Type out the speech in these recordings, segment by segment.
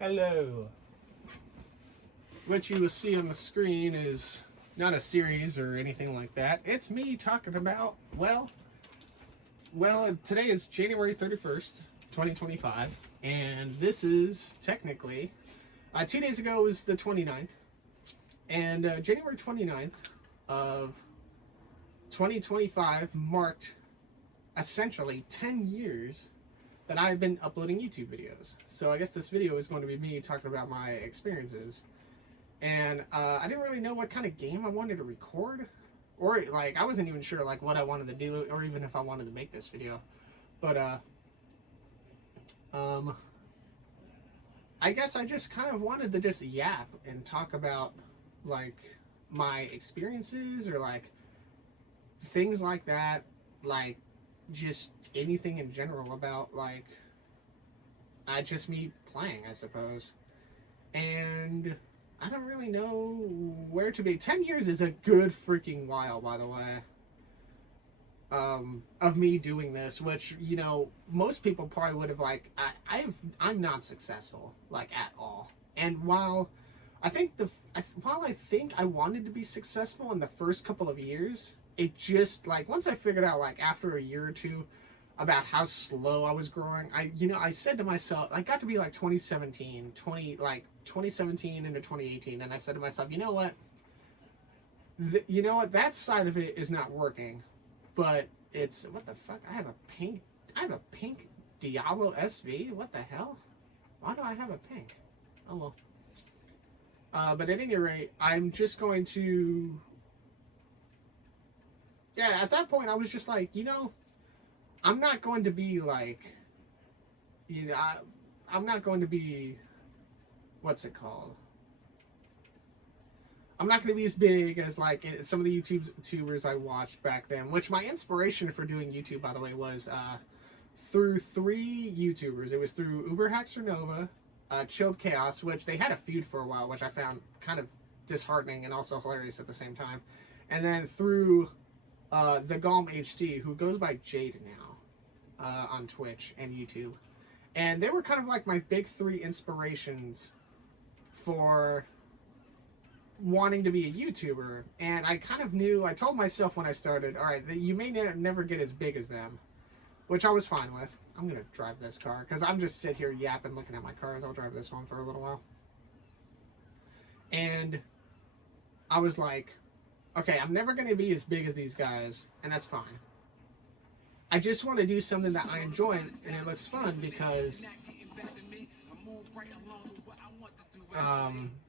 Hello. What you will see on the screen is not a series or anything like that. It's me talking about, today is January 31st, 2025, and this is technically, 2 days ago was the 29th, and January 29th of 2025 marked essentially 10 years that I've been uploading YouTube videos. So I guess this video is going to be me talking about my experiences. And I didn't really know what kind of game I wanted to record. Or, like, I wasn't even sure, like, what I wanted to do, or even if I wanted to make this video. But, I guess I just kind of wanted to just yap and talk about, like, my experiences, or, like, things like that, like, just anything in general about, like, just me playing, I suppose. And I don't really know where to be. 10 years is a good freaking while, by the way, of me doing this, which, you know, most people probably would have, like, I'm not successful, like, at all. And while I think I wanted to be successful in the first couple of years, it just, like, once I figured out, like, after a year or two about how slow I was growing, I said to myself, I got to be, like, 2017 into 2018, and I said to myself, you know what, that side of it is not working, but it's, what the fuck, I have a pink Diablo SV, what the hell, why do I have a pink? Oh well. But at any rate, I'm just going to, yeah, at that point, I was just like, I'm not going to be like, I'm not going to be, what's it called? I'm not going to be as big as, like, some of the YouTubers I watched back then, which my inspiration for doing YouTube, by the way, was through 3 YouTubers. It was through Uber Haxer Nova, Chilled Chaos, which they had a feud for a while, which I found kind of disheartening and also hilarious at the same time. And then through the Galm HD, who goes by Jade now on Twitch and YouTube. And they were kind of like my big 3 inspirations for wanting to be a YouTuber. And I kind of knew, I told myself when I started, alright, you may never get as big as them, which I was fine with. I'm going to drive this car, because I'm just sit here yapping looking at my cars. I'll drive this one for a little while. And I was like, okay, I'm never going to be as big as these guys, and that's fine. I just want to do something that I enjoy, and it looks fun, because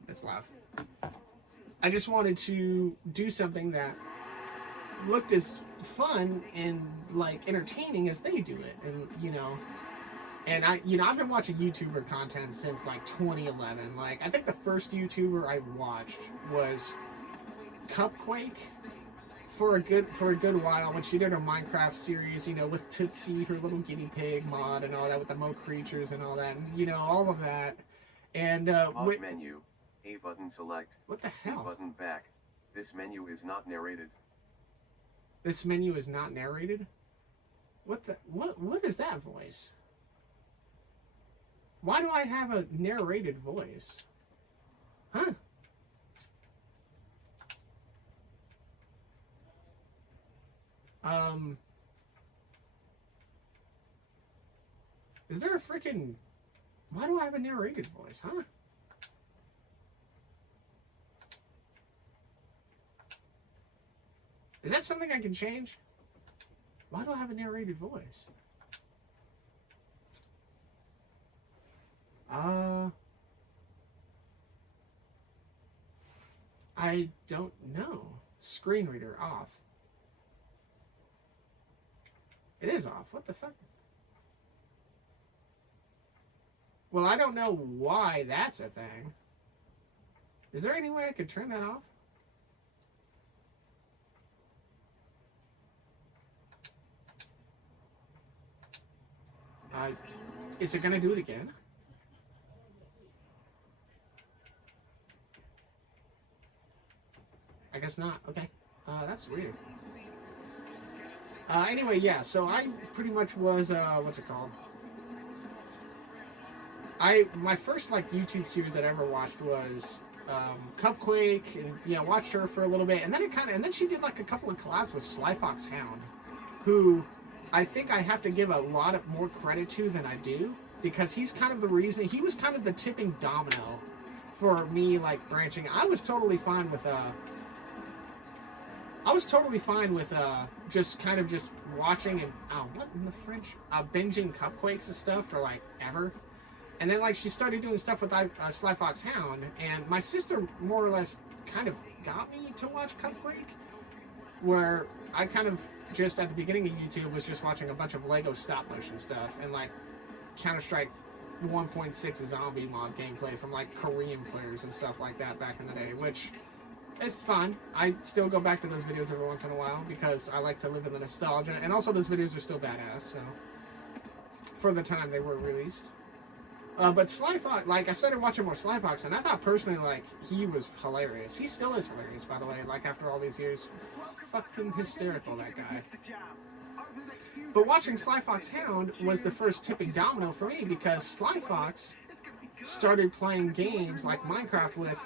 it's loud. I just wanted to do something that looked as fun and, like, entertaining as they do it, and I've been watching YouTuber content since, like, 2011. Like, I think the first YouTuber I watched was Cupquake for a good while, when she did her Minecraft series, with Tootsie, her little guinea pig mod, and all that, with the Mo creatures and all that, and, all of that. And pause menu, A button select. What the hell? A button back. This menu is not narrated. This menu is not narrated? What is that voice? Why do I have a narrated voice? Huh? Is there a freaking... Why do I have a narrated voice, huh? Is that something I can change? Why do I have a narrated voice? I don't know. Screen reader off. It is off. What the fuck? Well, I don't know why that's a thing. Is there any way I could turn that off? Is it going to do it again? I guess not. Okay. That's weird. Anyway, yeah, so I pretty much was, what's it called? my first like YouTube series that I ever watched was Cupquake, and watched her for a little bit, and then and then she did like a couple of collabs with Sly Fox Hound, who I think I have to give a lot of more credit to than I do, because he was kind of the tipping domino for me like branching. I was totally fine with just kind of just watching and what in the French binging Cupquakes and stuff for like ever. And then, like, she started doing stuff with Sly Fox Hound, and my sister more or less kind of got me to watch Cupquake, where I kind of just, at the beginning of YouTube, was just watching a bunch of Lego stop-motion stuff, and, like, Counter-Strike 1.6 zombie mod gameplay from, like, Korean players and stuff like that back in the day, which is fun. I still go back to those videos every once in a while, because I like to live in the nostalgia, and also those videos are still badass, so, for the time they were released. But Sly Fox, like, I started watching more Sly Fox, and I thought personally, like, he was hilarious. He still is hilarious, by the way, like, after all these years. Fucking hysterical, that guy. But watching Sly Fox Hound was the first tipping domino for me, because Sly Fox started playing games like Minecraft with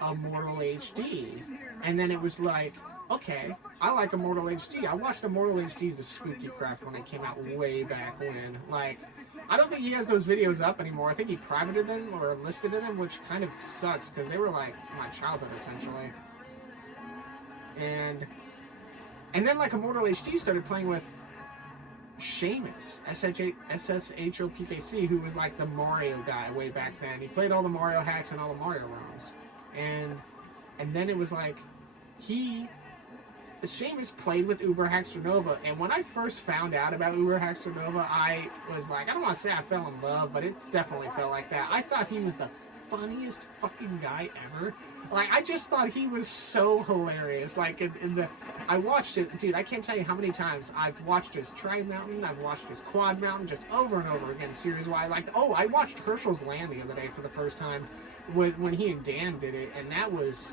Immortal HD. And then it was like, okay, I like Immortal HD. I watched Immortal HD's The Spooky Craft when it came out way back when. Like, I don't think he has those videos up anymore. I think he privated them or listed them, which kind of sucks, because they were like my childhood, essentially. And then, like, Immortal HD started playing with Seamus, SSHOPKC, who was like the Mario guy way back then. He played all the Mario hacks and all the Mario ROMs. And then it was like, Seamus played with Uber Hackster Nova, and when I first found out about Uber Hackster Nova, I was like, I don't want to say I fell in love, but it definitely felt like that. I thought he was the funniest fucking guy ever. Like, I just thought he was so hilarious. Like, I watched it, dude, I can't tell you how many times I've watched his Tri-Mountain, I've watched his Quad Mountain, just over and over again, series-wide. Like, I watched Herschel's Land the other day for the first time when he and Dan did it, and that was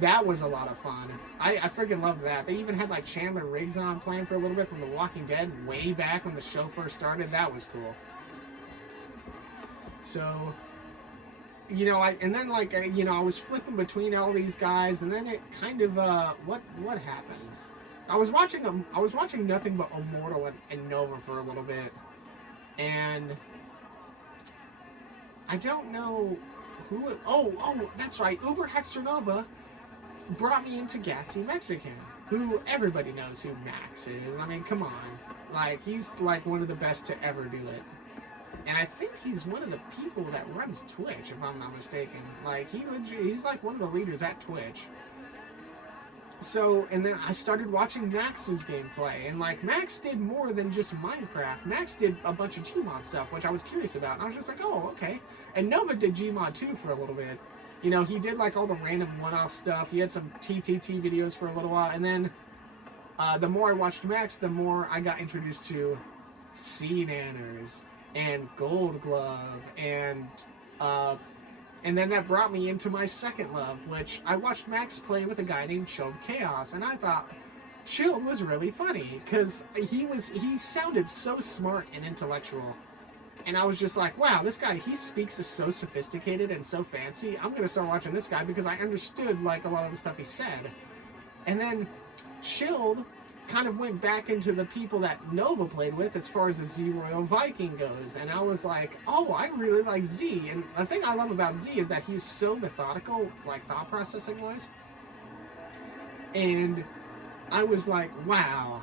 a lot of fun. I freaking loved that. They even had, like, Chandler Riggs on playing for a little bit from The Walking Dead way back when the show first started. That was cool. So, I was flipping between all these guys, and then it kind of, what happened? I was watching nothing but Immortal and Nova for a little bit, and I don't know who it, that's right, Uber Hackster Nova brought me into Gassy Mexican, who everybody knows who Max is. I mean, come on. Like, he's like one of the best to ever do it. And I think he's one of the people that runs Twitch, if I'm not mistaken. Like, he's like one of the leaders at Twitch. So, and then I started watching Max's gameplay, and like, Max did more than just Minecraft. Max did a bunch of Gmod stuff, which I was curious about. And I was just like, oh, okay. And Nova did Gmod too for a little bit. He did like all the random one-off stuff. He had some TTT videos for a little while, and then the more I watched Max, the more I got introduced to Sea Nanners and Gold Glove, and then that brought me into my second love, which I watched Max play with a guy named Chilled Chaos, and I thought Chilled was really funny, because he sounded so smart and intellectual. And I was just like, wow, this guy, he speaks is so sophisticated and so fancy. I'm going to start watching this guy, because I understood, like, a lot of the stuff he said. And then Chilled kind of went back into the people that Nova played with as far as the Z Royal Viking goes. And I was like, oh, I really like Z. And the thing I love about Z is that he's so methodical, like, thought processing-wise. And I was like, wow,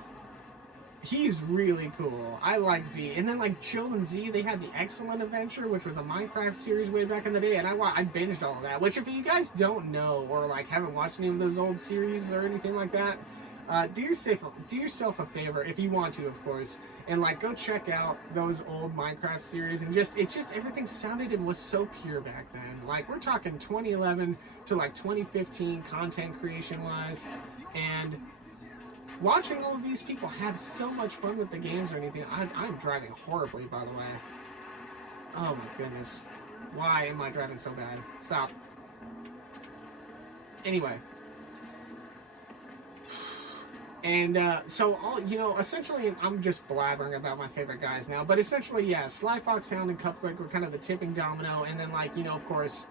he's really cool. I like Z. And then, like, Chill and Z, they had the Excellent Adventure, which was a Minecraft series way back in the day, and I binged all of that. Which, if you guys don't know, or, like, haven't watched any of those old series or anything like that, do yourself a favor, if you want to, of course, and, like, go check out those old Minecraft series, and everything sounded and was so pure back then. Like, we're talking 2011 to, like, 2015 content creation-wise, and watching all of these people have so much fun with the games or anything. I'm driving horribly, by the way. Oh my goodness. Why am I driving so bad? Stop. Anyway. And so, all essentially, I'm just blabbering about my favorite guys now. But essentially, yeah, Sly Fox Hound and Cupquake were kind of the tipping domino. And then, like, of course,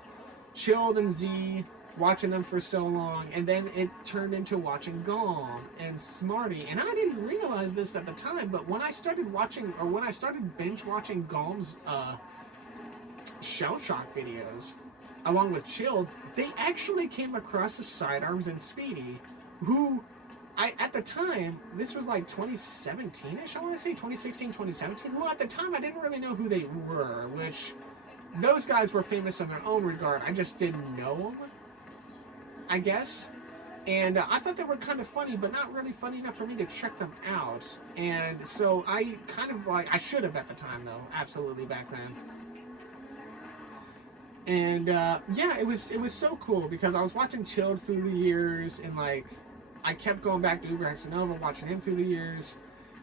Chilled and Z, watching them for so long. And then it turned into watching Gong and Smarty. And I didn't realize this at the time, but when I started watching, or when I started binge watching Gong's Shell Shock videos, along with Chilled, they actually came across the Sidearms and Speedy, who... at the time, this was like 2017-ish, I want to say, 2016, 2017. Well, at the time, I didn't really know who they were, which those guys were famous in their own regard. I just didn't know them, I guess. And I thought they were kind of funny, but not really funny enough for me to check them out. And so I kind of like, I should have at the time, though, absolutely back then. And yeah, it was so cool because I was watching Chilled through the years, and like, I kept going back to Uber Nova, watching him through the years,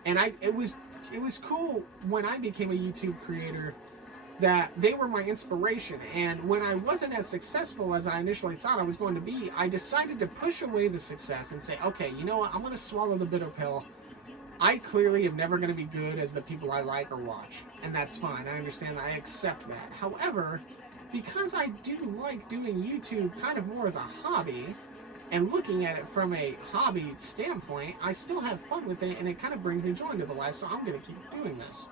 and it was cool when I became a YouTube creator that they were my inspiration. And when I wasn't as successful as I initially thought I was going to be, I decided to push away the success and say, okay, you know what, I'm going to swallow the bitter pill. I clearly am never going to be good as the people I like or watch, and that's fine. I understand that. I accept that. However, because I do like doing YouTube kind of more as a hobby, and looking at it from a hobby standpoint, I still have fun with it, and it kind of brings me joy into the life, so I'm going to keep doing this.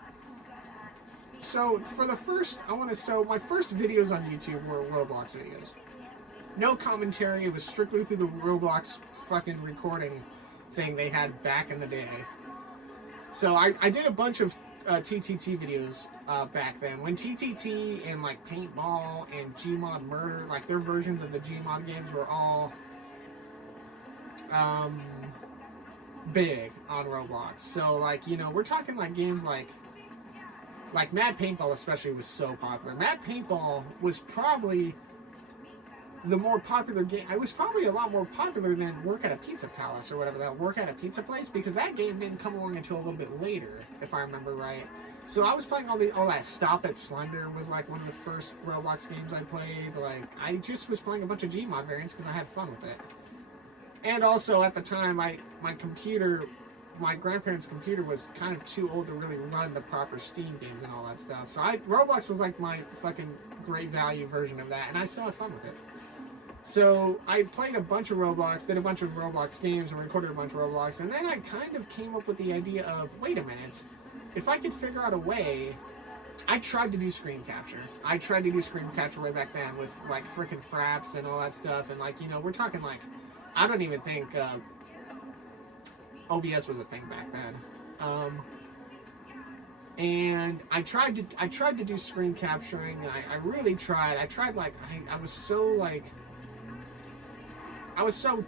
So, for the first, my first videos on YouTube were Roblox videos. No commentary, it was strictly through the Roblox fucking recording thing they had back in the day. So, I did a bunch of TTT videos back then. When TTT and, like, Paintball and Gmod Murder, like, their versions of the Gmod games were all... big on Roblox. So, like, we're talking like games like Mad Paintball especially was so popular. Mad Paintball was probably the more popular game. It was probably a lot more popular than Work at a Pizza Palace or whatever, that Work at a Pizza Place, because that game didn't come along until a little bit later, if I remember right. So I was playing all that Stop It Slender was like one of the first Roblox games I played. Like, I just was playing a bunch of Gmod variants because I had fun with it. And also, at the time, my grandparents' computer was kind of too old to really run the proper Steam games and all that stuff. So Roblox was like my fucking great value version of that, and I still had fun with it. So I played a bunch of Roblox, did a bunch of Roblox games, and recorded a bunch of Roblox, and then I kind of came up with the idea of, wait a minute, if I could figure out a way... I tried to do screen capture. I tried to do screen capture way back then with, like, frickin' fraps and all that stuff, and, like, we're talking, like... I don't even think OBS was a thing back then. And I tried to do screen capturing. And I really tried. I tried like I was so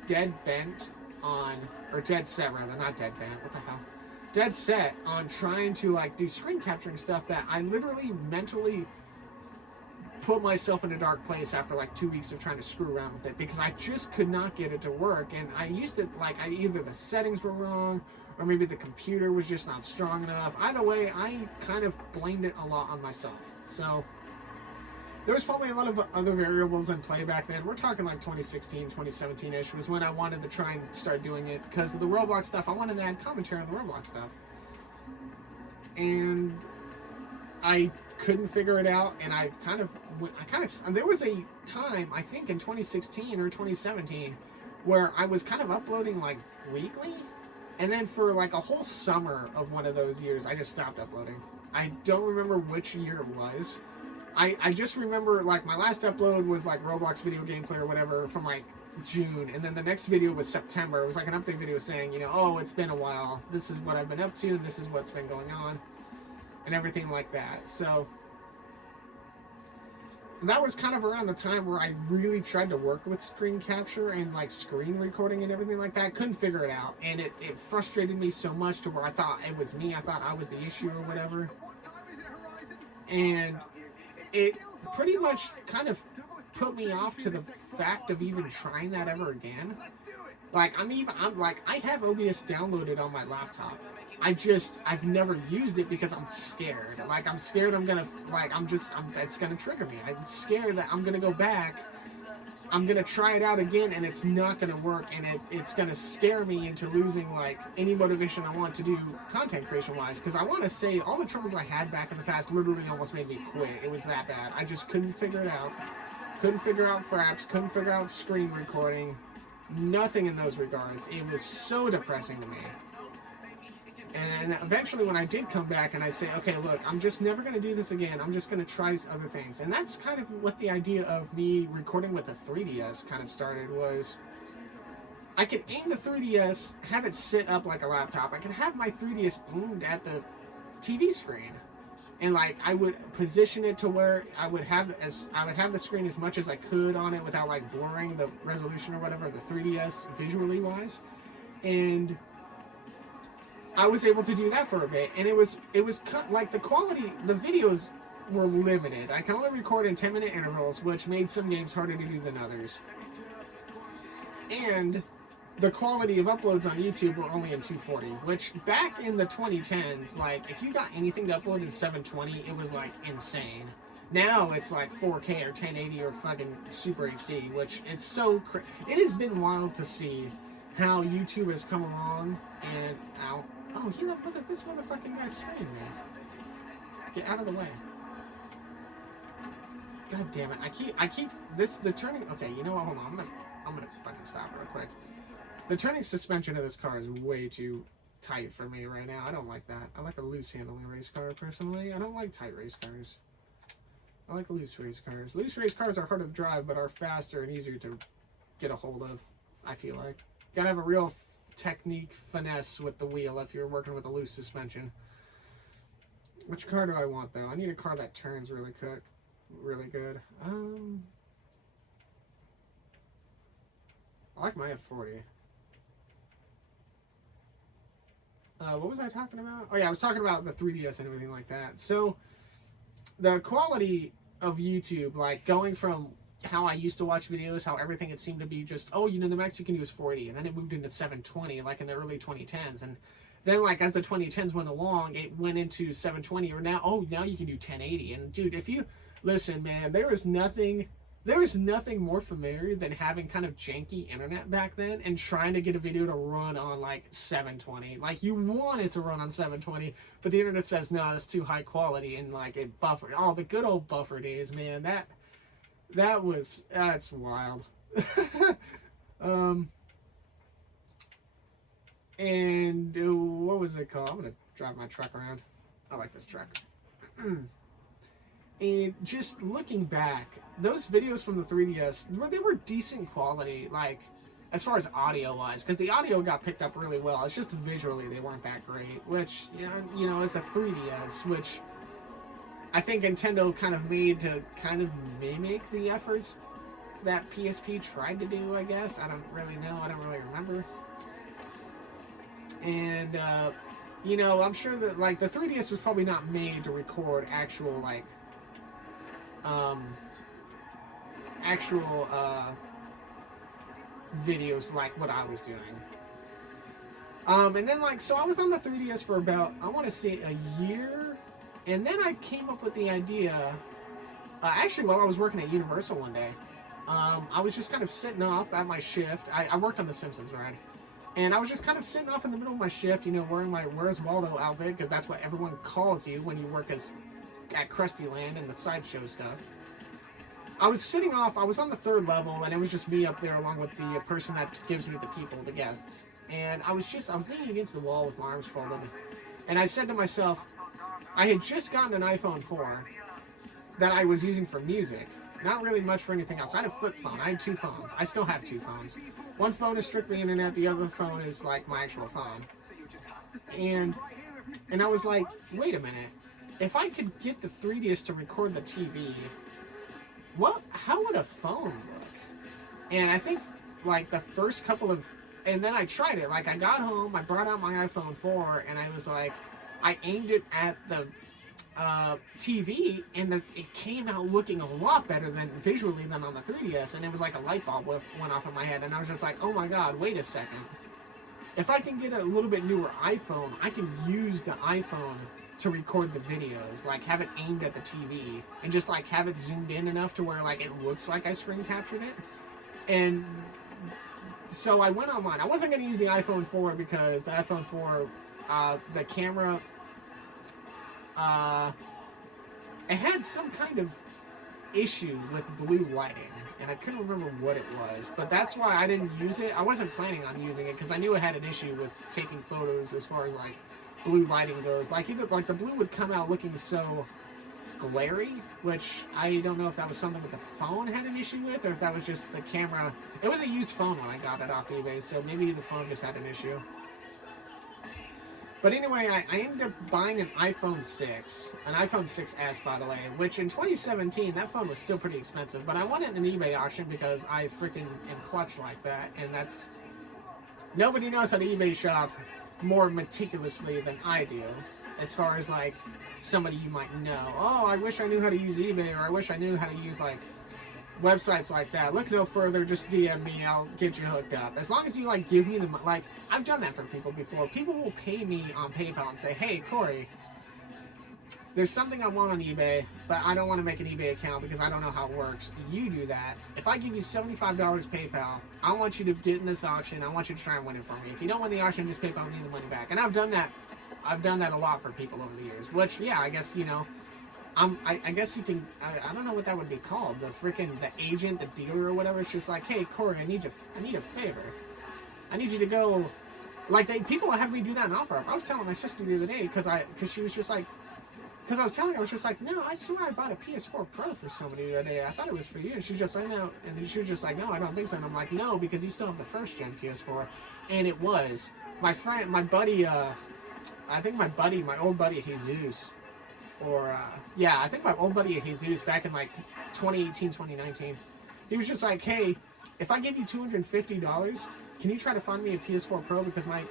dead bent on, or dead set rather, not dead bent. What the hell? Dead set on trying to like do screen capturing stuff that I literally mentally put myself in a dark place after like 2 weeks of trying to screw around with it, because I just could not get it to work. And I used it like either the settings were wrong, or maybe the computer was just not strong enough. Either way, I kind of blamed it a lot on myself. So there was probably a lot of other variables in play back then. We're talking like 2016, 2017-ish was when I wanted to try and start doing it, because of the Roblox stuff. I wanted to add commentary on the Roblox stuff, and I couldn't figure it out. And there was a time, I think in 2016 or 2017, where I was kind of uploading like weekly, and then for like a whole summer of one of those years, I just stopped uploading. I don't remember which year it was. I just remember like my last upload was like Roblox video gameplay or whatever from like June, and then the next video was September. It was like an update video saying, oh, it's been a while. This is what I've been up to, and this is what's been going on, and everything like that. So that was kind of around the time where I really tried to work with screen capture and like screen recording and everything like that. Couldn't figure it out, and it frustrated me so much to where I thought it was me. I thought I was the issue or whatever, and it pretty much kind of put me off to the fact of even trying that ever again. Like I have OBS downloaded on my laptop. I've never used it because I'm scared. Like, I'm scared it's gonna trigger me. I'm scared that I'm gonna go back I'm gonna try it out again, and it's not gonna work, and it's gonna scare me into losing like any motivation I want to do content creation wise. Because I want to say all the troubles I had back in the past literally almost made me quit. It was that bad. I just couldn't figure it out. Couldn't figure out fraps. Couldn't figure out screen recording. Nothing in those regards. It was so depressing to me. And eventually when I did come back and I say, okay, look, I'm just never going to do this again. I'm just going to try other things. And that's kind of what the idea of me recording with the 3DS kind of started was I could aim the 3DS, have it sit up like a laptop. I could have my 3DS aimed at the TV screen. And like I would position it to where I would have the screen as much as I could on it without like blurring the resolution or whatever, the 3DS visually wise. And I was able to do that for a bit, and it was like the quality, the videos were limited. I can only record in 10-minute intervals, which made some games harder to do than others. And the quality of uploads on YouTube were only in 240, which back in the 2010s, like if you got anything to upload in 720, it was like insane. Now it's like 4K or 1080 or fucking Super HD, which it's so it has been wild to see how YouTube has come along and ow. Oh, look at this motherfucking guy's spraying me. Get out of the way. God damn it. I keep the turning, okay, you know what, hold on, I'm gonna fucking stop real quick. The turning suspension of this car is way too tight for me right now. I don't like that. I like a loose handling race car personally. I don't like tight race cars. I like loose race cars. Loose race cars are harder to drive, but are faster and easier to get a hold of, I feel like. Gotta have a real technique finesse with the wheel if you're working with a loose suspension. Which car do I want though? I need a car that turns really good. I like my F40. What was I talking about? Oh yeah, I was talking about the 3DS and everything like that. So the quality of YouTube, like going from how I used to watch videos, how everything had seemed to be just, oh, you know, the max you can do is 40, and then it moved into 720, like in the early 2010s, and then, like, as the 2010s went along, it went into 720, or now you can do 1080, and dude, if you, listen, man, there is nothing more familiar than having kind of janky internet back then, and trying to get a video to run on, like, 720, like, you want it to run on 720, but the internet says, no, that's too high quality, and, like, it buffered, oh, the good old buffer days, man, that's wild. And what was it called? I'm gonna drive my truck around. I like this truck. And just looking back, those videos from the 3DS, they were decent quality, like as far as audio wise, because the audio got picked up really well. It's just visually they weren't that great, which you know, it's a 3DS, which I think Nintendo kind of made to kind of mimic the efforts that PSP tried to do, I guess. I don't really know. I don't really remember. And, you know, I'm sure that, like, the 3DS was probably not made to record actual, like, videos like what I was doing. And then, like, so I was on the 3DS for about, I want to say, a year. And then I came up with the idea, actually while I was working at Universal one day. I was just kind of sitting off at my shift. I worked on The Simpsons, right? And I was just kind of sitting off in the middle of my shift, you know, wearing my Where's Waldo outfit, because that's what everyone calls you when you work at Krusty Land and the sideshow stuff. I was sitting off, I was on the 3rd level, and it was just me up there along with the person that gives me the people, the guests. And I was leaning against the wall with my arms folded. And I said to myself, I had just gotten an iPhone 4 that I was using for music. Not really much for anything else. I had a flip phone. I had 2 phones. I still have 2 phones. One phone is strictly internet. The other phone is like my actual phone. And I was like, wait a minute. If I could get the 3DS to record the TV, how would a phone look? And I think like the first couple of, and then I tried it. Like I got home, I brought out my iPhone 4, and I was like, I aimed it at the TV, and it came out looking a lot better visually than on the 3DS, and it was like a light bulb went off in my head, and I was just like, oh my god, wait a second. If I can get a little bit newer iPhone, I can use the iPhone to record the videos, like have it aimed at the TV, and just like have it zoomed in enough to where like it looks like I screen captured it. And so I went online. I wasn't going to use the iPhone 4 because the iPhone 4, the camera, it had some kind of issue with blue lighting, and I couldn't remember what it was, but that's why I didn't use it. I wasn't planning on using it because I knew it had an issue with taking photos as far as like blue lighting goes. Like either like the blue would come out looking so glary, which I don't know if that was something that the phone had an issue with or if that was just the camera. It was a used phone when I got it off eBay, so maybe the phone just had an issue. But anyway, I ended up buying an iPhone 6, an iPhone 6S, by the way, which in 2017, that phone was still pretty expensive, but I won it in an eBay auction because I freaking am clutch like that, and that's... Nobody knows how to eBay shop more meticulously than I do, as far as, like, somebody you might know. Oh, I wish I knew how to use eBay, or I wish I knew how to use, like, websites like that. Look no further, just DM me, I'll get you hooked up. As long as you, like, give me the... Like, I've done that for people before. People will pay me on PayPal and say, hey, Corey, there's something I want on eBay, but I don't want to make an eBay account because I don't know how it works. You do that. If I give you $75 PayPal, I want you to get in this auction. I want you to try and win it for me. If you don't win the auction, just PayPal me the money back. And I've done that. I've done that a lot for people over the years. Which, yeah, I guess, you know... I guess you can, I don't know what that would be called, the agent, the dealer or whatever. It's just like, hey, Corey, I need a favor. I need you to go, like, people have me do that in OfferUp. I was telling my sister the other day, because she was just like, because I was telling her, I was just like, no, I swear I bought a PS4 Pro for somebody the other day. I thought it was for you. And she's just like, no. And she was just like, no, I don't think so. And I'm like, no, because you still have the first gen PS4. And it was. My buddy, I think my old buddy Jesus, yeah, I think my old buddy Jesus back in like 2018, 2019, he was just like, hey, if I give you $250, can you try to find me a PS4 Pro because my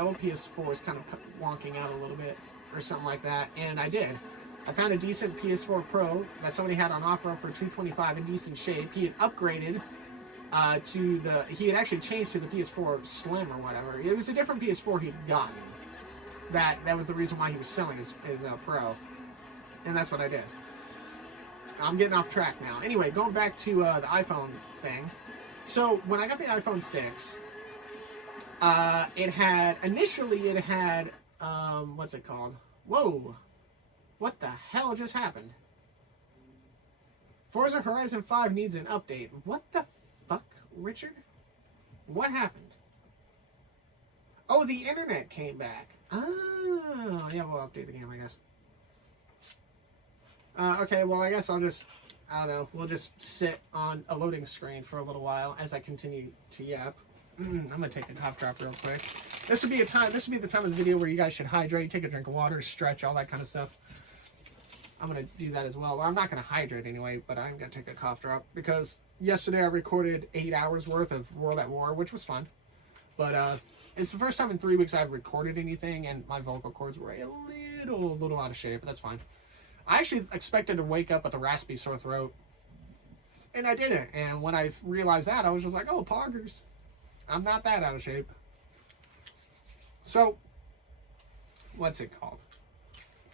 old PS4 is kind of wonking out a little bit or something like that. And I did. I found a decent PS4 Pro that somebody had on offer for $225 in decent shape. He had upgraded he had actually changed to the PS4 Slim or whatever. It was a different PS4 he'd gotten. That was the reason why he was selling his Pro. And that's what I did. I'm getting off track now. Anyway, going back to the iPhone thing. So, when I got the iPhone 6, initially it had, what's it called? Whoa! What the hell just happened? Forza Horizon 5 needs an update. What the fuck, Richard? What happened? Oh, the internet came back. Oh, yeah, we'll update the game, I guess. Okay, well, I guess I don't know, we'll just sit on a loading screen for a little while as I continue to yap. I'm gonna take a cough drop real quick. This would be the time of the video where you guys should hydrate, take a drink of water, stretch, all that kind of stuff. I'm gonna do that as well. Well, I'm not gonna hydrate anyway, but I'm gonna take a cough drop because yesterday I recorded 8 hours worth of World at War, which was fun. But, it's the first time in 3 weeks I've recorded anything, and my vocal cords were a little out of shape, but that's fine. I actually expected to wake up with a raspy sore throat, and I didn't. And when I realized that, I was just like, oh, poggers. I'm not that out of shape. So, what's it called?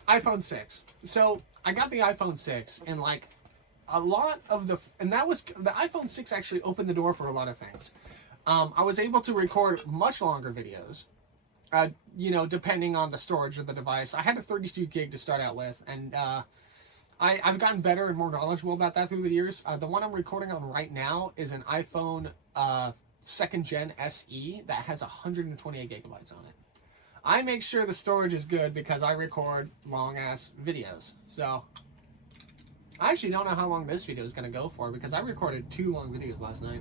iPhone 6. So, I got the iPhone 6, and like, a lot of and that was, the iPhone 6 actually opened the door for a lot of things. I was able to record much longer videos. You know, depending on the storage of the device. I had a 32 gig to start out with, and I've gotten better and more knowledgeable about that through the years. The one I'm recording on right now is an iPhone 2nd Gen SE that has 128 gigabytes on it. I make sure the storage is good because I record long-ass videos. So, I actually don't know how long this video is going to go for because I recorded 2 long videos last night.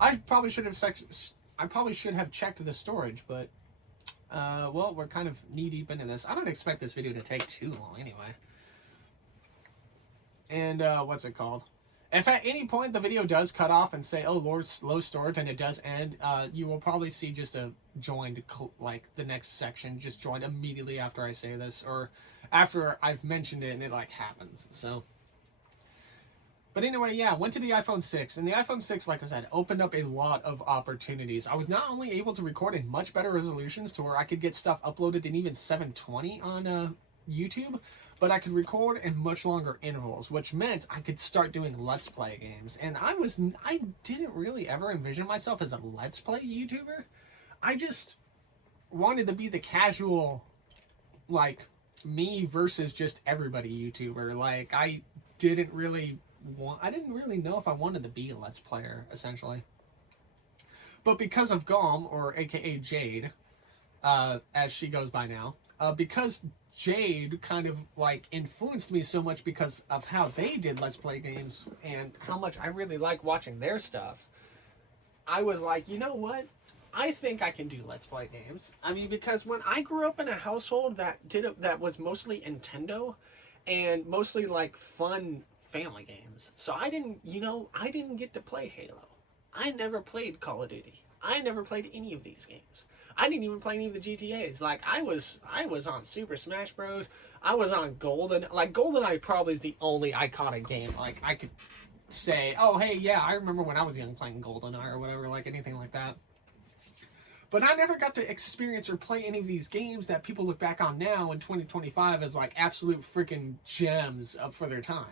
I probably should have checked the storage, but, well, we're kind of knee-deep into this. I don't expect this video to take too long anyway. And, what's it called? If at any point the video does cut off and say, oh, low storage, and it does end, you will probably see just a joined, like, the next section just joined immediately after I say this, or after I've mentioned it and it, like, happens, so... But anyway, yeah, went to the iPhone 6, and the iPhone 6, like I said, opened up a lot of opportunities. I was not only able to record in much better resolutions to where I could get stuff uploaded in even 720 on YouTube, but I could record in much longer intervals, which meant I could start doing Let's Play games. And I didn't really ever envision myself as a Let's Play YouTuber. I just wanted to be the casual, like, me versus just everybody YouTuber. Like, I didn't really know if I wanted to be a Let's Player, essentially. But because of Gom, or aka Jade, as she goes by now, because Jade kind of like influenced me so much because of how they did Let's Play games and how much I really like watching their stuff, I was like, you know what? I think I can do Let's Play games. I mean, because when I grew up in a household that was mostly Nintendo and mostly like fun family games, so I didn't get to play Halo. I never played Call of Duty. I never played any of these games. I didn't even play any of the GTAs. Like, I was on Super Smash Bros. I was on Golden. Like, GoldenEye probably is the only iconic game. Like, I could say, oh, hey, yeah, I remember when I was young playing GoldenEye or whatever, like anything like that. But I never got to experience or play any of these games that people look back on now in 2025 as, like, absolute freaking gems for their time.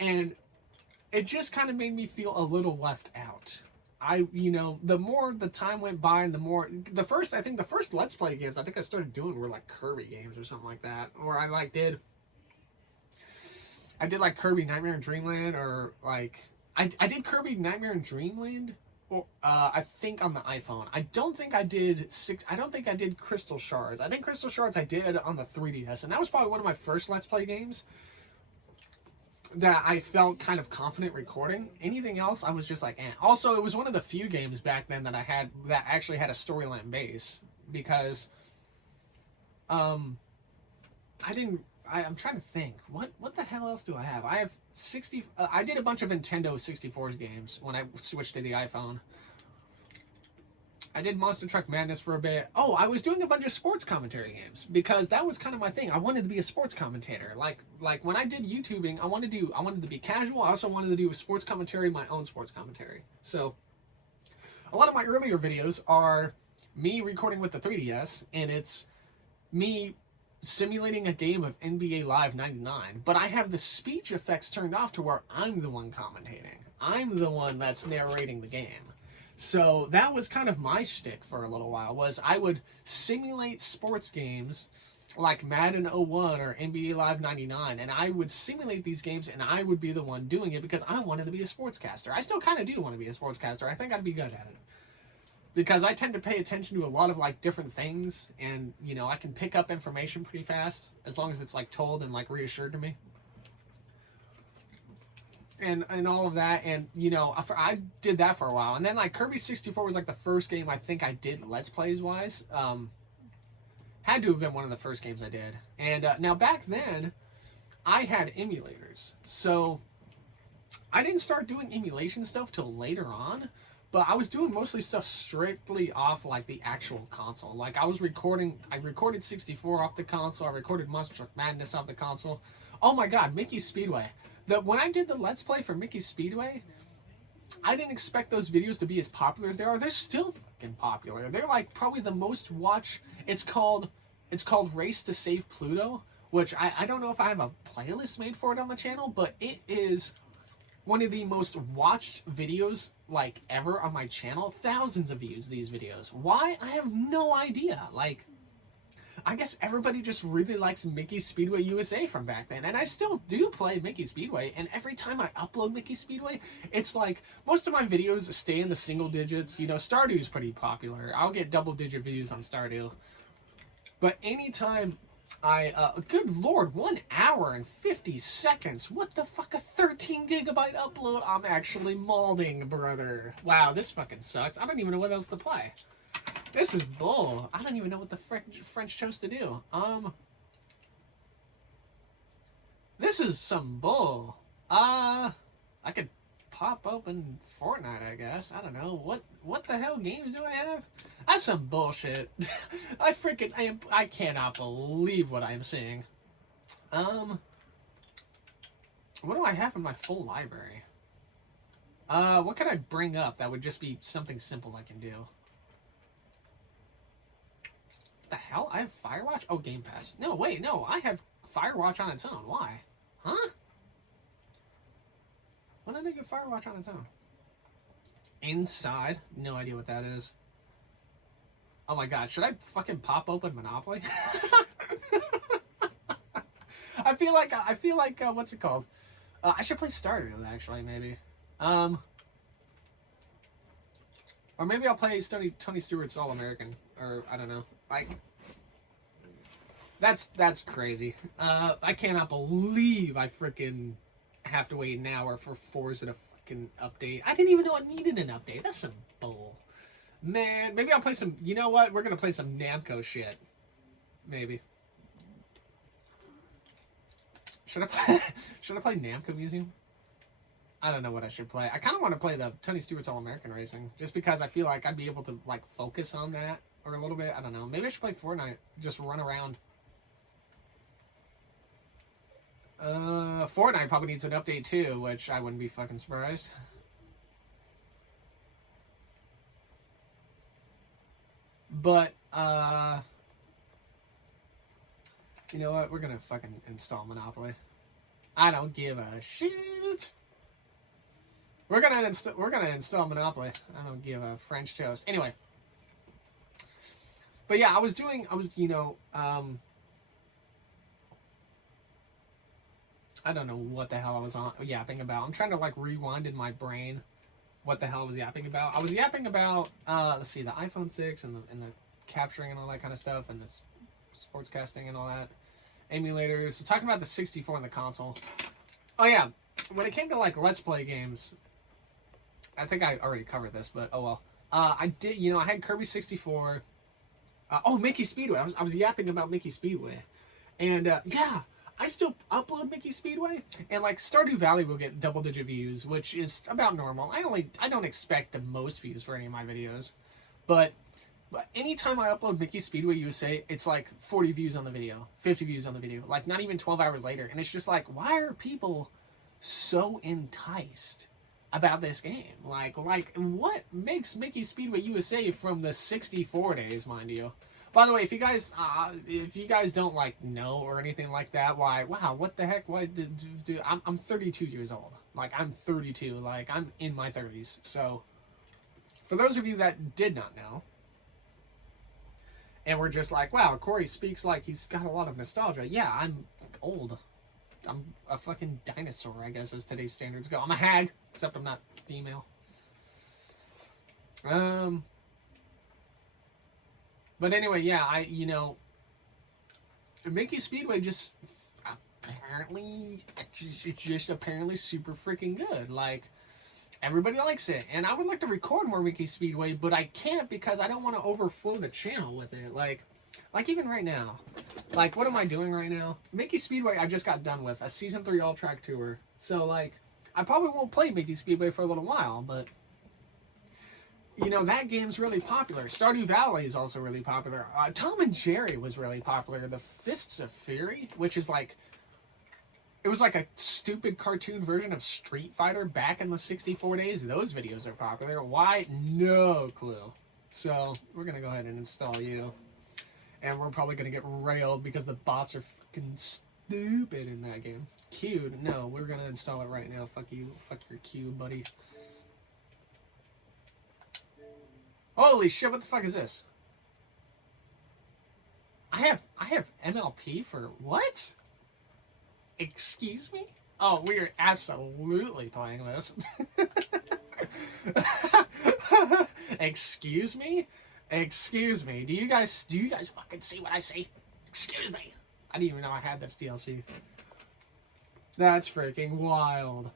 And it just kind of made me feel a little left out. The more the time went by and the first Let's Play games I think I started doing were like Kirby games or something like that. Or I did like Kirby Nightmare in Dreamland, or like, I did Kirby Nightmare in Dreamland, or I think on the iPhone. I don't think I did Crystal Shards. I think Crystal Shards I did on the 3DS, and that was probably one of my first Let's Play games that I felt kind of confident recording. Anything else, I was just like, eh. Also, it was one of the few games back then that I had that actually had a storyline base, because I'm trying to think, what the hell else do I have? I have 60. I did a bunch of Nintendo 64 games when I switched to the iPhone. I did Monster Truck Madness for a bit. Oh, I was doing a bunch of sports commentary games because that was kind of my thing. I wanted to be a sports commentator. Like when I did YouTubing, I wanted to be casual. I also wanted to do a sports commentary, my own sports commentary. So a lot of my earlier videos are me recording with the 3DS, and it's me simulating a game of NBA Live 99, but I have the speech effects turned off to where I'm the one commentating. I'm the one that's narrating the game. So that was kind of my shtick for a little while, was I would simulate sports games like Madden 01 or NBA Live 99, and I would simulate these games, and I would be the one doing it because I wanted to be a sportscaster. I still kind of do want to be a sportscaster. I think I'd be good at it, because I tend to pay attention to a lot of like different things, and I can pick up information pretty fast as long as it's like told and like reassured to me. And all of that, and I did that for a while, and then like Kirby 64 was like the first game I think I did Let's Plays wise. Had to have been one of the first games I did. And now back then, I had emulators, so I didn't start doing emulation stuff till later on. But I was doing mostly stuff strictly off like the actual console. Like I recorded 64 off the console. I recorded Monster Truck Madness off the console. Oh my God, Mickey's Speedway. When I did the Let's Play for Mickey's Speedway, I didn't expect those videos to be as popular as they are. They're still fucking popular. They're like probably the most watched. It's called Race to Save Pluto, which I don't know if I have a playlist made for it on the channel, but it is one of the most watched videos like ever on my channel. Thousands of views, these videos. Why? I have no idea. Like, I guess everybody just really likes Mickey Speedway USA from back then. And I still do play Mickey Speedway, and every time I upload Mickey Speedway, it's like, most of my videos stay in the single digits. Stardew's pretty popular. I'll get double-digit views on Stardew. But anytime good lord, 1 hour and 50 seconds. What the fuck, a 13 gigabyte upload? I'm actually malding, brother. Wow, this fucking sucks. I don't even know what else to play. This is bull. I don't even know what the French chose to do. This is some bull. I could pop open Fortnite, I guess. I don't know. What the hell games do I have? That's some bullshit. I cannot believe what I'm seeing. What do I have in my full library? What could I bring up that would just be something simple I can do? The hell? I have Firewatch? Oh, Game Pass. No, wait, no. I have Firewatch on its own. Why? Huh? Why did I get Firewatch on its own? Inside? No idea what that is. Oh my god, should I fucking pop open Monopoly? I feel like what's it called? I should play Stardew actually, maybe. Or maybe I'll play Tony Stewart's All American, or I don't know. Like, that's crazy. I cannot believe I freaking have to wait an hour for Forza to fucking update. I didn't even know it needed an update. That's some bull. Man, maybe I'll play some. You know what? We're gonna play some Namco shit. Maybe. Should I play Namco Museum? I don't know what I should play. I kind of want to play the Tony Stewart's All American Racing, just because I feel like I'd be able to like focus on that or a little bit. I don't know. Maybe I should play Fortnite. Just run around. Fortnite probably needs an update too, which I wouldn't be fucking surprised. But you know what? We're gonna fucking install Monopoly. I don't give a shit. We're gonna install Monopoly. I don't give a French toast. Anyway. But yeah, I was I don't know what the hell I was yapping about. I'm trying to like rewind in my brain what the hell I was yapping about. I was yapping about let's see, the iPhone 6 and the capturing and all that kind of stuff, and the sportscasting and all that. Emulators. So talking about the 64 and the console. Oh yeah, when it came to like Let's Play games, I think I already covered this, but oh well. I did, I had Kirby 64. Mickey Speedway. I was yapping about Mickey Speedway, and yeah. I still upload Mickey Speedway, and like Stardew Valley will get double-digit views, which is about normal. I don't expect the most views for any of my videos, but anytime I upload Mickey Speedway USA, it's like 40 views on the video, 50 views on the video, like not even 12 hours later, and it's just like, why are people so enticed about this game? Like what makes Mickey Speedway USA from the 64 days, mind you? By the way, if you guys don't like know or anything like that, wow, what the heck? I'm 32 years old. Like, I'm 32. Like, I'm in my 30s. So, for those of you that did not know, and we're just like, wow, Corey speaks like he's got a lot of nostalgia. Yeah, I'm old. I'm a fucking dinosaur, I guess, as today's standards go. I'm a hag, except I'm not female. But anyway, yeah, Mickey Speedway it's just apparently super freaking good. Like, everybody likes it. And I would like to record more Mickey Speedway, but I can't because I don't want to overflow the channel with it. Like even right now. Like, what am I doing right now? Mickey Speedway, I just got done with a Season 3 All-Track Tour. So, like, I probably won't play Mickey Speedway for a little while, but that game's really popular. Stardew Valley is also really popular. Tom and Jerry was really popular. The Fists of Fury, which is like, it was like a stupid cartoon version of Street Fighter back in the 64 days. Those videos are popular. Why? No clue. So, we're going to go ahead and install you. And we're probably going to get railed because the bots are fucking stupid in that game. Queued? No, we're going to install it right now. Fuck you. Fuck your queue, buddy. Holy shit, what the fuck is this? I have MLP for what? Excuse me? Oh, we are absolutely playing this. Excuse me? Excuse me. Do you guys fucking see what I see? Excuse me. I didn't even know I had this DLC. That's freaking wild.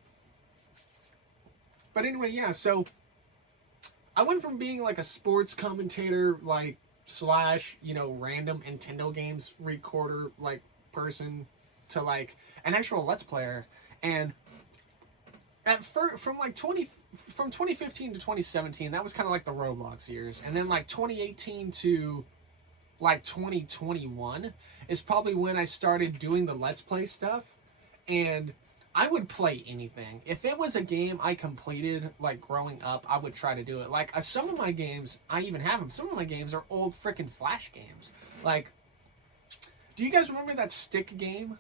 But anyway, yeah, so I went from being like a sports commentator, like, slash, random Nintendo games recorder, like, person to, like, an actual Let's Player. And from 2015 to 2017, that was kind of like the Roblox years. And then, like, 2018 to, like, 2021 is probably when I started doing the Let's Play stuff. And I would play anything. If it was a game I completed, like, growing up, I would try to do it. Like, some of my games, I even have them. Some of my games are old frickin' Flash games. Like, do you guys remember that stick game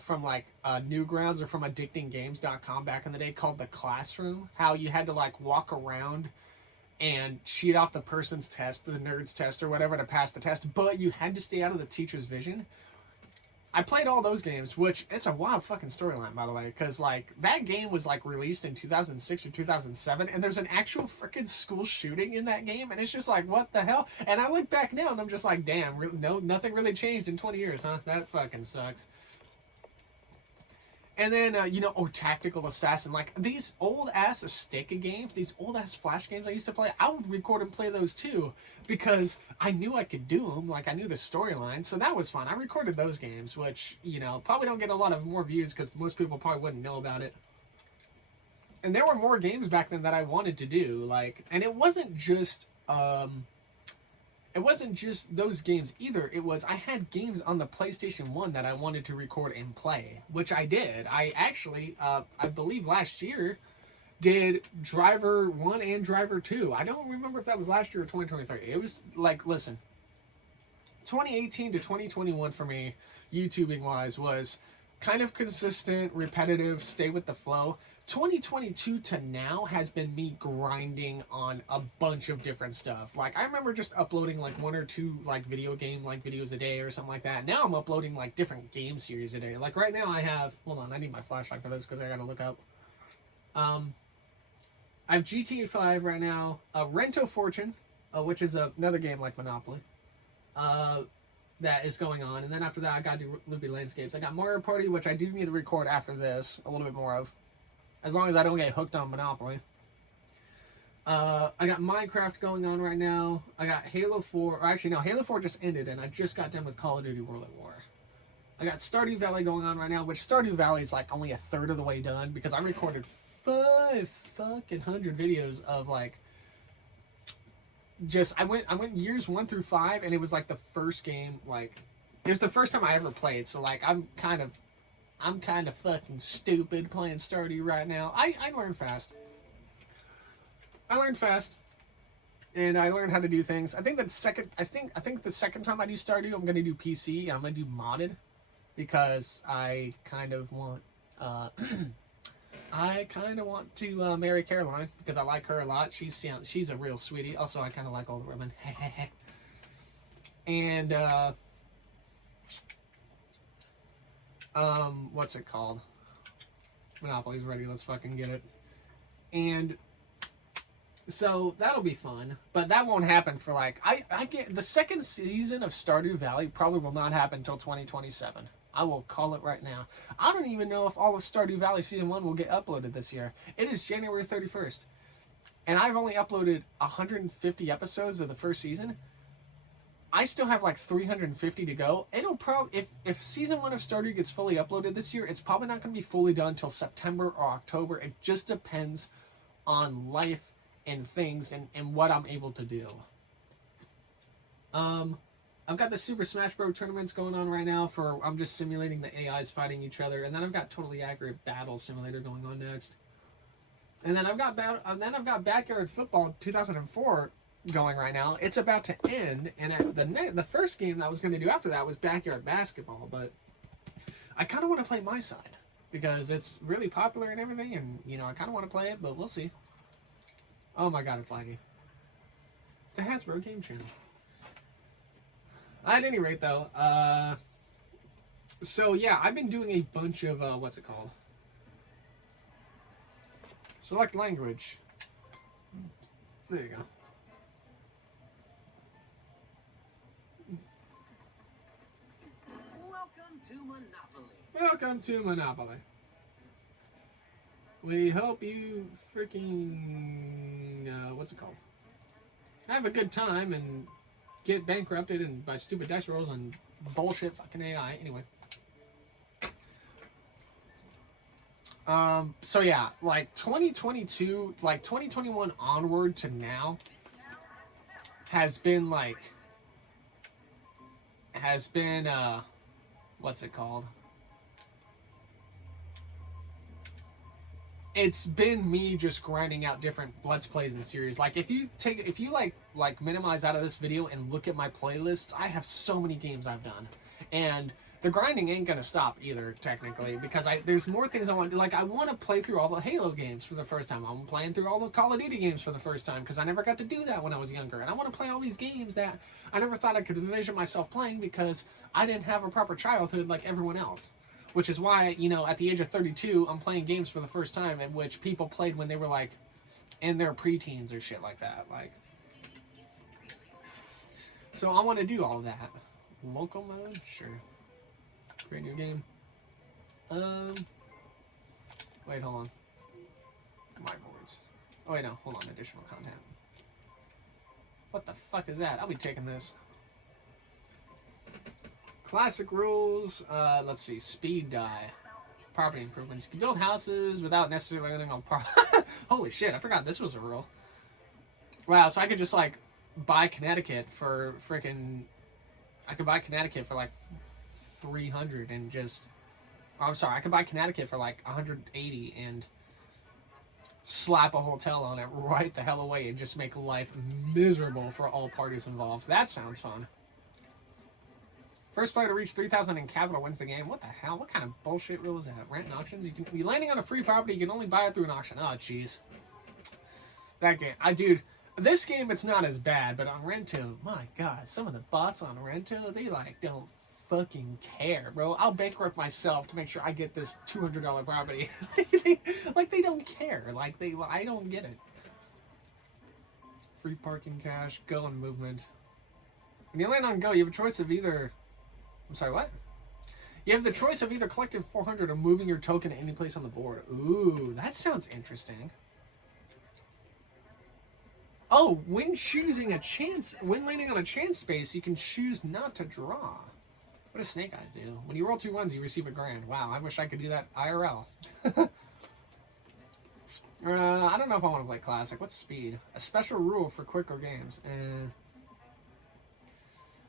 from like Newgrounds or from addictinggames.com back in the day called The Classroom. How you had to like walk around and cheat off the person's test, the nerd's test or whatever, to pass the test, but you had to stay out of the teacher's vision. I played all those games, which it's a wild fucking storyline, by the way, because like that game was like released in 2006 or 2007, and there's an actual freaking school shooting in that game, and it's just like, what the hell? And I look back now and I'm just like, damn, no, nothing really changed in 20 years, huh? That fucking sucks. And then, Tactical Assassin. Like, these old-ass Azteca games, these old-ass Flash games I used to play, I would record and play those, too. Because I knew I could do them. Like, I knew the storyline. So that was fun. I recorded those games, which, probably don't get a lot of more views because most people probably wouldn't know about it. And there were more games back then that I wanted to do. Like, and it wasn't just... It wasn't just those games either. It was, I had games on the PlayStation 1 that I wanted to record and play, which I did. I actually, I believe last year, did Driver 1 and Driver 2. I don't remember if that was last year or 2023. It was, like, listen, 2018 to 2021 for me, YouTubing-wise, was kind of consistent, repetitive, stay with the flow. 2022 to now has been me grinding on a bunch of different stuff. Like, I remember just uploading like 1 or 2 like video game like videos a day or something like that. Now I'm uploading like different game series a day. Like right now I have, hold on, I need my flashlight for this because I gotta look up. I have GTA 5 right now, Rento Fortune, which is another game like Monopoly, that is going on. And then after that I gotta do Loopy Landscapes. I got Mario Party, which I do need to record after this a little bit more of, as long as I don't get hooked on Monopoly. I got Minecraft going on right now. I got Halo 4. Or actually, no, Halo 4 just ended, and I just got done with Call of Duty World at War. I got Stardew Valley going on right now, which Stardew Valley is like only a third of the way done because I recorded 500 videos of like just I went years 1 through 5, and it was like the first game, like it was the first time I ever played. So like I'm kind of fucking stupid playing Stardew right now. I learned fast. And I learned how to do things. I think the second time I do Stardew, I'm gonna do PC. I'm gonna do modded because I kind of want to marry Caroline because I like her a lot. She's a real sweetie. Also, I kind of like older women. And what's it called? Monopoly's ready. Let's fucking get it. And so that'll be fun, but that won't happen for like I get the second season of Stardew Valley probably will not happen until 2027. I will call it right now. I don't even know if all of Stardew Valley season 1 will get uploaded this year. It is January 31st, and I've only uploaded 150 episodes of the first season. I still have like 350 to go. It'll probably, if season 1 of Stardew gets fully uploaded this year, it's probably not going to be fully done until September or October. It just depends on life and things and what I'm able to do. I've got the Super Smash Bros. Tournaments going on right now I'm just simulating the AIs fighting each other, and then I've got Totally Accurate Battle Simulator going on next. And then I've got Backyard Football 2004 going right now. It's about to end, and the first game that I was going to do after that was Backyard Basketball, but I kind of want to play my side because it's really popular and everything, and I kind of want to play it, but we'll see. Oh my god, it's laggy. The Hasbro Game Channel. At any rate, though, so yeah, I've been doing a bunch of, what's it called? Select language. There you go. Welcome to Monopoly. Welcome to Monopoly. We hope you freaking, what's it called? Have a good time and get bankrupted and by stupid dice rolls and bullshit fucking AI. Anyway. So yeah, like 2022, like 2021 onward to now has been what's it called? it's been me just grinding out different Let's Plays in series. Like, if you like minimize out of this video and look at my playlists, I have so many games I've done. And the grinding ain't gonna stop either, technically, because there's more things I want to do. Like, I want to play through all the Halo games for the first time. I'm playing through all the Call of Duty games for the first time, because I never got to do that when I was younger. And I want to play all these games that I never thought I could envision myself playing, because I didn't have a proper childhood like everyone else. Which is why, you know, at the age of 32, I'm playing games for the first time in which people played when they were, like, in their preteens or shit like that. Like, so I want to do all that. Local mode? Sure. Create new game. Wait, hold on. My boards. Oh, wait, no. Hold on. Additional content. What the fuck is that? I'll be taking this. Classic rules. Let's see. Speed die. Property improvements. You can build houses without necessarily landing on Holy shit, I forgot this was a rule. Wow, so I could just, like, buy Connecticut for freaking... I could buy Connecticut for, like, 300 and just... Oh, I'm sorry, I could buy Connecticut for, like, 180 and slap a hotel on it right the hell away and just make life miserable for all parties involved. That sounds fun. First player to reach 3,000 in capital wins the game. What the hell? What kind of bullshit rule is that? Rent and auctions? You can be landing on a free property. You can only buy it through an auction. Oh, jeez. That game. Dude, this game, it's not as bad, but on Rento, my God, some of the bots on Rento, they, like, don't fucking care, bro. I'll bankrupt myself to make sure I get this $200 property. they don't care. Like, I don't get it. Free parking cash, go and movement. When you land on go, you have a choice of either... I'm sorry, what? You have the choice of either collecting 400 or moving your token to any place on the board. Ooh, that sounds interesting. Oh, when landing on a chance space, you can choose not to draw. What does Snake Eyes do? When you roll 2 ones, you receive $1,000. Wow, I wish I could do that IRL. I don't know if I want to play Classic. What's speed? A special rule for quicker games.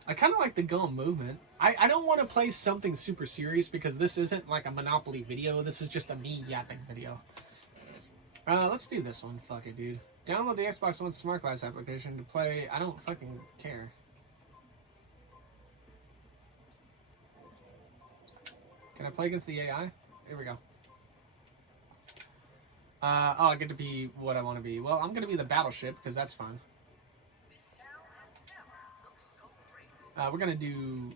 I kind of like the go and movement. I don't want to play something super serious because this isn't like a Monopoly video. This is just a me yapping video. Let's do this one. Fuck it, dude. Download the Xbox One Smart Glass application to play. I don't fucking care. Can I play against the AI? Here we go. Oh, I get to be what I want to be. Well, I'm going to be the battleship because that's fun. We're gonna do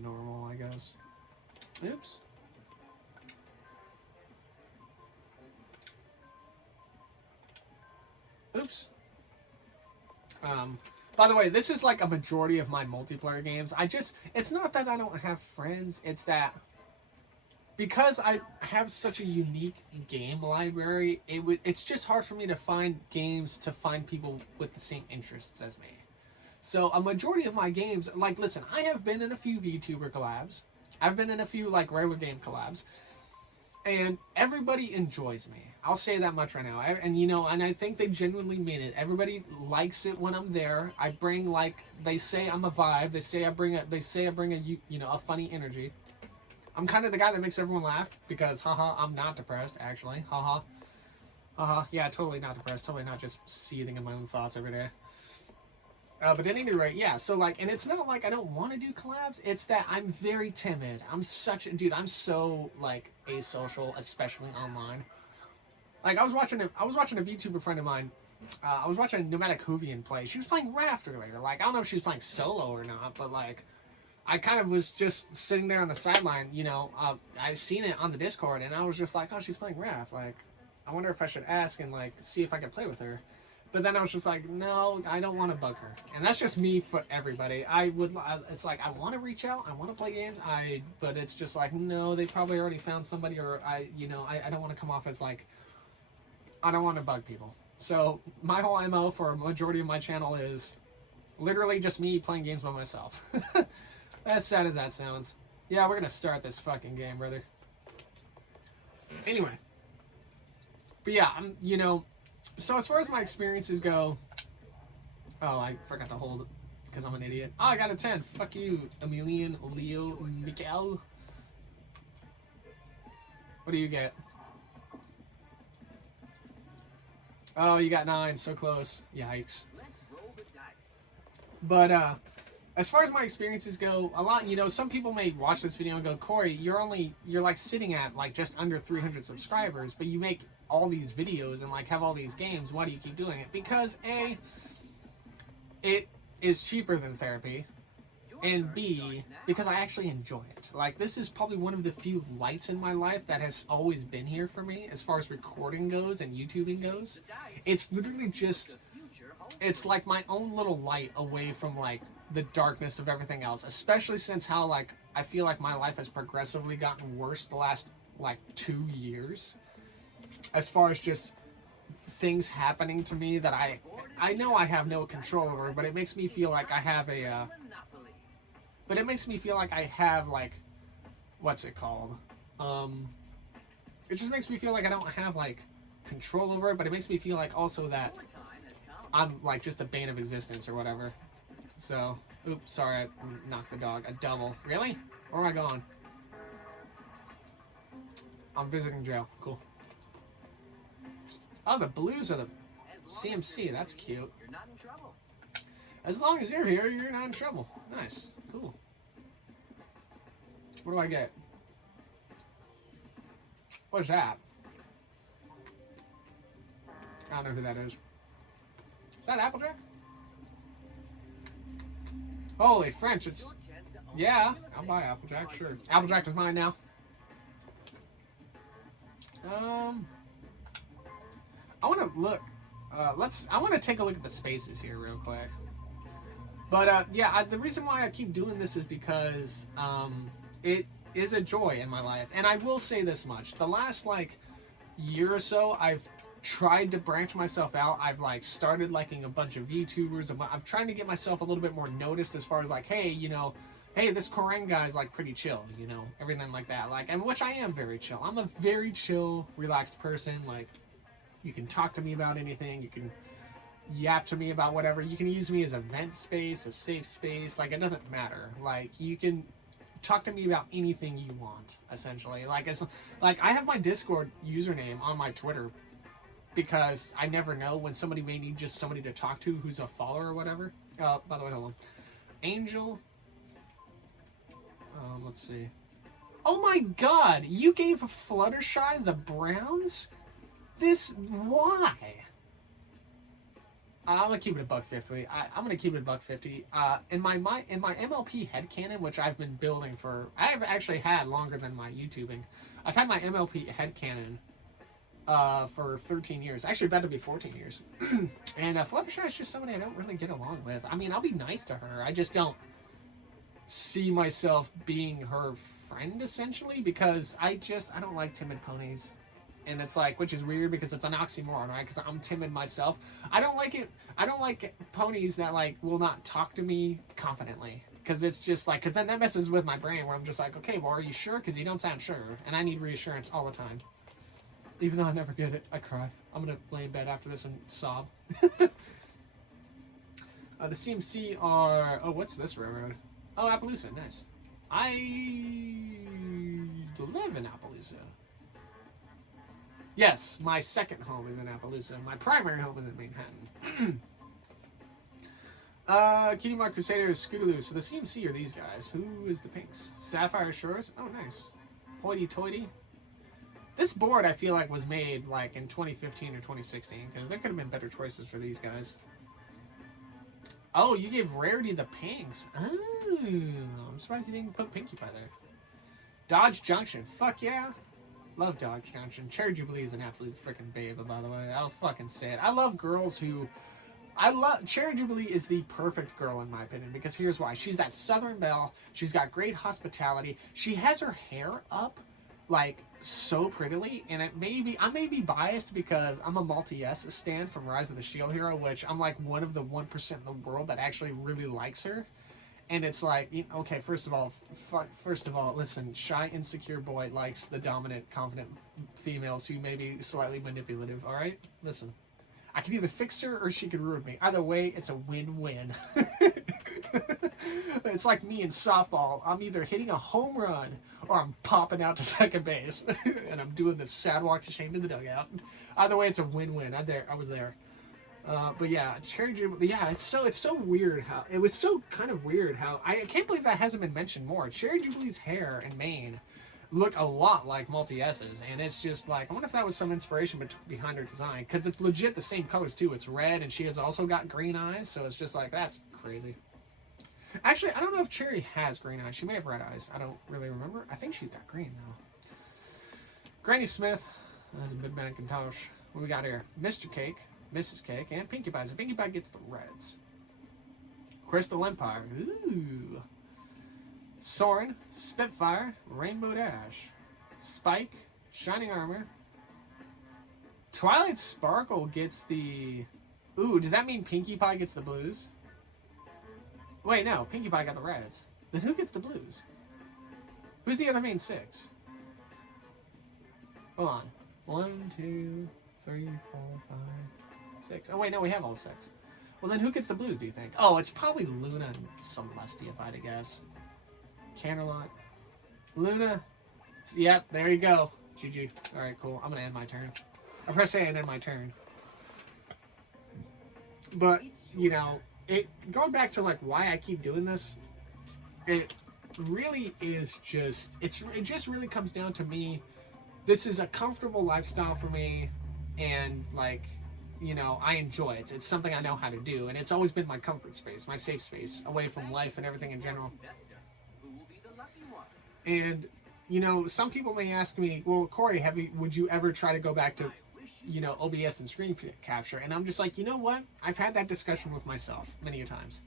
normal, I guess. Oops. Oops. By the way, this is like a majority of my multiplayer games. It's not that I don't have friends, it's that because I have such a unique game library, it's just hard for me to find games to find people with the same interests as me. So a majority of my games, like, listen, I have been in a few VTuber collabs. I've been in a few, like, regular game collabs. And everybody enjoys me. I'll say that much right now. And I think they genuinely mean it. Everybody likes it when I'm there. I bring, like, they say I'm a vibe. They say I bring a funny energy. I'm kind of the guy that makes everyone laugh because, haha, I'm not depressed, actually. Haha. Yeah, totally not depressed. Totally not just seething in my own thoughts every day. But at any rate, yeah, so, like, and it's not like I don't want to do collabs, it's that I'm very timid. I'm so, like, asocial, especially online. Like, I was watching a VTuber friend of mine, I was watching Nomadic Hoovian play. She was playing Raft earlier. Like, I don't know if she was playing solo or not, but, like, I kind of was just sitting there on the sideline, you know, I seen it on the Discord, and I was just like, oh, she's playing Raft. Like, I wonder if I should ask and, like, see if I could play with her. But then I was just like, no, I don't want to bug her. And that's just me for everybody. It's like, I want to reach out, I want to play games, but it's just like, no, they probably already found somebody, or I don't want to come off as like, I don't want to bug people. So my whole MO for a majority of my channel is literally just me playing games by myself. As sad as that sounds. Yeah, we're going to start this fucking game, brother. Anyway. But yeah, so as far as my experiences go, oh, I forgot to hold it because I'm an idiot. Oh, I got a 10. Fuck you, Emilian, Leo, Mikael. What do you get? Oh, you got 9. So close. Yikes. Let's roll the dice. But as far as my experiences go, a lot, some people may watch this video and go, Corey, you're like sitting at like just under 300 subscribers, but you make all these videos and like have all these games. Why do you keep doing it? Because A, it is cheaper than therapy, and B, because I actually enjoy it. Like, this is probably one of the few lights in my life that has always been here for me as far as recording goes and YouTubing goes. It's literally just, it's like my own little light away from like the darkness of everything else, especially since how like I feel like my life has progressively gotten worse the last like 2 years as far as just things happening to me that I know I have no control over, but it makes me feel like I have a but it makes me feel like I have like, what's it called, it just makes me feel like I don't have like control over it, but it makes me feel like also that I'm like just a bane of existence or whatever. So, oops, sorry, I knocked the dog. A double. Really? Where am I going? I'm visiting jail. Cool. Oh, the blues are the CMC. That's cute. You're not in trouble. As long as you're here, you're not in trouble. Nice. Cool. What do I get? What is that? I don't know who that is. Is that Applejack? Holy French, it's... Yeah, I'll buy Applejack, sure. Applejack is mine now. I want to look... I want to take a look at the spaces here real quick. But, yeah, the reason why I keep doing this is because, it is a joy in my life. And I will say this much. The last, like, year or so, I've tried to branch myself out. I've like started liking a bunch of YouTubers. I'm trying to get myself a little bit more noticed as far as like, hey, hey, this Korean guy's like pretty chill, everything like that. Like, and which I am very chill. I'm a very chill, relaxed person. Like, you can talk to me about anything. You can yap to me about whatever. You can use me as a vent space, a safe space. Like, it doesn't matter. Like, you can talk to me about anything you want, essentially. Like, it's like I have my Discord username on my Twitter, because I never know when somebody may need just somebody to talk to who's a follower or whatever. By the way, hold on. Angel. Let's see. Oh my god! You gave Fluttershy the Browns? Why? I'm gonna keep it $1.50. I'm gonna keep it $1.50. In my MLP headcanon, which I've been building for, I've actually had longer than my YouTubing. I've had my MLP headcanon for 13 years. Actually, about to be 14 years. And Fluttershy is just somebody I don't really get along with. I mean, I'll be nice to her. I just don't see myself being her friend, essentially, because I don't like timid ponies. And it's like, which is weird because it's an oxymoron, right? Because I'm timid myself. I don't like it. I don't like ponies that like will not talk to me confidently. Because it's just like, because then that messes with my brain where I'm just like, okay, well, are you sure? Because you don't sound sure. And I need reassurance all the time. Even though I never get it, I cry. I'm going to lay in bed after this and sob. The CMC are... Oh, what's this railroad? Oh, Appaloosa. Nice. I live in Appaloosa. Yes, my second home is in Appaloosa. My primary home is in Manhattan. Cutie Mark Crusader, Scootaloo. So the CMC are these guys. Who is the pinks? Sapphire Shores. Oh, nice. Hoity toity. This board, I feel like, was made, like, in 2015 or 2016, because there could have been better choices for these guys. Oh, you gave Rarity the pinks. Oh, I'm surprised you didn't put Pinkie Pie there. Dodge Junction. Fuck yeah. Love Dodge Junction. Cherry Jubilee is an absolute freaking babe, by the way. I'll fucking say it. I love girls who... Cherry Jubilee is the perfect girl, in my opinion, because here's why. She's that Southern belle. She's got great hospitality. She has her hair up like so prettily, and I may be biased because I'm a Multi-S stan from Rise of the Shield Hero, which I'm like one of the 1% in the world that actually really likes her. And it's like, okay, first of all, listen, shy, insecure boy likes the dominant, confident females who may be slightly manipulative, all right? Listen, I can either fix her or she can ruin me. Either way, it's a win-win. It's like me in softball. I'm either hitting a home run or I'm popping out to second base. And I'm doing the sad walk of shame to the dugout. Either way, it's a win-win. I was there. But yeah, Cherry Jubilee. Yeah, it's so weird how it was so kind of weird how I can't believe that hasn't been mentioned more. Cherry Jubilee's hair and mane look a lot like Multi S's, and it's just like I wonder if that was some inspiration behind her design because it's legit the same colors too. It's red, and she has also got green eyes, so it's just like that's crazy. Actually, I don't know if Cherry has green eyes. She may have red eyes. I don't really remember. I think she's got green though. Granny Smith. That's a big Macintosh. What we got here? Mr. Cake. Mrs. Cake, and Pinkie Pie. So Pinkie Pie gets the reds. Crystal Empire. Ooh. Soren, Spitfire, Rainbow Dash. Spike, Shining Armor. Twilight Sparkle gets the... Ooh, does that mean Pinkie Pie gets the blues? Wait, no. Pinkie Pie got the reds. Then who gets the blues? Who's the other main 6? Hold on. 1, 2, 3, 4, 5... 6. Oh wait, no, we have all 6. Well, then who gets the blues, do you think? Oh, it's probably Luna and Celestia, if I had to guess. Canterlot. Luna. Yep, there you go. GG. Alright, cool. I'm gonna end my turn. I press A and end my turn. But, you know, going back to, like, why I keep doing this, it really is just... It just really comes down to me. This is a comfortable lifestyle for me, and, like... You know, I enjoy it. It's something I know how to do, and it's always been my comfort space, my safe space, away from life and everything in general. And, you know, some people may ask me, well, Corey, would you ever try to go back to, you know, OBS and screen capture? And I'm just like, you know what? I've had that discussion with myself many a times.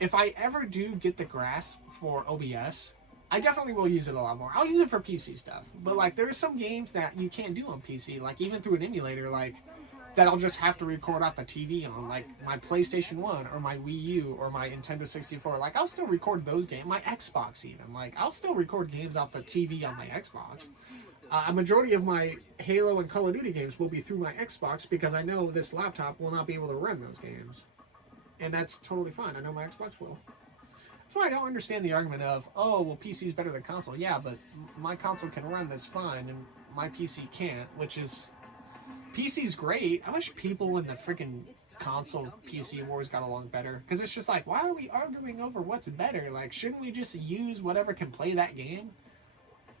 If I ever do get the grasp for OBS, I definitely will use it a lot more. I'll use it for PC stuff, but, like, there are some games that you can't do on PC, like, even through an emulator, like... that I'll just have to record off the TV on, like my PlayStation 1 or my Wii U or my Nintendo 64. Like, I'll still record those games. My Xbox, even. Like, I'll still record games off the TV on my Xbox. A majority of my Halo and Call of Duty games will be through my Xbox because I know this laptop will not be able to run those games. And that's totally fine. I know my Xbox will. That's why I don't understand the argument of, oh, well, PC is better than console. Yeah, but my console can run this fine and my PC can't, which is... PC's great. I wish people in the freaking console PC wars got along better. Because it's just like, why are we arguing over what's better? Like, shouldn't we just use whatever can play that game?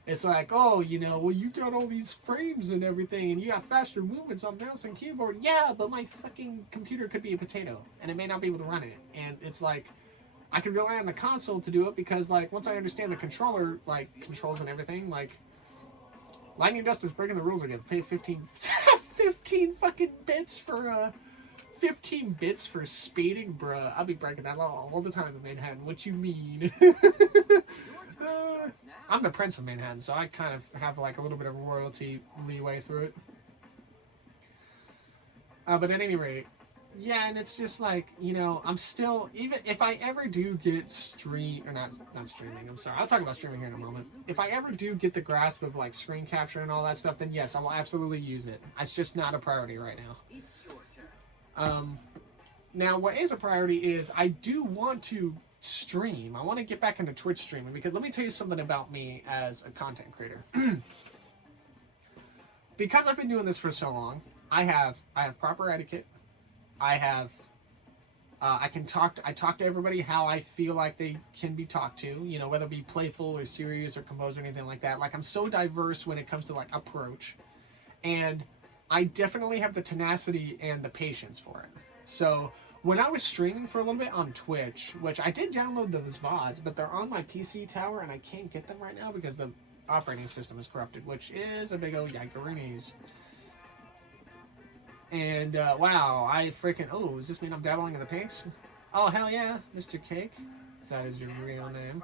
It's like, oh, you know, well, you got all these frames and everything, and you got faster movements on mouse and keyboard. Yeah, but my fucking computer could be a potato, and it may not be able to run it. And it's like, I can rely on the console to do it because, like, once I understand the controller, like, controls and everything, like, Lightning Dust is breaking the rules again. 15 fucking bits for 15 bits for speeding, bruh. I'll be breaking that law all the time in Manhattan. What you mean? I'm the Prince of Manhattan, so I kind of have like a little bit of royalty leeway through it. But at any rate, yeah, and it's just like, you know, I'm still, even if I ever do get not streaming, I'm sorry, I'll talk about streaming here in a moment. If I ever do get the grasp of like screen capture and all that stuff, then yes, I will absolutely use it. It's just not a priority right now. Now what is a priority is I do want to stream. I want to get back into Twitch streaming because let me tell you something about me as a content creator. Because I've been doing this for so long, I have proper etiquette. I talk to everybody how I feel like they can be talked to, you know, whether it be playful or serious or composed or anything like that. Like, I'm so diverse when it comes to, like, approach. And I definitely have the tenacity and the patience for it. So, when I was streaming for a little bit on Twitch, which I did download those VODs, but they're on my PC tower and I can't get them right now because the operating system is corrupted, which is a big old yikeroonies. And, wow, does this mean I'm dabbling in the pinks? Oh, hell yeah, Mr. Cake, if that is your real name.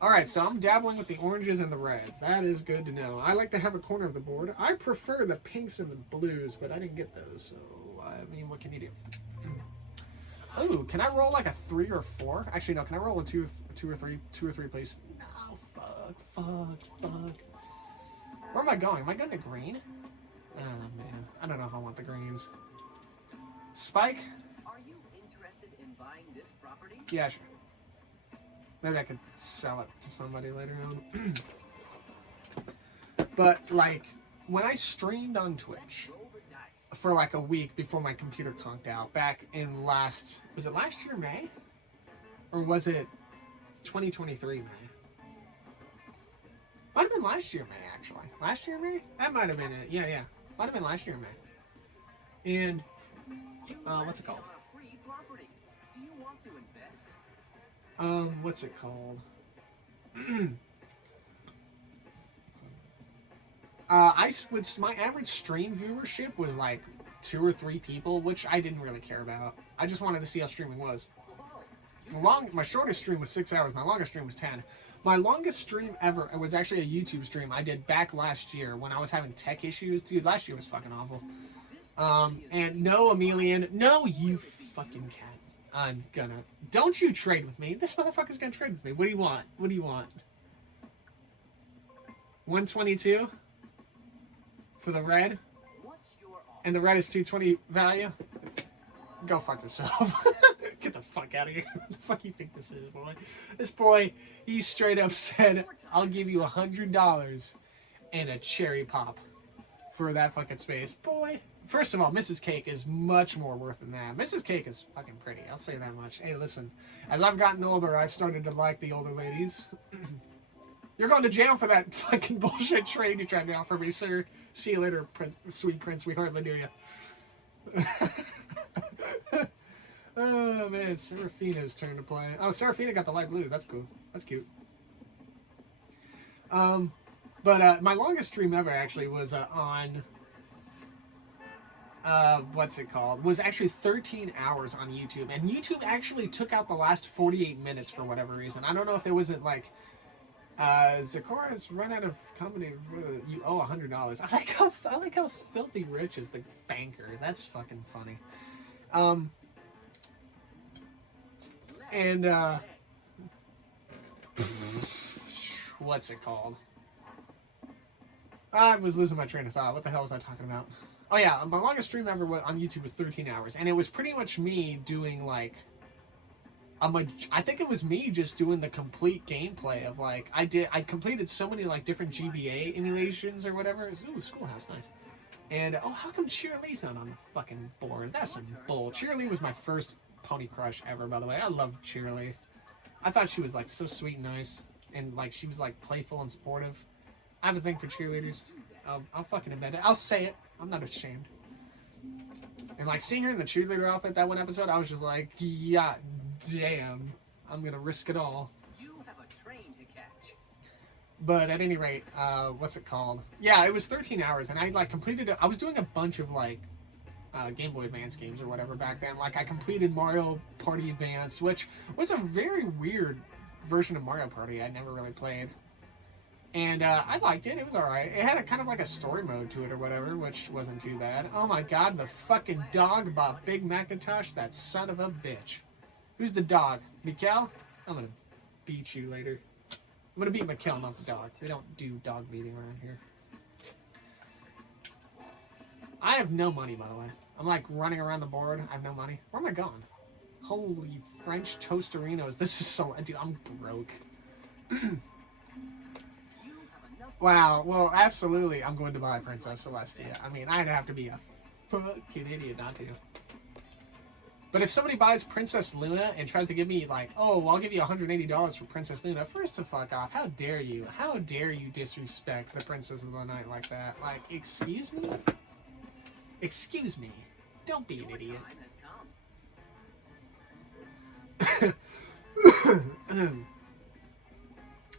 Alright, so I'm dabbling with the oranges and the reds. That is good to know. I like to have a corner of the board. I prefer the pinks and the blues, but I didn't get those, so, I mean, what can you do? Ooh, can I roll like a 3 or 4? Actually, no, can I roll a 2 or 3? 2 or 3, please. No, fuck. Where am I going? Am I going to green? Oh, man. I don't know if I want the greens. Spike? Are you interested in buying this property? Yeah, sure. Maybe I could sell it to somebody later on. But, like, when I streamed on Twitch Roll the dice. for like a week before my computer conked out, back in was it last year, May? Or was it 2023 May? Might have been last year, May, actually. Last year, May? That might have been it. Yeah. Might have been last year, May. And, what's it called? On a free property. Do you want to invest? What's it called? My average stream viewership was like 2 or 3 people, which I didn't really care about. I just wanted to see how streaming was. My shortest stream was 6 hours. My longest stream was 10. My longest stream ever, it was actually a YouTube stream I did back last year when I was having tech issues. Dude, last year was fucking awful. And no, Emilian, no, you fucking cat. Don't you trade with me. This motherfucker's gonna trade with me. What do you want? 122 for the red? What's your offer? And the red is 220 value? Go fuck yourself. Get the fuck out of here. What the fuck you think this is, boy? This boy, he straight up said, I'll give you $100 and a cherry pop for that fucking space. Boy, first of all, Mrs. Cake is much more worth than that. Mrs. Cake is fucking pretty, I'll say that much. Hey, listen, as I've gotten older, I've started to like the older ladies. You're going to jail for that fucking bullshit trade you tried to offer me, sir. See you later, sweet prince. We hardly knew you. Oh, man, it's Seraphina's turn to play. Oh, Seraphina got the light blues. That's cool. That's cute. But my longest stream ever actually was on... what's it called? Was actually 13 hours on YouTube. And YouTube actually took out the last 48 minutes for whatever reason. I don't know if there wasn't like... Zakara's run out of comedy. You owe $100. I like how filthy rich is the banker. That's fucking funny. And what's it called? I was losing my train of thought. What the hell was I talking about? Oh yeah, my longest stream ever on YouTube was 13 hours, and it was pretty much me doing like I think it was me just doing the complete gameplay of like I completed so many like different GBA emulations or whatever. Ooh, Schoolhouse, nice. And oh, how come Cheerlee's not on the fucking board? That's some bull. Cheerlee was my first pony crush ever, by the way. I love Cheerlee. I thought she was like so sweet and nice, and like she was like playful and supportive. I have a thing for cheerleaders. I'll fucking admit it. I'll say it. I'm not ashamed. And like seeing her in the cheerleader outfit that one episode, I was just like, yeah, damn, I'm gonna risk it all. You have a train to catch. But at any rate, what's it called? Yeah, it was 13 hours, and I like completed it. I was doing a bunch of like Game Boy Advance games or whatever back then. Like I completed Mario Party Advance, which was a very weird version of Mario Party I never really played. And I liked it. It was alright. It had a kind of like a story mode to it or whatever, which wasn't too bad. Oh my god, the fucking dog bought Big Macintosh, that son of a bitch. Who's the dog? Mikkel? I'm gonna beat you later. I'm gonna beat Mikkel, not the dog. We don't do dog beating around here. I have no money, by the way. I'm like running around the board. I have no money. Where am I going? Holy French toasterinos. This is so... Dude, I'm broke. Wow, well, absolutely, I'm going to buy Princess Celestia. I mean, I'd have to be a fucking idiot not to. But if somebody buys Princess Luna and tries to give me, like, oh, I'll give you $180 for Princess Luna, first to fuck off, how dare you? How dare you disrespect the Princess of the Night like that? Like, excuse me? Excuse me. Don't be an idiot.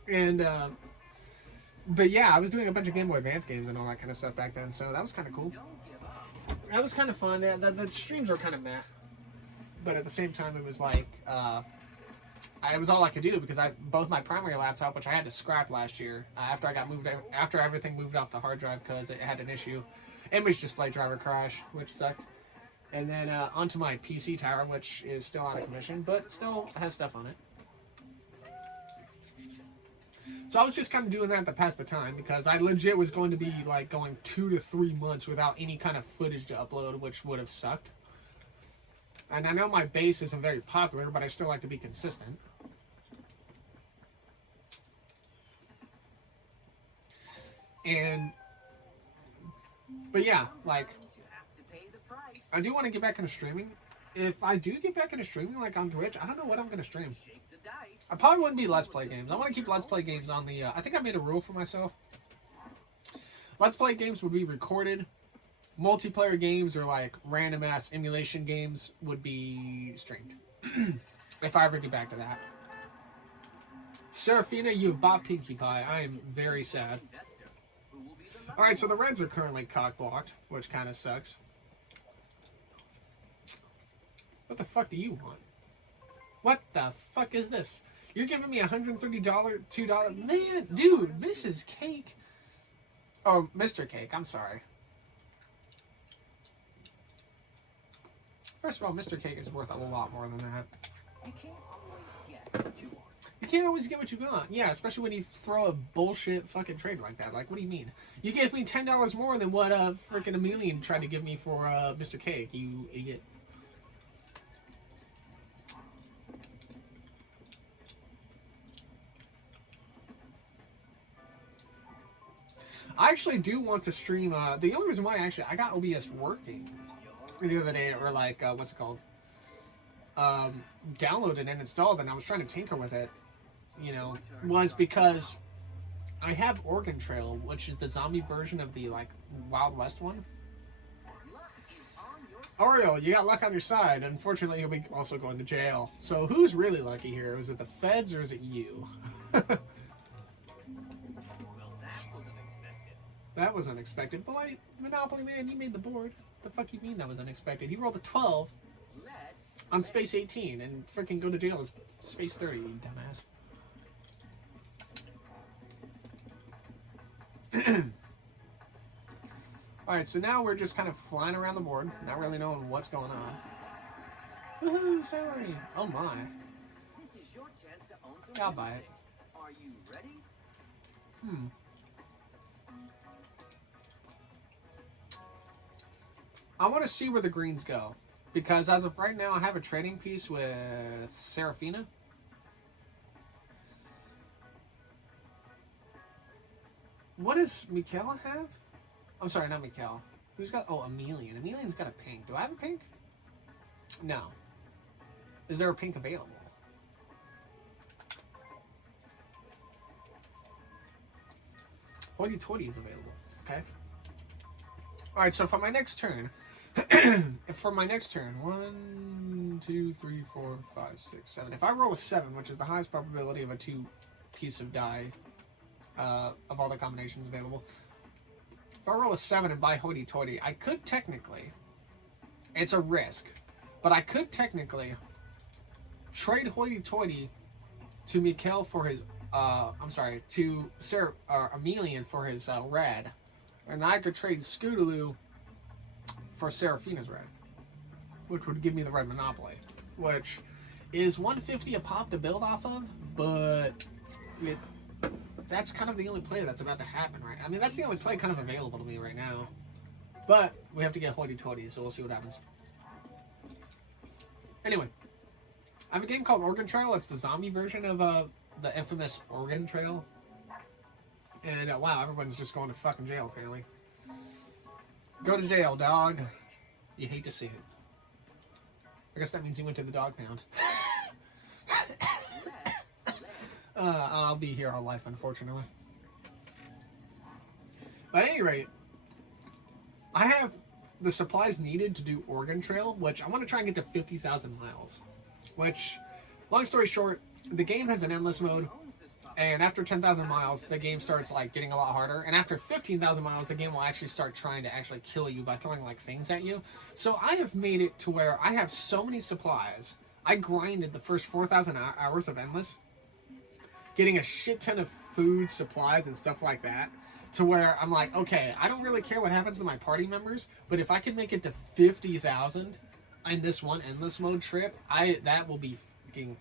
And, but yeah, I was doing a bunch of Game Boy Advance games and all that kind of stuff back then, so that was kind of cool. That was kind of fun. The streams were kind of meh, but at the same time, it was like it was all I could do because both my primary laptop, which I had to scrap last year after everything moved off the hard drive because it had an issue, image display driver crash, which sucked, and then onto my PC tower, which is still out of commission, but still has stuff on it. So I was just kind of doing that to pass the time because I legit was going to be like going 2 to 3 months without any kind of footage to upload, which would have sucked. And I know my base isn't very popular, but I still like to be consistent. But yeah, like, You have to pay the price. I do want to get back into streaming. If I do get back into streaming, like on Twitch, I don't know what I'm going to stream. Shake the dice. I probably wouldn't be Let's Play games. I want to keep Let's Play games on the... I think I made a rule for myself. Let's Play games would be recorded. Multiplayer games or like random ass emulation games would be streamed. If I ever get back to that. Serafina, you have bought Pinkie Pie. I am very sad. Investor, who will be the Alright, so the Reds are currently cock-blocked, which kind of sucks. What the fuck do you want? What the fuck is this? You're giving me $130, $2... Man, dude, Mrs. Cake. Oh, Mr. Cake, I'm sorry. First of all, Mr. Cake is worth a lot more than that. You can't always get what you want. You can't always get what you want. Yeah, especially when you throw a bullshit fucking trade like that. Like, what do you mean? You gave me $10 more than what freaking Emilian tried to give me for Mr. Cake, you idiot. I actually do want to stream. The only reason why I got OBS working the other day, or like, what's it called? Downloaded and installed, and I was trying to tinker with it, you know, was because I have Oregon Trail, which is the zombie version of the, like, Wild West one. Luck is on your side. Oriole, you got luck on your side. Unfortunately, you'll be also going to jail. So who's really lucky here? Is it the feds or is it you? Well, that was unexpected. That was unexpected. Boy, Monopoly Man, you made the board. The fuck you mean that was unexpected? He rolled a 12 Let's on space 18 and freaking go to jail as space 30, you dumbass. Alright, so now we're just kind of flying around the board, not really knowing what's going on. Woohoo, celery! Oh my. This is your chance to own some I'll real buy it. estate. Are you ready? I want to see where the greens go. Because as of right now, I have a trading piece with Serafina. What does Mikhail have? I'm sorry, not Mikhail. Who's got... Oh, Emilian. Emilian's got a pink. Do I have a pink? No. Is there a pink available? Hoity-toity is available. Okay. Alright, so for my next turn... for my next turn, 1, 2, 3, 4, 5, 6, 7. If I roll a 7, which is the highest probability of a 2-piece of die of all the combinations available, if I roll a 7 and buy hoity-toity, I could technically, it's a risk, but I could technically trade hoity-toity to Mikhail for his, to Emilian for his red, and I could trade Scootaloo for Serafina's red, which would give me the red Monopoly, which is 150 a pop to build off of, but that's kind of the only play that's about to happen, right? I mean, that's the only play kind of available to me right now, but we have to get hoity-toity, so we'll see what happens. Anyway, I have a game called Oregon Trail. It's the zombie version of the infamous Oregon Trail, and wow, everyone's just going to fucking jail apparently. Go to jail, dog. You hate to see it. I guess that means he went to the dog pound. I'll be here all life, unfortunately. But at any rate, I have the supplies needed to do Oregon Trail, which I want to try and get to 50,000 miles. Which, long story short, the game has an endless mode. And after 10,000 miles, the game starts, like, getting a lot harder. And after 15,000 miles, the game will actually start trying to actually kill you by throwing, like, things at you. So I have made it to where I have so many supplies. I grinded the first 4,000 hours of Endless, getting a shit ton of food, supplies, and stuff like that, to where I'm like, okay, I don't really care what happens to my party members, but if I can make it to 50,000 in this one Endless mode trip, that will be fucking...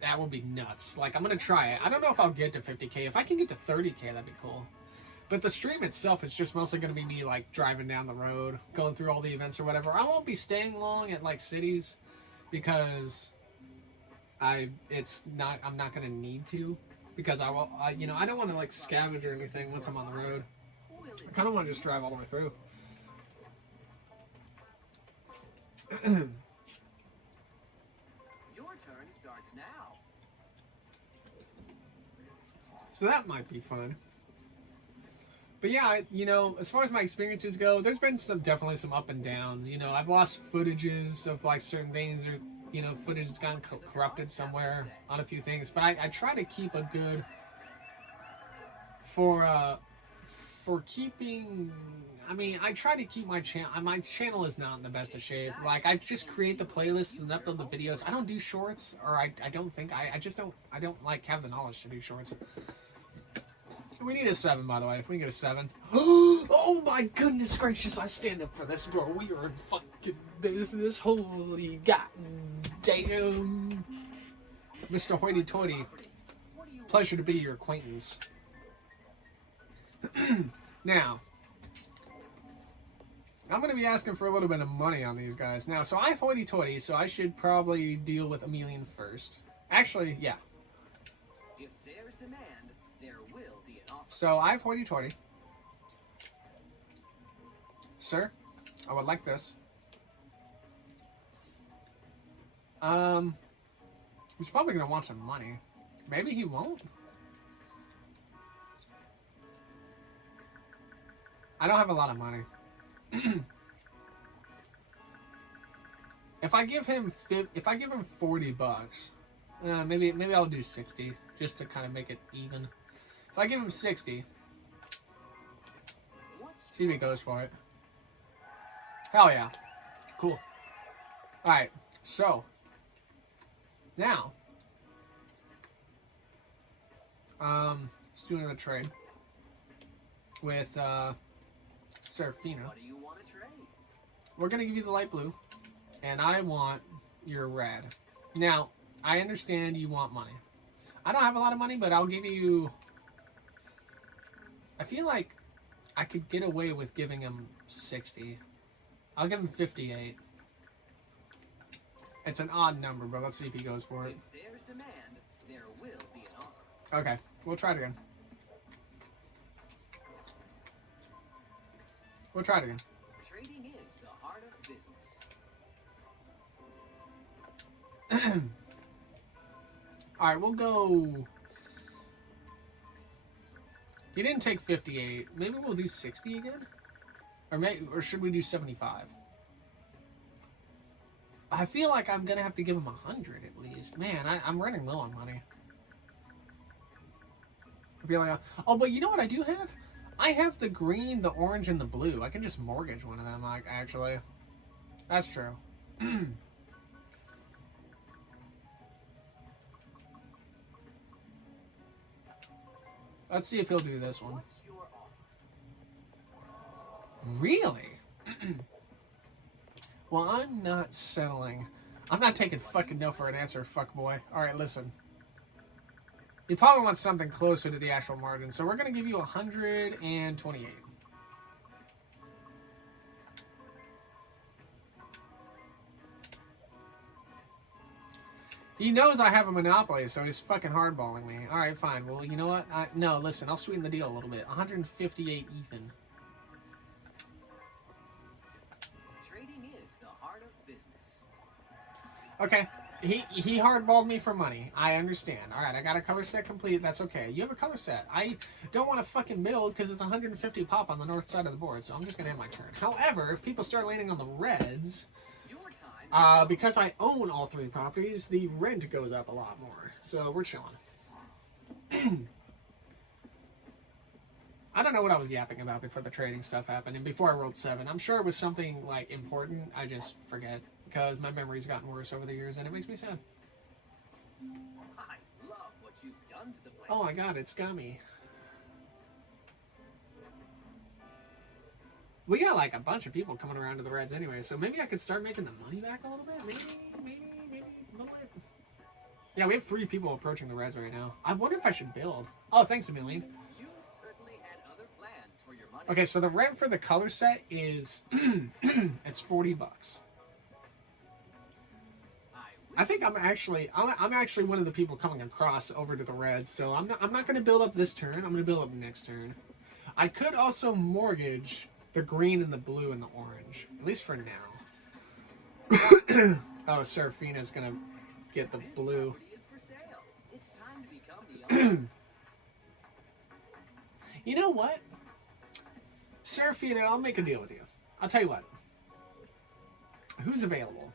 That will be nuts. Like, I'm going to try it. I don't know if I'll get to 50k. If I can get to 30k, that'd be cool. But the stream itself is just mostly going to be me, like, driving down the road, going through all the events or whatever. I won't be staying long at, like, cities. because I'm not gonna need to, because I don't want to like scavenge or anything once I'm on the road. I kind of want to just drive all the way through. Your turn starts now. So that might be fun. But yeah, as far as my experiences go, there's been definitely some up and downs. I've lost footages of like certain things, or footage has gotten corrupted somewhere on a few things. But I try to keep a good for keeping. I mean, I try to keep my channel. My channel is not in the best of shape. Like, I just create the playlists and upload the videos. I don't do shorts, or I don't think I just don't. I don't like have the knowledge to do shorts. We need a 7, by the way. If we can get a 7. Oh my goodness gracious, I stand up for this, bro. We are in fucking business. Holy goddamn. Mr. Hoity Toity, pleasure to be your acquaintance. Now, I'm going to be asking for a little bit of money on these guys. Now, so I have Hoity Toity, so I should probably deal with Emelian first. Actually, yeah. If there's demand, there will be an offer. So I have Hoity Toity. Sir, I would like this. He's probably going to want some money. Maybe he won't. I don't have a lot of money. If I give him $40, maybe I'll do 60 just to kind of make it even. If I give him 60, see if he goes for it. Hell yeah, cool. All right, so now, let's do another trade with Serafina. What do you want to trade? We're gonna give you the light blue, and I want your red. Now, I understand you want money. I don't have a lot of money, but I'll give you. I feel like I could get away with giving him 60. I'll give him 58. It's an odd number, but let's see if he goes for it. If there's demand, there will be an offer. Okay, we'll try it again. We'll try it again. Trading is the heart of business. Alright, we'll go. He didn't take 58. Maybe we'll do 60 again? Or should we do 75? I feel like I'm gonna have to give him 100 at least. Man, I'm running low on money. I feel like oh, but you know what I do have? I have the green, the orange, and the blue. I can just mortgage one of them, actually. That's true. Let's see if he'll do this one. What's your offer? Really? Well, I'm not settling. I'm not taking fucking no for an answer, fuckboy. Alright, listen. You probably want something closer to the actual margin, so we're going to give you 128. He knows I have a monopoly, so he's fucking hardballing me. Alright, fine. Well, you know what? No, listen, I'll sweeten the deal a little bit. 158 even. Trading is the heart of business. Okay. He hardballed me for money. I understand. Alright, I got a color set complete. That's okay. You have a color set. I don't want to fucking build because it's 150 pop on the north side of the board, so I'm just going to end my turn. However, if people start landing on the reds, because I own all 3 properties, the rent goes up a lot more. So we're chilling. I don't know what I was yapping about before the trading stuff happened and before I rolled 7. I'm sure it was something like important. I just forget because my memory's gotten worse over the years and it makes me sad. I love what you've done to the place. Oh my god, it's gummy. We got like a bunch of people coming around to the Reds anyway, so maybe I could start making the money back a little bit. Maybe a little bit. Yeah, we have 3 people approaching the Reds right now. I wonder if I should build. Oh, thanks, Emelian. You certainly had other plans for your money. Okay, so the rent for the color set is it's $40. I I think I'm actually one of the people coming across over to the reds, so I'm not going to build up this turn. I'm going to build up next turn. I could also mortgage the green and the blue and the orange, at least for now. Oh, Serafina's going to get the blue. It's time to become the owner. You know what? Serafina, I'll make a deal with you. I'll tell you what. Who's available?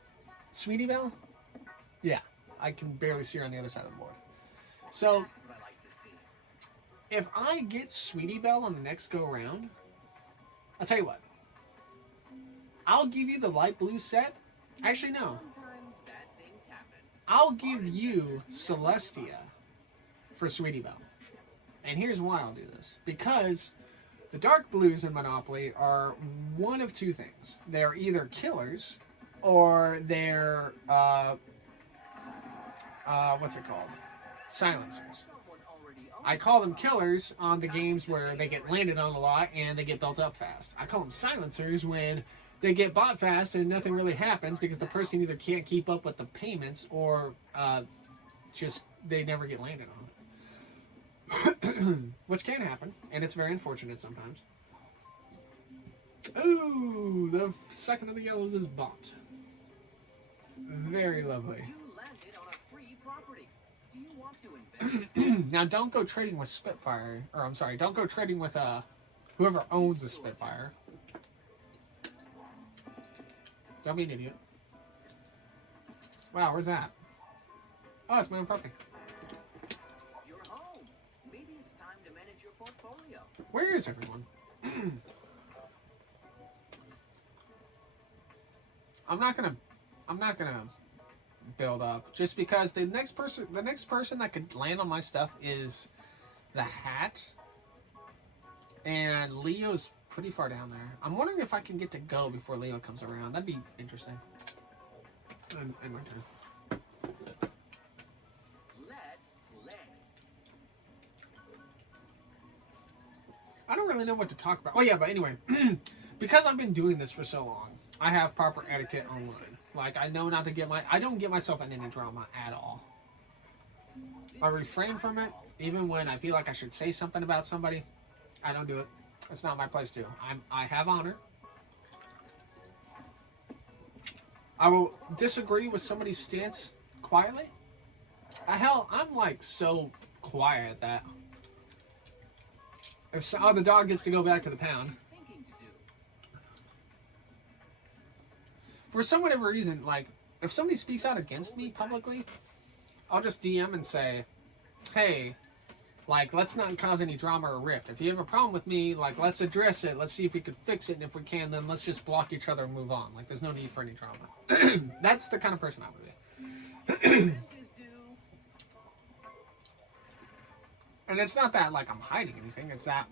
Sweetie Belle? Yeah, I can barely see her on the other side of the board. So, That's what I like to see. if I get Sweetie Belle on the next go round, I'll tell you what. I'll give you the light blue set. Actually, no. Sometimes bad things happen. I'll give you Celestia for Sweetie Belle. And here's why I'll do this. Because the dark blues in Monopoly are one of two things. They're either killers or they're, what's it called? Silencers. Someone already owns I call them killers on the games where they get landed on a lot and they get built up fast. I call them silencers when they get bought fast and nothing really happens because the person either can't keep up with the payments or just they never get landed on. Which can happen, and it's very unfortunate sometimes. Ooh, the second of the yellows is bought. Very lovely. You landed on a free property. Do you want to invest? Now, don't go trading with Spitfire, or I'm sorry, don't go trading with whoever owns the Spitfire. Don't be an idiot. Wow, where's that? Oh, it's my own property. You're home. Maybe it's time to manage your portfolio. Where is everyone? I'm not gonna build up just because the next person that could land on my stuff is the Hat, and Leo's pretty far down there. I'm wondering if I can get to go before Leo comes around. That'd be interesting. And my turn. Let's play. I don't really know what to talk about. Oh yeah, but anyway, because I've been doing this for so long, I have proper etiquette online. Like, I know not to I don't get myself in any drama at all. I refrain from it, even when I feel like I should say something about somebody. I don't do it. It's not my place to. I have honor. I will disagree with somebody's stance quietly. Hell, I'm like so quiet that if the dog gets to go back to the pound. Thinking to do. For some whatever reason, like, if somebody speaks out against me publicly, I'll just DM and say, hey, like, let's not cause any drama or rift. If you have a problem with me, like, let's address it. Let's see if we can fix it. And if we can, then let's just block each other and move on. Like, there's no need for any drama. That's the kind of person I would be. Rent is due. And it's not that, like, I'm hiding anything. It's that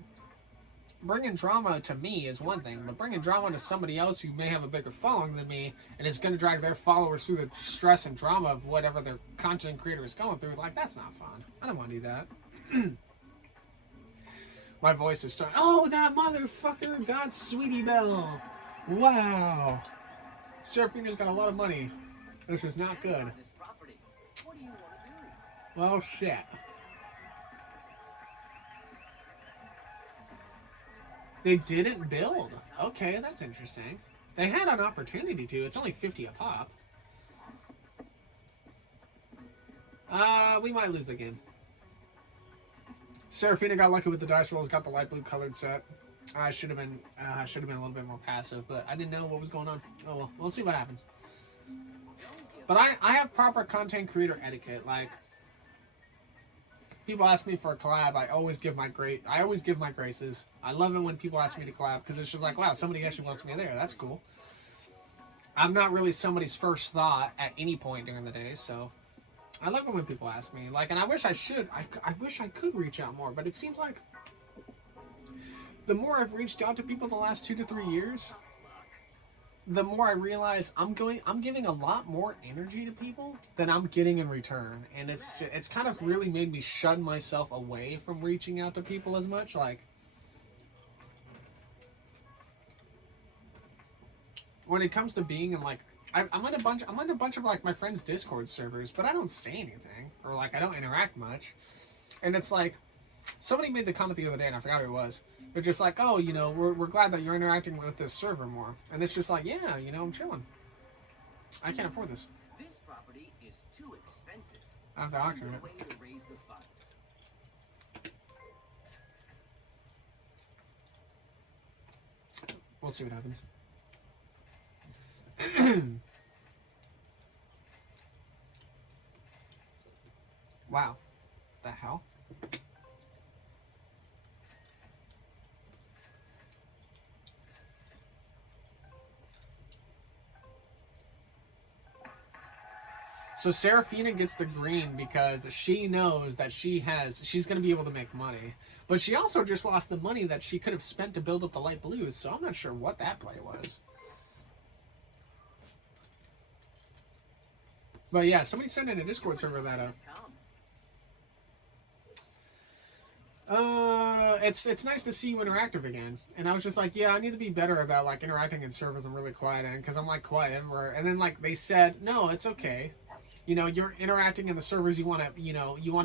bringing drama to me is one thing, but bringing drama to somebody else who may have a bigger following than me and is going to drag their followers through the stress and drama of whatever their content creator is going through, like, that's not fun. I don't want to do that. My voice is starting. Oh, that motherfucker got Sweetie Belle. Wow. Serafina's got a lot of money. This is not good. This property. What do you want to do? Well, shit. They didn't build. Okay, that's interesting. They had an opportunity to. It's only 50 a pop. We might lose the game. Serafina got lucky with the dice rolls, got the light blue colored set. I should have been a little bit more passive, but I didn't know what was going on. Oh well, we'll see what happens. But I have proper content creator etiquette. Like, people ask me for a collab, I always give my graces. I love it when people ask me to collab because it's just like, wow, somebody actually wants me there. That's cool. I'm not really somebody's first thought at any point during the day, so I love it when people ask me. Like, and I wish I should. I wish I could reach out more, but it seems like the more I've reached out to people the last 2 to 3 years, the more I realize I'm giving a lot more energy to people than I'm getting in return, and it's kind of really made me shun myself away from reaching out to people as much. Like, when it comes to being in like I'm in a bunch of like my friends' Discord servers, but I don't say anything or like I don't interact much. And it's like somebody made the comment the other day, and I forgot who it was. They're just like, oh, you know, we're glad that you're interacting with this server more. And it's just like, yeah, you know, I'm chilling. I can't afford this. This property is too expensive. I have to auction Find a it. way to raise the funds. We'll see what happens. Wow. The hell? So Serafina gets the green because she knows that she's going to be able to make money. But she also just lost the money that she could have spent to build up the light blues, so I'm not sure what that play was. But yeah, somebody sent in a Discord server that it's nice to see you interactive again. And I was just like, yeah, I need to be better about like interacting in servers I'm really quiet in, because I'm like quiet everywhere. And then like they said, no, it's okay. You know, you're interacting in the servers you want to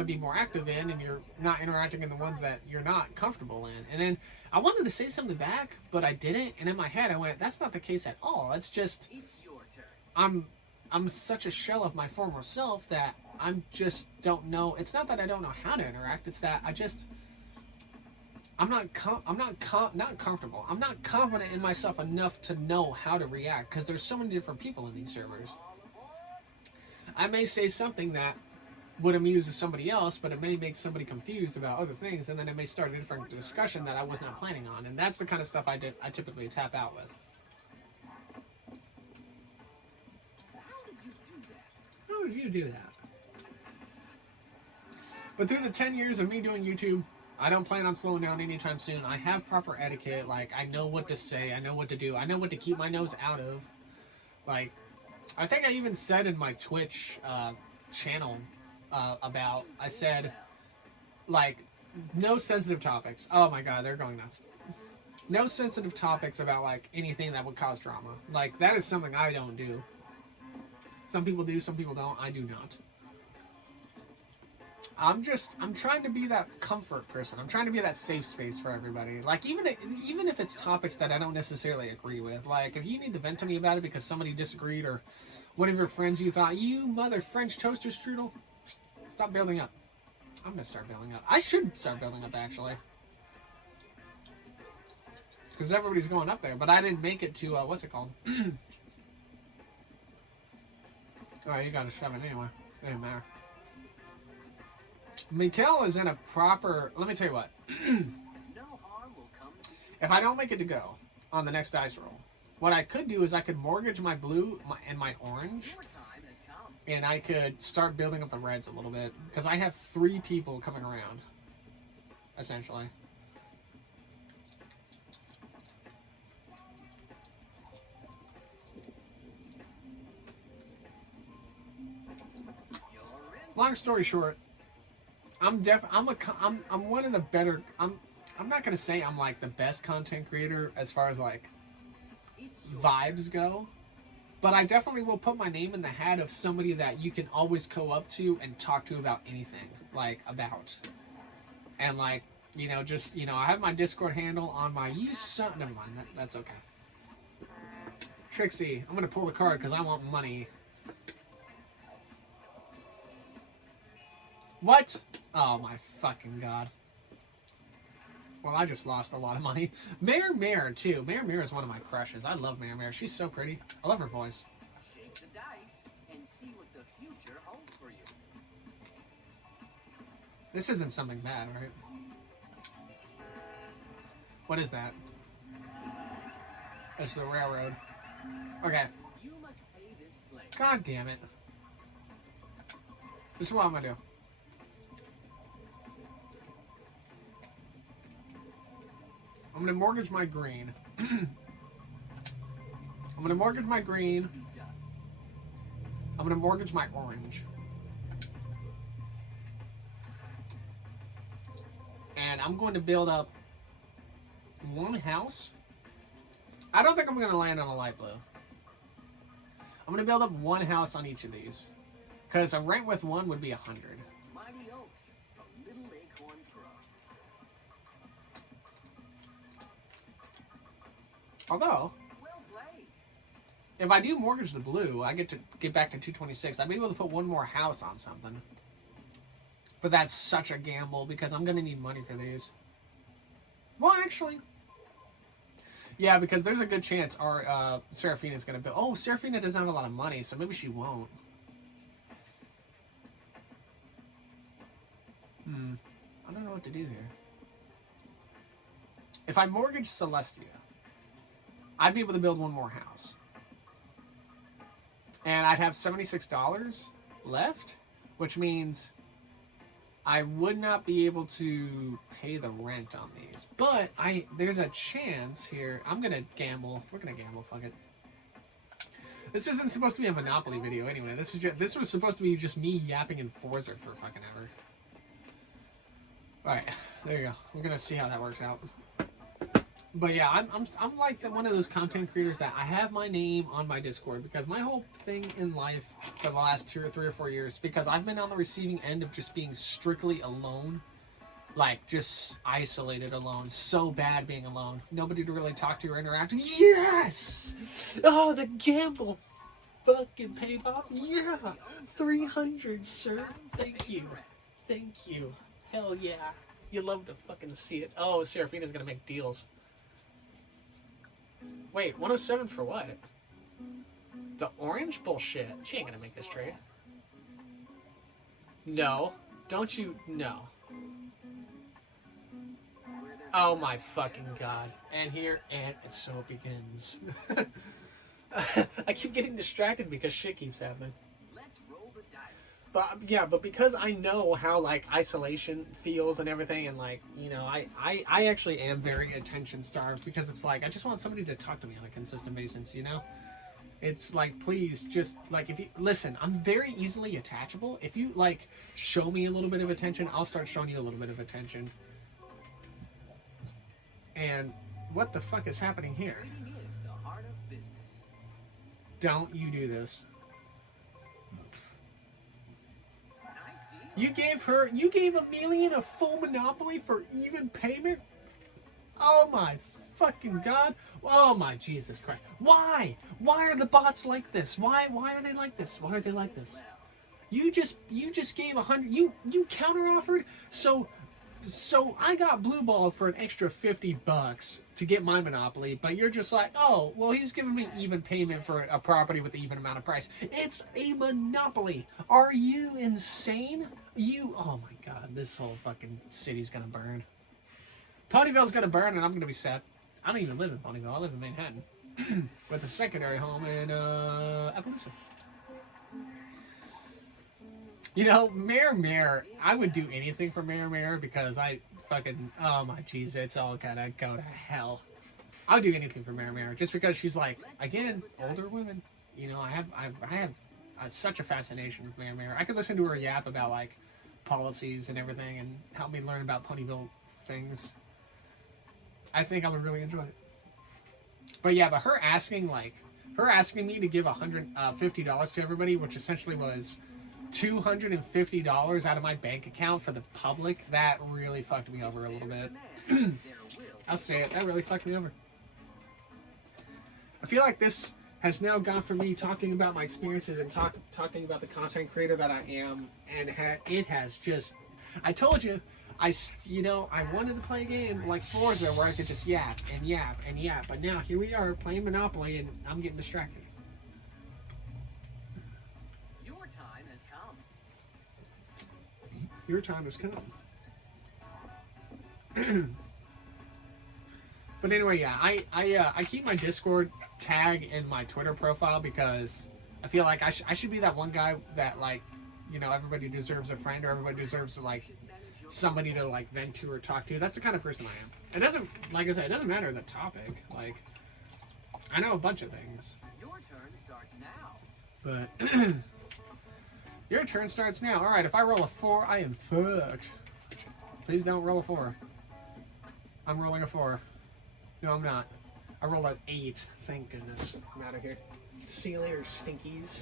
be more active in, and you're not interacting in the ones that you're not comfortable in. And then I wanted to say something back, but I didn't. And in my head, I went, that's not the case at all. It's just It's your turn. I'm such a shell of my former self that I'm just don't know. It's not that I don't know how to interact. It's that I'm not comfortable. I'm not confident in myself enough to know how to react, because there's so many different people in these servers. I may say something that would amuse somebody else, but it may make somebody confused about other things, and then it may start a different discussion that I was not planning on. And that's the kind of stuff I typically tap out with. How did you do that? How did you do that? But through the 10 years of me doing YouTube, I don't plan on slowing down anytime soon. I have proper etiquette. Like, I know what to say. I know what to do. I know what to keep my nose out of. Like, I think I even said in my Twitch channel I said, like, no sensitive topics. Oh my god, they're going nuts. No sensitive topics about, like, anything that would cause drama. Like, that is something I don't do. Some people do, some people don't. I do not. I'm trying to be that comfort person. I'm trying to be that safe space for everybody. Like, even if it's topics that I don't necessarily agree with. Like, if you need to vent to me about it because somebody disagreed, or one of your friends you thought, you mother French toaster strudel, stop building up. I'm going to start building up. I should start building up, actually. Because everybody's going up there. But I didn't make it to, what's it called? Alright, you got to shove it anyway. It doesn't matter. Mikkel is in a proper... Let me tell you what. No harm will come to you. If I don't make it to go on the next dice roll, what I could do is I could mortgage my blue and my orange, Your time has come. and I could start building up the reds a little bit, because I have 3 people coming around, essentially. You're in. Long story short, I'm one of the better. I'm not gonna say I'm like the best content creator as far as like It's your vibes go, but I definitely will put my name in the hat of somebody that you can always go up to and talk to about anything, like about, and like, you know, just, you know, I have my Discord handle on my never mind, that's okay. Trixie, I'm gonna pull the card because I want money. What? Oh my fucking god. Well, I just lost a lot of money. Mare too. Mare is one of my crushes. I love Mare. She's so pretty. I love her voice. Shake the dice and see what the future holds for you. This isn't something bad, right? What is that? It's the railroad. Okay. You must pay this play. God damn it. This is what I'm gonna do. I'm gonna mortgage my green. I'm gonna mortgage my green. I'm gonna mortgage my orange. And I'm going to build up one house. I don't think I'm gonna land on a light blue. I'm going to build up one house on each of these. Because a rent with one would be 100. Mighty oaks from little acorns grow. Although, Well played. if I do mortgage the blue, I get to get back to 226. I'd be able to put one more house on something. But that's such a gamble because I'm going to need money for these. Well, actually. Yeah, because there's a good chance our Serafina's going to build. Oh, Serafina doesn't have a lot of money, so maybe she won't. I don't know what to do here. If I mortgage Celestia, I'd be able to build one more house. And I'd have $76 left, which means I would not be able to pay the rent on these. But there's a chance here. I'm going to gamble. We're going to gamble. Fuck it. This isn't supposed to be a Monopoly video anyway. This was supposed to be just me yapping in Forza for fucking ever. Alright, there you go. We're going to see how that works out. But yeah, I'm like one of those content creators that I have my name on my Discord because my whole thing in life for the last 2 or 3 or 4 years, because I've been on the receiving end of just being strictly alone, like just isolated alone, so bad being alone, nobody to really talk to or interact with. Yes! Oh, the gamble fucking paid off. Yeah, 300, sir. Thank you. Thank you. Hell yeah. You love to fucking see it. Oh, Serafina's gonna make deals. Wait, 107 for what? The orange? Bullshit. She ain't gonna make this trade. No. Don't you? No. Oh my fucking god. And so it begins. I keep getting distracted because shit keeps happening. Let's roll the dice. But yeah, but because I know how like isolation feels and everything, and like, you know, I actually am very attention starved because it's like I just want somebody to talk to me on a consistent basis, you know? It's like, please just like, if you listen, I'm very easily attachable. If you like show me a little bit of attention, I'll start showing you a little bit of attention. And what the fuck is happening here? Trading is the heart of business. Don't you do this. Nice deal. You gave Amelia a full monopoly for even payment? Oh my fucking god. Oh my Jesus Christ. Why? Why are the bots like this? Why are they like this? Why are they like this? You just gave 100, you counter offered, so I got blue balled for an extra $50 to get my monopoly, but you're just like, oh, well, he's giving me even payment for a property with the even amount of price. It's a monopoly. Are you insane? Oh my god, this whole fucking city's gonna burn. Ponyville's gonna burn and I'm gonna be sad. I don't even live in Ponyville, I live in Manhattan. With a secondary home in Appaloosa. You know, Mayor, I would do anything for Mayor because I fucking, oh my jeez, it's all gotta go to hell. I'll do anything for Mayor just because she's like, again, older women. You know, I have such a fascination with Mayor. I could listen to her yap about like policies and everything and help me learn about Ponyville things. I think I would really enjoy it. But yeah, but her asking me to give $150 to everybody, which essentially was $250 out of my bank account for the public, that really fucked me over a little bit. I'll say it, that really fucked me over. I feel like this has now gone from me talking about my experiences and talking about the content creator that I am, and it has just, I told you, I wanted to play a game like Forza where I could just yap and yap and yap, but now here we are playing Monopoly and I'm getting distracted. Your time has come. But anyway, yeah, I keep my Discord tag in my Twitter profile because I feel like I should be that one guy that, like, you know, everybody deserves a friend or everybody deserves like somebody to like vent to or talk to. That's the kind of person I am. It doesn't, like I said, it doesn't matter the topic. Like, I know a bunch of things. Your turn starts now. But your turn starts now. Alright, if I roll a 4, I am fucked. Please don't roll a 4. I'm rolling a 4. No, I'm not. I rolled an 8. Thank goodness. I'm out of here. See you later, stinkies.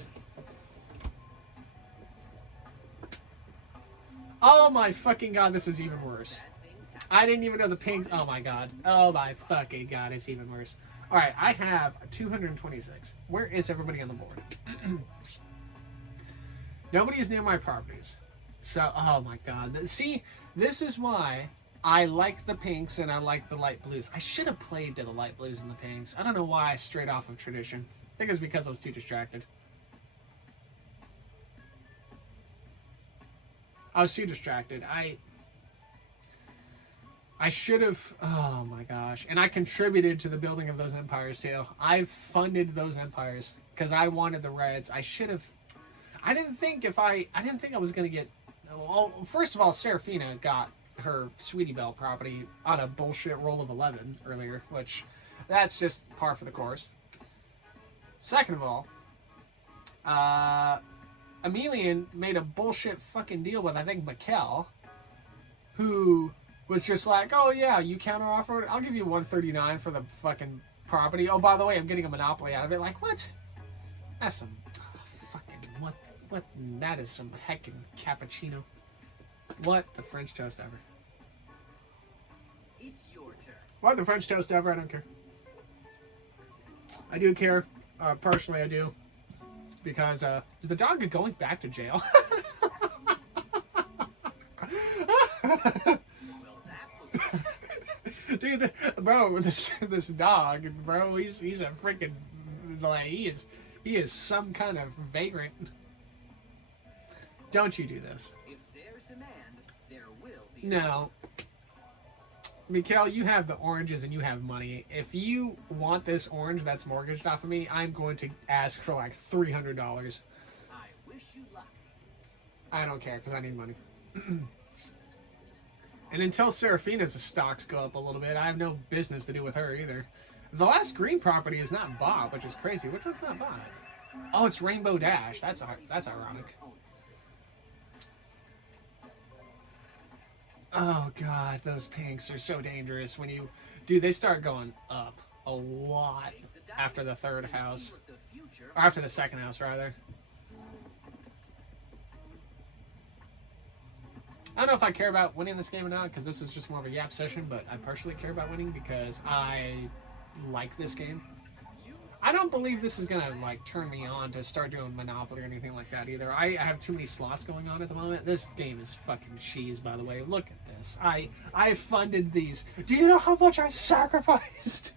Oh my fucking god, this is even worse. I didn't even know the pinks. Oh my god. Oh my fucking god, it's even worse. Alright, I have 226. Where is everybody on the board? Nobody is near my properties. So, oh my god. See, this is why I like the pinks and I like the light blues. I should have played to the light blues and the pinks. I don't know why I strayed off of tradition. I think it was because I was too distracted. I was too distracted. I should have, oh my gosh. And I contributed to the building of those empires too. I funded those empires because I wanted the reds. I should have, I didn't think I was going to get, well, first of all, Serafina got her Sweetie Belle property on a bullshit roll of 11 earlier, which that's just par for the course. Second of all, Emelian made a bullshit fucking deal with, I think, Mikkel, who was just like, oh yeah, you counteroffered, I'll give you 139 for the fucking property. Oh, by the way, I'm getting a monopoly out of it. Like, what? That's some fucking, what, that is some heckin' cappuccino. What the French toast ever. It's your turn. What the French toast ever, I don't care. I do care. Personally, I do. Because, is the dog going back to jail? Dude, bro, this dog, bro, he's a freaking, like, he is some kind of vagrant. Don't you do this. If there's demand, there will be. No. Mikkel, you have the oranges and you have money. If you want this orange that's mortgaged off of me, I'm going to ask for like $300. I wish you luck. I don't care because I need money. And until Serafina's stocks go up a little bit, I have no business to do with her either. The last green property is not bought, which is crazy. Which one's not bought? Oh, it's Rainbow Dash. That's ironic. Oh god, those pinks are so dangerous when you... Dude, they start going up a lot after the third house. Or after the second house, rather. I don't know if I care about winning this game or not, because this is just more of a yap session, but I partially care about winning because I like this game. I don't believe this is gonna, like, turn me on to start doing Monopoly or anything like that either. I have too many slots going on at the moment. This game is fucking cheese, by the way. Look at this. I funded these. Do you know how much I sacrificed?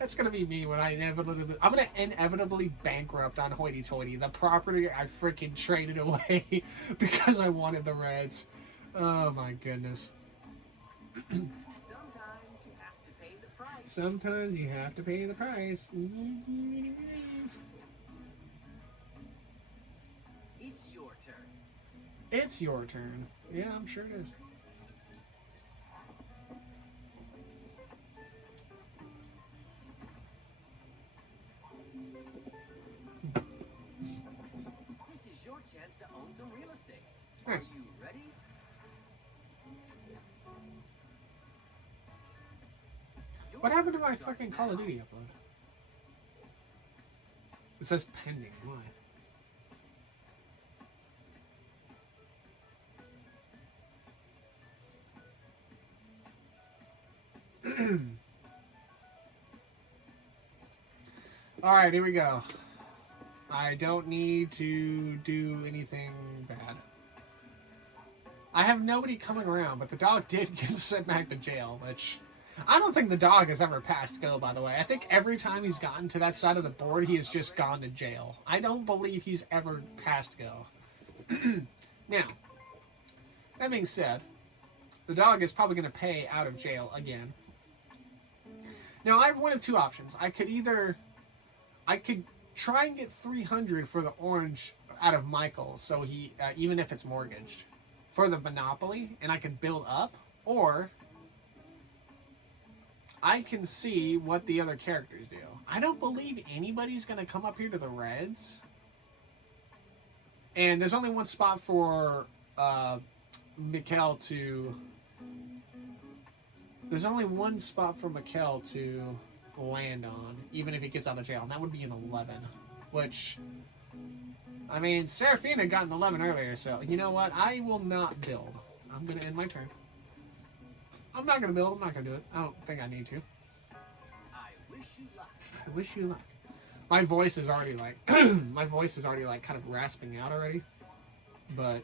That's gonna be me when I'm gonna inevitably bankrupt on Hoity Toity, the property I freaking traded away because I wanted the Reds. Oh my goodness. Sometimes you have to pay the price. It's your turn. It's your turn. Yeah, I'm sure it is. This is your chance to own some real estate. Nice. Are you ready? What happened to my fucking Call of Duty upload? It says pending. Why? Alright, here we go. I don't need to do anything bad. I have nobody coming around, but the dog did get sent back to jail, which... I don't think the dog has ever passed go, by the way. I think every time he's gotten to that side of the board, he has just gone to jail. I don't believe he's ever passed go. Now, that being said, the dog is probably going to pay out of jail again. Now, I have one of two options. I could try and get 300 for the orange out of Michael, so he, even if it's mortgaged, for the Monopoly, and I could build up, or... I can see what the other characters do. I don't believe anybody's going to come up here to the Reds. And there's only one spot for Mikkel to... There's only one spot for Mikkel to land on, even if he gets out of jail. And that would be an 11. Which, I mean, Serafina got an 11 earlier, so you know what? I will not build. I'm going to end my turn. I'm not going to build. I'm not going to do it. I don't think I need to. I wish you luck. I wish you luck. My voice is already like, kind of rasping out already. But,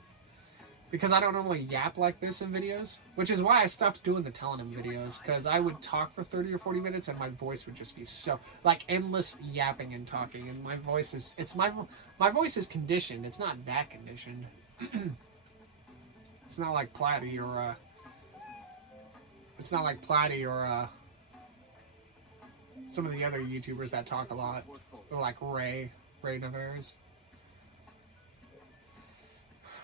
because I don't normally yap like this in videos, which is why I stopped doing the telling him videos, because I would talk for 30 or 40 minutes and my voice would just be so, like, endless yapping and talking, and my voice is, my voice is conditioned. It's not that conditioned. It's not like Platty or, some of the other YouTubers that talk a lot, like Ray Navarez,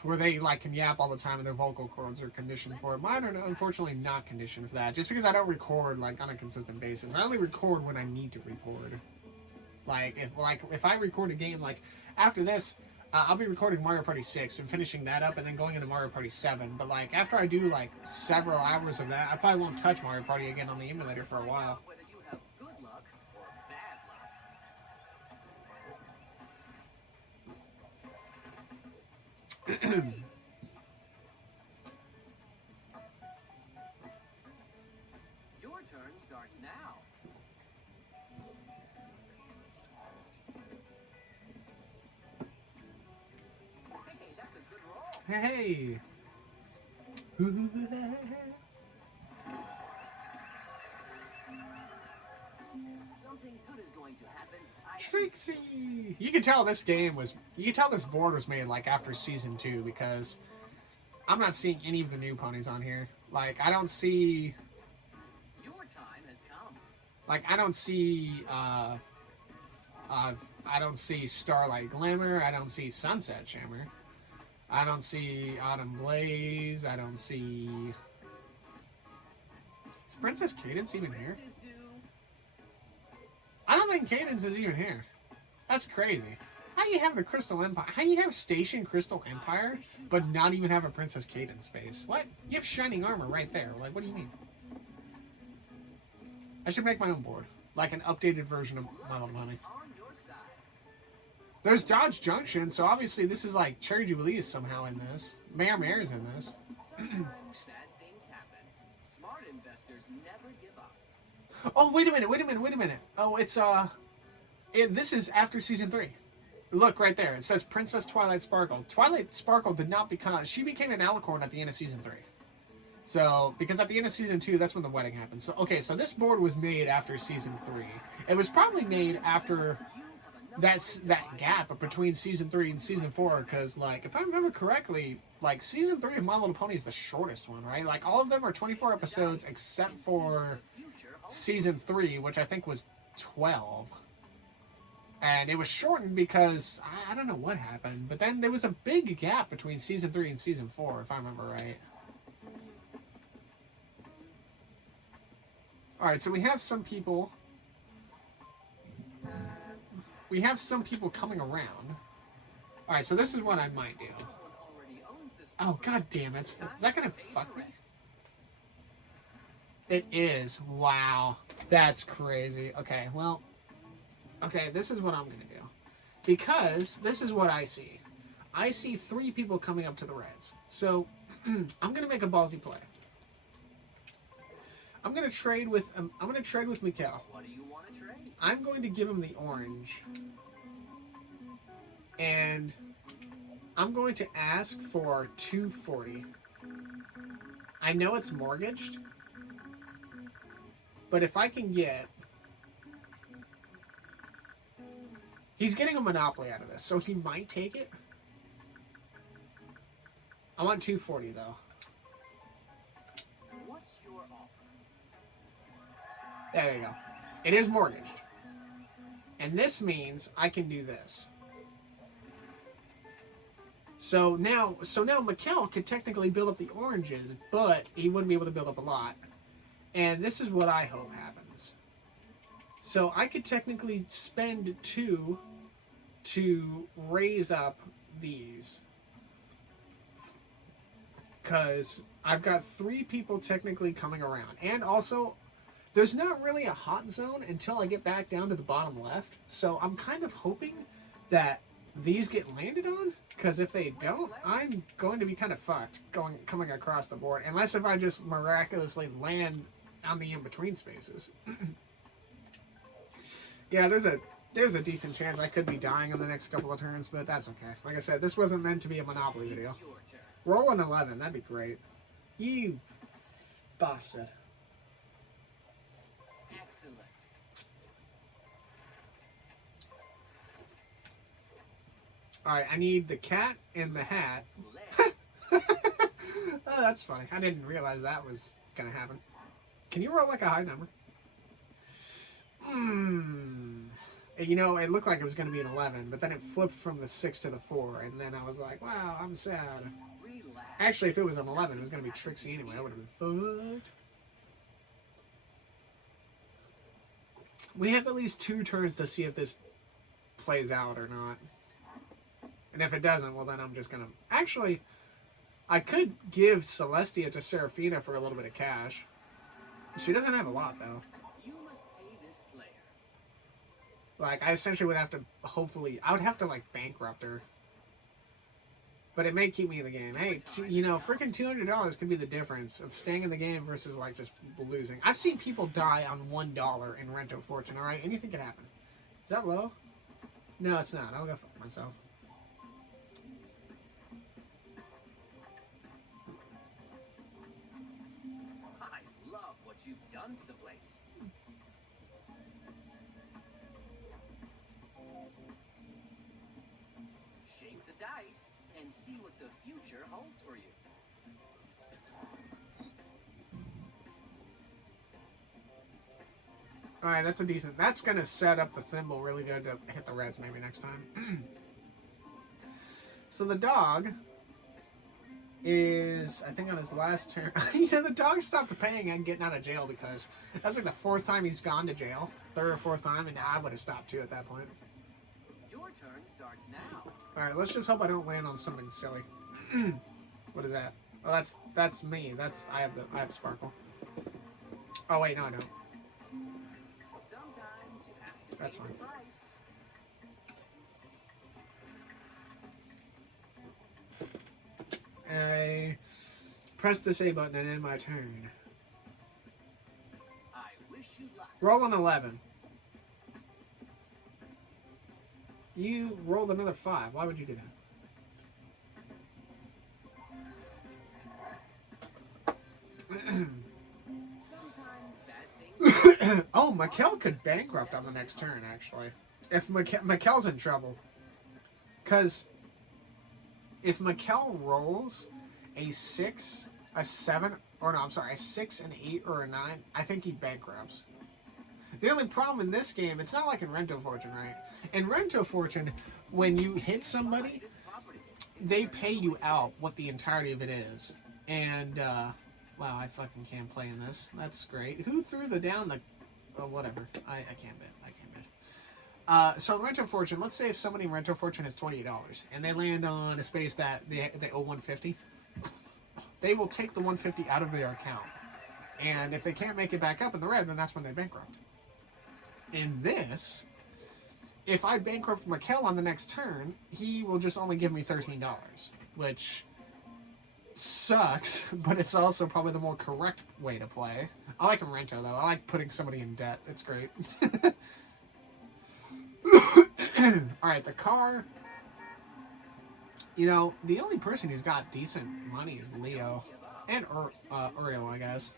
where they like can yap all the time and their vocal cords are conditioned for it. Mine are unfortunately not conditioned for that, just because I don't record like on a consistent basis. I only record when I need to record. If I record a game, like after this, I'll be recording Mario Party 6 and finishing that up and then going into Mario Party 7. But like after I do like several hours of that, I probably won't touch Mario Party again on the emulator for a while. Whether you have good luck or bad luck. Your turn starts now. Hey, that's a good roll. Hey! Something good is going to happen. Trixie! You can tell this board was made like after season 2, because I'm not seeing any of the new ponies on here. Like I don't see Your time has come. like I don't see Starlight Glimmer, I don't see Sunset Shimmer, I don't see Autumn Blaze, I don't see, is Princess Cadence even here? Rent is due. I don't think Cadence is even here. That's crazy. How you have the Crystal Empire? How you have Station Crystal Empire, but not even have a Princess Cadence space? What? You have Shining Armor right there. Like, what do you mean? I should make my own board. Like an updated version of My Little Pony. On your side. There's Dodge Junction, so obviously this is like Cherry Jubilee is somehow in this. Mare's in this. Sometimes bad things happen. Smart investors never give up. Oh, wait a minute. Oh, this is after season 3. Look right there. It says Princess Twilight Sparkle. Twilight Sparkle she became an alicorn at the end of season 3. So, because at the end of season 2, that's when the wedding happened. So, okay, so this board was made after season 3. It was probably made after that gap between season 3 and season 4, because, like, if I remember correctly, like, season 3 of My Little Pony is the shortest one, right? Like, all of them are 24 episodes except for season 3, which I think was 12. And it was shortened because I don't know what happened, but then there was a big gap between season 3 and season 4, if I remember right. Alright, so we have some people coming around. Alright, so this is what I might do. Oh, god damn it. Is that gonna fuck me? It is. Wow. That's crazy. Okay, well. Okay, this is what I'm going to do. Because this is what I see. I see 3 people coming up to the Reds. So, I'm going to make a ballsy play. I'm going to trade with Mikkel. What do you want to trade? I'm going to give him the orange. And I'm going to ask for 240. I know it's mortgaged. But if I can get... He's getting a Monopoly out of this, so he might take it. I want 240 though. What's your offer? There you go. It is mortgaged. And this means I can do this. So now Mikkel could technically build up the oranges, but he wouldn't be able to build up a lot. And this is what I hope happens. So I could technically spend 2 to raise up these. Because I've got 3 people technically coming around. And also, there's not really a hot zone until I get back down to the bottom left. So I'm kind of hoping that these get landed on, because if they don't, I'm going to be kind of fucked coming across the board, unless if I just miraculously land on the in-between spaces. Yeah, there's a decent chance I could be dying in the next couple of turns, but that's okay. Like I said, this wasn't meant to be a Monopoly video. Roll an 11, that'd be great. You bastard. Excellent. Alright, I need the cat and the hat. Oh, that's funny. I didn't realize that was gonna happen. Can you roll like a high number? You know, it looked like it was gonna be an 11, but then it flipped from the 6 to the 4, and then I was like, wow, I'm sad. Relax. Actually, if it was an 11, it was gonna be Trixie anyway. I would have been fucked. We have at least 2 turns to see if this plays out or not. And if it doesn't, well then I'm just gonna... Actually, I could give Celestia to Serafina for a little bit of cash. She doesn't have a lot, though. You must pay this player. Like, I essentially would have to, hopefully... I would have to, like, bankrupt her. But it may keep me in the game. Hey, you know, freaking $200 could be the difference of staying in the game versus, like, just losing. I've seen people die on $1 in Rento Fortune, alright? Anything can happen. Is that low? No, it's not. I'll go fuck myself. I love what you've done to the place. Shake the dice and see what the future holds for you. Alright, that's a decent... That's going to set up the thimble really good to hit the reds maybe next time. So the dog is, I think on his last turn... You know, the dog stopped paying and getting out of jail because that's like the 4th time he's gone to jail. 3rd or 4th time, and I would have stopped too at that point. Your turn starts now. Alright, let's just hope I don't land on something silly. What is that? Oh, that's me. I have Sparkle. Oh wait, no I don't. Sometimes you have to That's pay fine. the price. I press this A button and end my turn. I wish you luck. Roll an 11. You rolled another 5. Why would you do that? Sometimes bad things. Oh, Mikkel could bankrupt on the next turn, actually. If Mikkel's in trouble. Because if Mikkel rolls a 6, a 7, or no, I'm sorry, a 6, an 8, or a 9, I think he bankrupts. The only problem in this game, it's not like in Rento Fortune, right? In Rento Fortune, when you hit somebody, they pay you out what the entirety of it is. And, wow, I fucking can't play in this. That's great. Who threw the oh, whatever. I can't bet. I can't bet. So in Rento Fortune, let's say if somebody in Rento Fortune has $28, and they land on a space that they owe $150, they will take the $150 out of their account. And if they can't make it back up in the red, then that's when they bankrupt. In this, if I bankrupt Mikkel on the next turn, he will just only give me $13, which sucks, but it's also probably the more correct way to play. I like Rento, though. I like putting somebody in debt. It's great. Alright, the car. You know, the only person who's got decent money is Leo. And Uriel, I guess.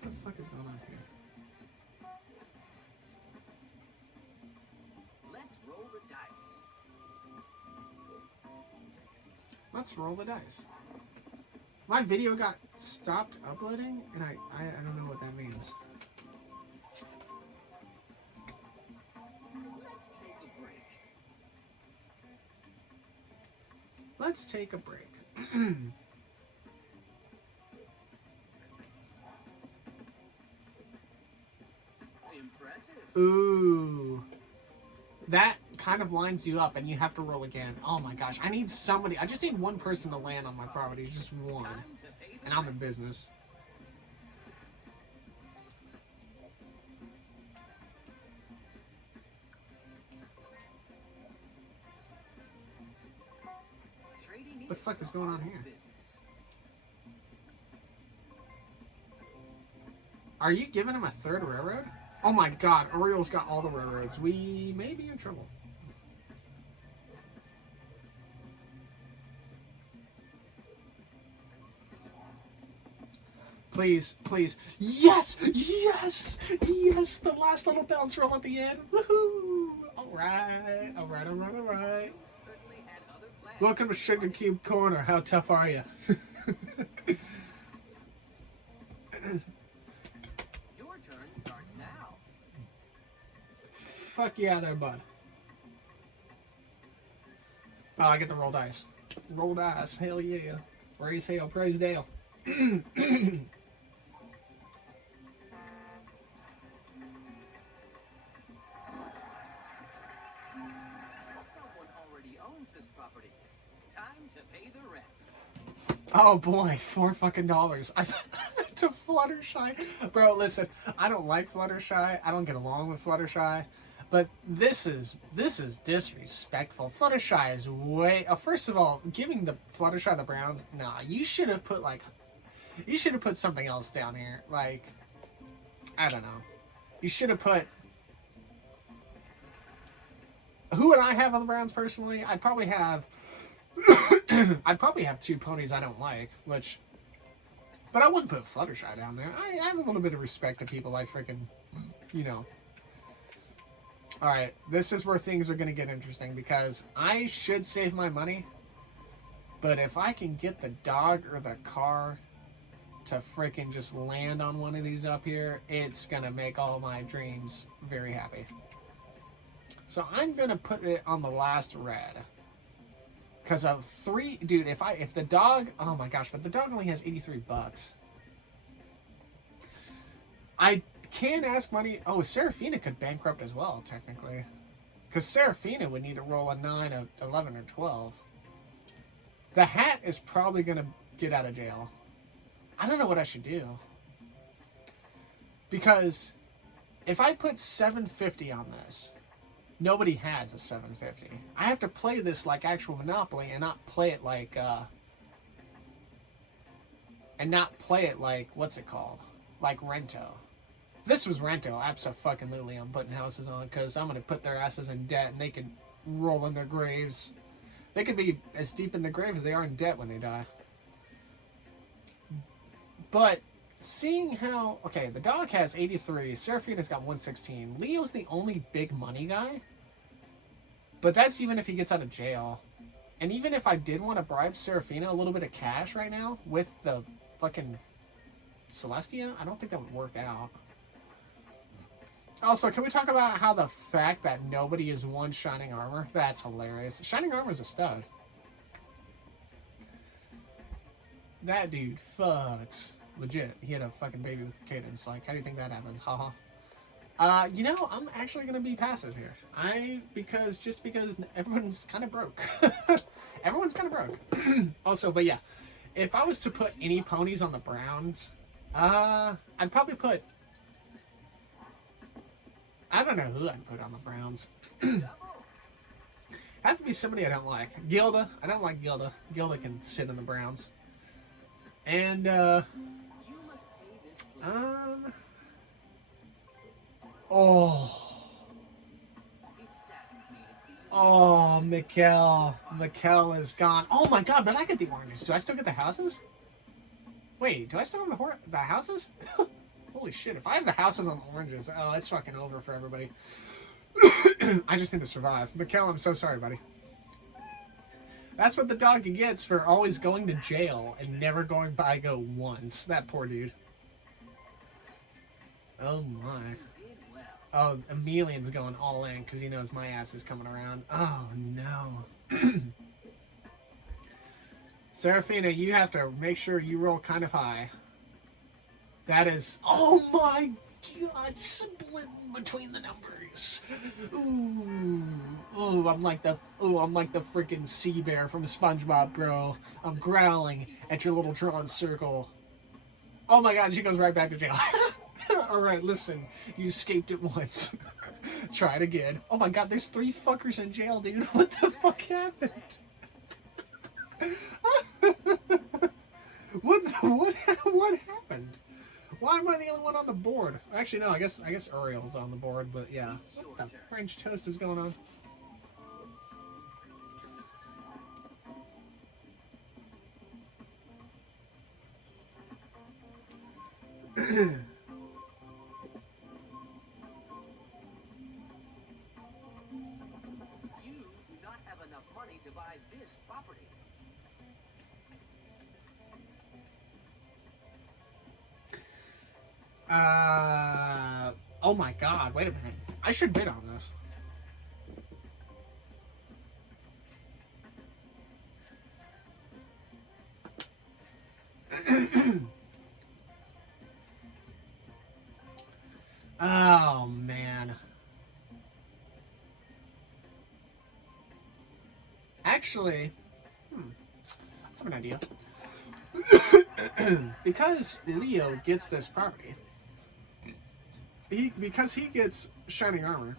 What the fuck is going on here? Let's roll the dice. Let's roll the dice. My video got stopped uploading, and I don't know what that means. Let's take a break. Let's take a break. Impressive. Ooh. That kind of lines you up, and you have to roll again. Oh my gosh, I need somebody. I just need one person to land on my property, just one. Time to pay the And I'm in rent. business. the fuck is going on here? Business. Are you giving him a third railroad? Oh my god, Oriole's got all the railroads. We may be in trouble. Please, please. Yes! Yes! Yes! The last little bounce roll at the end. Woohoo! Alright, alright, alright, alright. You certainly had other plans. Welcome to Sugar Cube Corner. How tough are you? Your turn starts now. Fuck yeah there, bud. Oh, I get the roll dice. Roll dice. Hell yeah. Praise hell. Praise Dale. Someone already owns this property. Time to pay the rent. Oh boy, $4 I to Fluttershy. Bro, listen, I don't like Fluttershy. I don't get along with Fluttershy. But this is disrespectful. Fluttershy is way. First of all, giving the Fluttershy the Browns. Nah, you should have put something else down here. Like, I don't know. You should have put. Who would I have on the Browns personally? I'd probably have. I'd probably have two ponies I don't like, but I wouldn't put Fluttershy down there. I have a little bit of respect to people I freaking, you know. Alright, this is where things are going to get interesting because I should save my money, but if I can get the dog or the car to freaking just land on one of these up here, it's going to make all my dreams very happy. So I'm going to put it on the last red. Because of three, dude, if the dog, oh my gosh, but the dog only has $83. I can ask money. Oh, Serafina could bankrupt as well, technically. Because Serafina would need to roll a 9, a 11, or 12. The hat is probably going to get out of jail. I don't know what I should do. Because if I put 750 on this, nobody has a 750. I have to play this like actual Monopoly and not play it like, what's it called? Like Rento. If this was Rento, abso-fucking-lutely I'm putting houses on because I'm going to put their asses in debt and they could roll in their graves. They could be as deep in the grave as they are in debt when they die. But seeing how, okay, the dog has 83, Serafina's got 116. Leo's the only big money guy. But that's even if he gets out of jail. And even if I did want to bribe Serafina a little bit of cash right now with the fucking Celestia, I don't think that would work out. Also, can we talk about how the fact that nobody is one Shining Armor? That's hilarious. Shining Armor is a stud. That dude fucks. Legit. He had a fucking baby with Cadence. Like, how do you think that happens? Haha. You know, I'm actually going to be passive here. Because everyone's kind of broke. Everyone's kind of broke. Also, but yeah. If I was to put any ponies on the Browns, I'd probably put... I don't know who I'd put on the Browns. Have to be somebody I don't like. Gilda. I don't like Gilda. Gilda can sit in the Browns. And, You must pay this bill. Oh. It saddens me to see you. Oh, Mikkel. Mikkel is gone. Oh my god, but I get the oranges. Do I still get the houses? Wait, do I still have the houses? Holy shit, if I have the houses on the oranges, oh, it's fucking over for everybody. I just need to survive. Mikkel, I'm so sorry, buddy. That's what the dog gets for always going to jail and never going by go once. That poor dude. Oh my. You did well. Oh, Emilian's going all in because he knows my ass is coming around. Oh no. Serafina, you have to make sure you roll kind of high. That is... Oh my god, splitting between the numbers. Ooh, I'm like the freaking sea bear from SpongeBob, bro. I'm growling at your little Tron circle. Oh my god, she goes right back to jail. Alright, listen. You escaped it once. Try it again. Oh my god, there's 3 fuckers in jail, dude. What the fuck happened? What happened? Why am I the only one on the board? Actually, no. I guess Uriel's on the board, but yeah. What the French toast is going on? You do not have enough money to buy this property. Oh my God! Wait a minute. I should bid on this. Oh man. Actually, I have an idea. Because Leo gets this property, because he gets shining armor,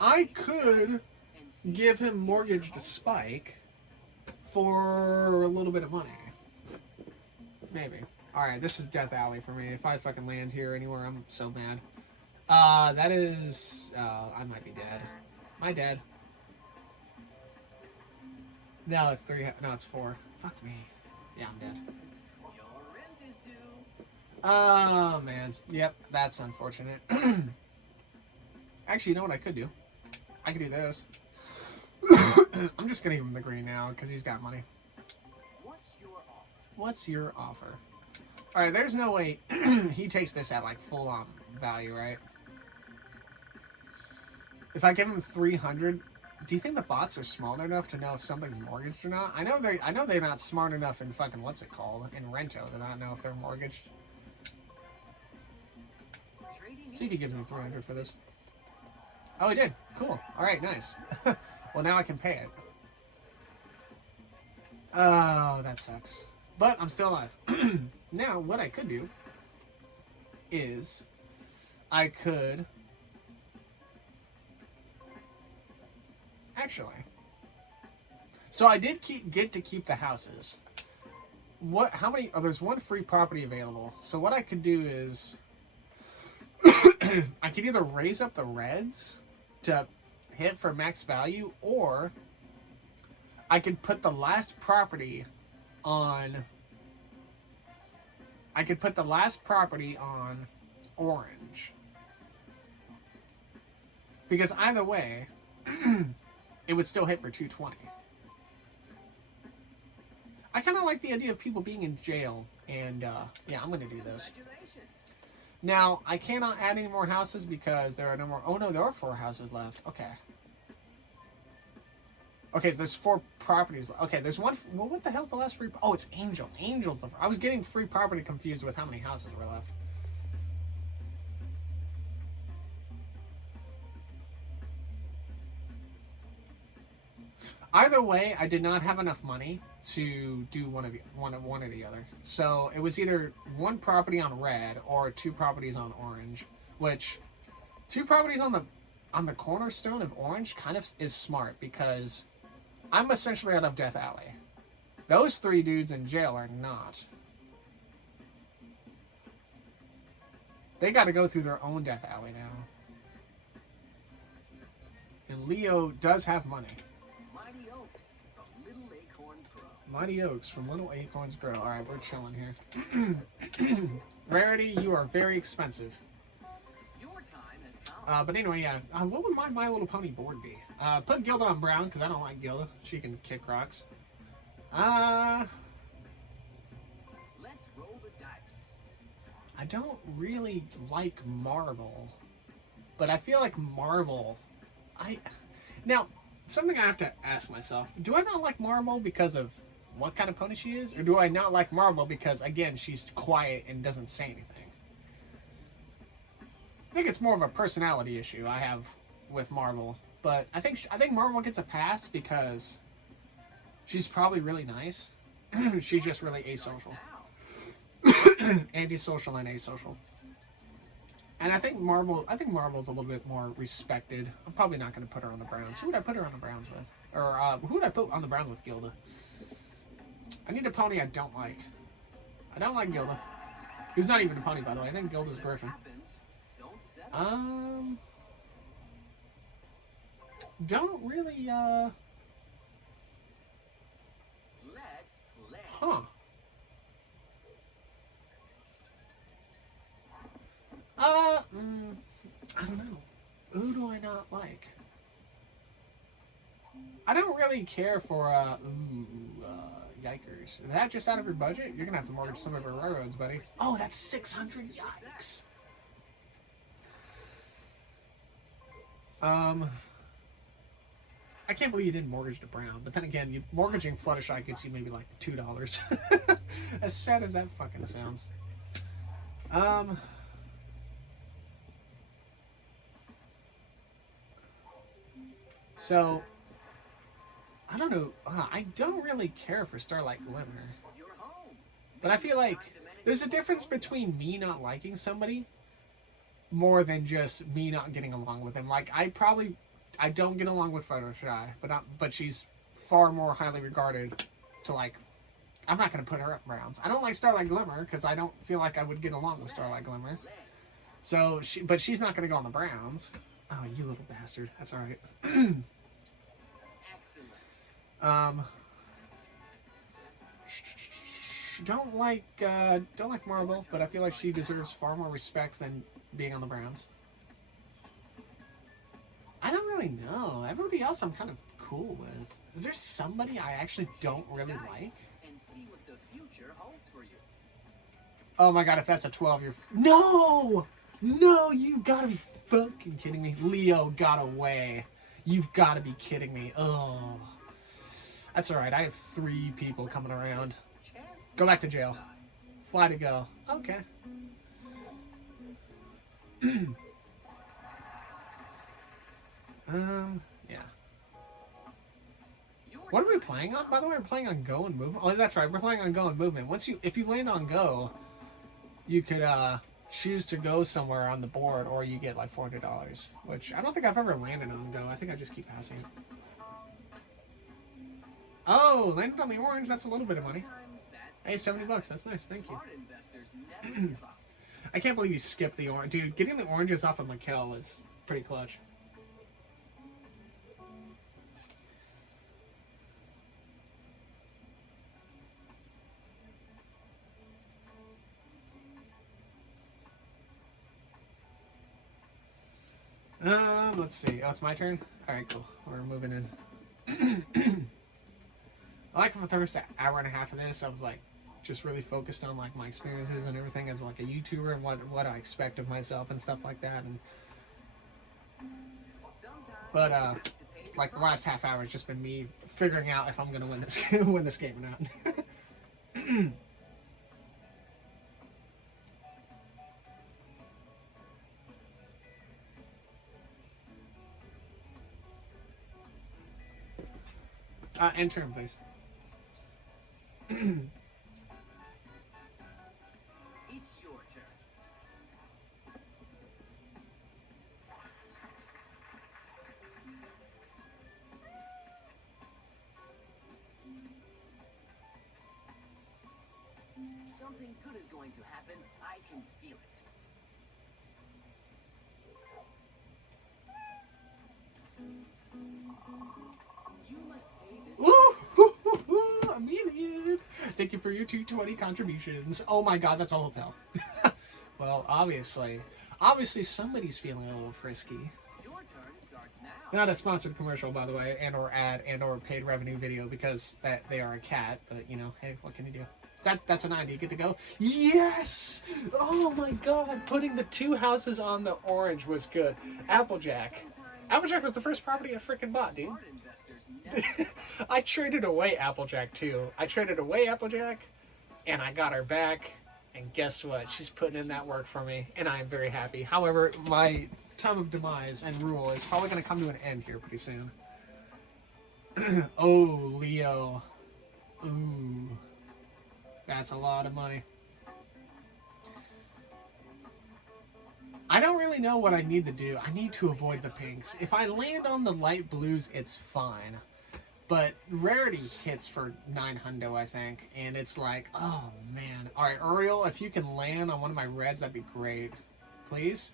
I could give him mortgage to Spike for a little bit of money. Maybe. Alright, this is Death Alley for me. If I fucking land here anywhere, I'm so mad. That is... I might be dead. Am I dead? No, it's 3... No, it's 4. Fuck me. Yeah, I'm dead. Your rent is due. Oh, man. Yep, that's unfortunate. Actually, you know what I could do? I could do this. I'm just gonna give him the green now, because he's got money. What's your offer? What's your offer? Alright, there's no way he takes this at, like, full-on value, right? If I give him 300, do you think the bots are smart enough to know if something's mortgaged or not? I know they're not smart enough in fucking, what's it called? In Rento to not know if they're mortgaged. See if he gives me 300 for this. Oh, he did. Cool. Alright, nice. Well, now I can pay it. Oh, that sucks. But I'm still alive. Now, what I could do is I could actually. So I did get to keep the houses. What? How many? Oh, there's one free property available. So what I could do is I could either raise up the reds to hit for max value, or I could put the last property on. I could put the last property on orange. Because either way, it would still hit for 220. I kind of like the idea of people being in jail, and yeah, I'm going to do this. Congratulations. Now, I cannot add any more houses because there are no more... Oh, no, there are 4 houses left. Okay. Okay, there's 4 properties. Okay, there's one... Well, what the hell's the last free... Oh, it's Angel. Angel's the... I was getting free property confused with how many houses were left. Either way, I did not have enough money to do one or the other. So it was either 1 property on red or 2 properties on orange. Which 2 properties on the cornerstone of orange kind of is smart because I'm essentially out of Death Alley. Those 3 dudes in jail are not. They got to go through their own Death Alley now. And Leo does have money. Mighty Oaks from Little Acorns Grow. Mighty Oaks from Little Acorns Grow. Alright, we're chilling here. Rarity, you are very expensive. Your time has come. But anyway, yeah. What would my Little Pony board be? Put Gilda on brown, because I don't like Gilda. She can kick rocks. Let's roll the dice. I don't really like Marble. But I feel like Marble... Now, something I have to ask myself. Do I not like Marble because of what kind of pony she is? Or do I not like Marble because, again, she's quiet and doesn't say anything? I think it's more of a personality issue I have with Marble. But I think Marble gets a pass because she's probably really nice. She's just really asocial. Antisocial and asocial. And I think Marble's a little bit more respected. I'm probably not going to put her on the Browns. Who would I put her on the Browns with? Or who would I put on the Browns with Gilda? I need a pony I don't like. I don't like Gilda. Who's not even a pony, by the way. I think Gilda's a griffin. Don't really, Let's play. huh. I don't know. Who do I not like? I don't really care for, yikers. Is that just out of your budget? You're gonna have to mortgage some of your railroads, buddy. Oh, that's 600, yikes. I can't believe you didn't mortgage the Brown, but then again, mortgaging Fluttershy gets you maybe like $2. As sad as that fucking sounds. So, I don't know. I don't really care for Starlight Glimmer. But I feel like there's a difference between me not liking somebody more than just me not getting along with them. Like, I don't get along with Fluttershy, but she's far more highly regarded to, like, I'm not going to put her up rounds. I don't like Starlight Glimmer because I don't feel like I would get along with Starlight Glimmer. So, but she's not going to go on the Browns. Oh, you little bastard. That's all right. Don't like Marble, but I feel like she deserves far more respect than being on the Browns. I don't really know. Everybody else I'm kind of cool with. Is there somebody I actually don't really like? And see what the future holds for you. Oh my god, if that's a 12-year... No! No, you've got to be fucking kidding me. Leo got away. You've got to be kidding me. Oh. That's alright. I have 3 people coming around. Go back to jail. Fly to go. Okay. Yeah. What are we playing on, by the way? We're playing on Go and Movement. Oh, that's right. We're playing on Go and Movement. If you land on Go, you could choose to go somewhere on the board, or you get like $400, which I don't think I've ever landed on Go. I think I just keep passing it. Oh, landed on the orange. That's a little bit of money. Hey, $70. That's nice. Thank you. I can't believe you skipped the orange. Dude, getting the oranges off of Mikkel is pretty clutch. Let's see. Oh, it's my turn? Alright, cool. We're moving in. I like for the first hour and a half of this, I was like, just really focused on like my experiences and everything as like a YouTuber and what I expect of myself and stuff like that. And but like the last half hour has just been me figuring out if I'm gonna win this game or not. End turn, please. It's your turn. Something good is going to happen. I can feel it. You must pay this. Woo! Amelia! Thank you for your 220 contributions. Oh my god, that's a hotel. Well, obviously somebody's feeling a little frisky. Your turn starts now. Not a sponsored commercial, by the way, and or ad, and or paid revenue video, because that they are a cat. But you know, hey, what can you do? That's a 90. Get to go. Yes! Oh my god, putting the 2 houses on the orange was good. Applejack. Applejack was the first property I freaking bought, dude. I traded away Applejack too. I traded away Applejack, and I got her back. And guess what? She's putting in that work for me, and I am very happy. However, my time of demise and rule is probably going to come to an end here pretty soon. Oh, Leo. Ooh. That's a lot of money. I don't really know what I need to do. I need to avoid the pinks. If I land on the light blues, it's fine. But rarity hits for 900, I think. And it's like, oh man. Alright, Uriel, if you can land on one of my reds, that'd be great. Please?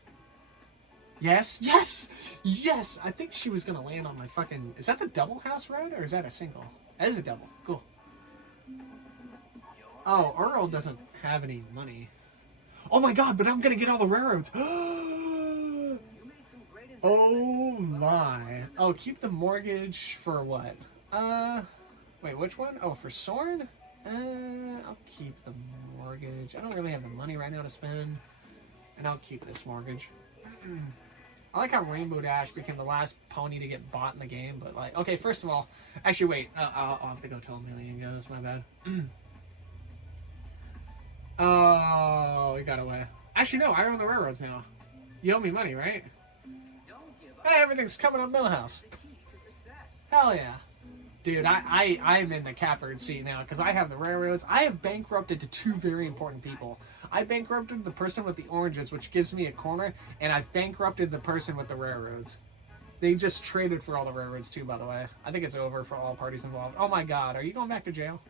Yes? Yes! Yes! I think she was gonna land on my fucking... Is that the double house red, or is that a single? That is a double. Cool. Oh, Uriel doesn't have any money. Oh my god, but I'm gonna get all the railroads. Oh my. Oh, keep the mortgage for what? Wait, which one? Oh, for Soren? I'll keep the mortgage. I don't really have the money right now to spend. And I'll keep this mortgage. I like how Rainbow Dash became the last pony to get bought in the game, but like, okay, first of all, actually wait, I'll have to go till a million goes, my bad. Oh, we got away. Actually, no, I own the railroads now. You owe me money, right? Hey, everything's coming up Millhouse. Hell yeah. Dude, I'm in the catbird seat now because I have the railroads. I have bankrupted to two very important people. I bankrupted the person with the oranges, which gives me a corner, and I've bankrupted the person with the railroads. They just traded for all the railroads too, by the way. I think it's over for all parties involved. Oh my god, are you going back to jail?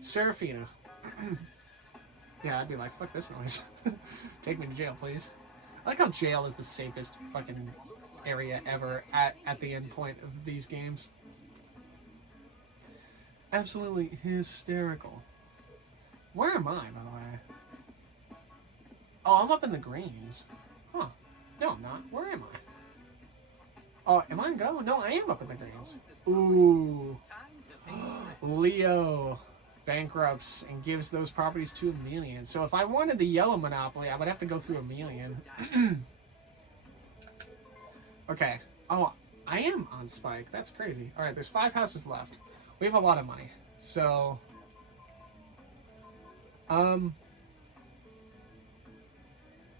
Serafina. Yeah, I'd be like, fuck this noise. Take me to jail, please. I like how jail is the safest fucking area ever at the end point of these games. Absolutely hysterical. Where am I, by the way? Oh, I'm up in the greens. Huh. No, I'm not. Where am I? Oh, am I in go? No, I am up in the greens. Ooh. Leo bankrupts and gives those properties to Emelian. So if I wanted the yellow monopoly, I would have to go through Emelian. Okay. Oh, I am on Spike. That's crazy. Alright, there's 5 houses left. We have a lot of money. So,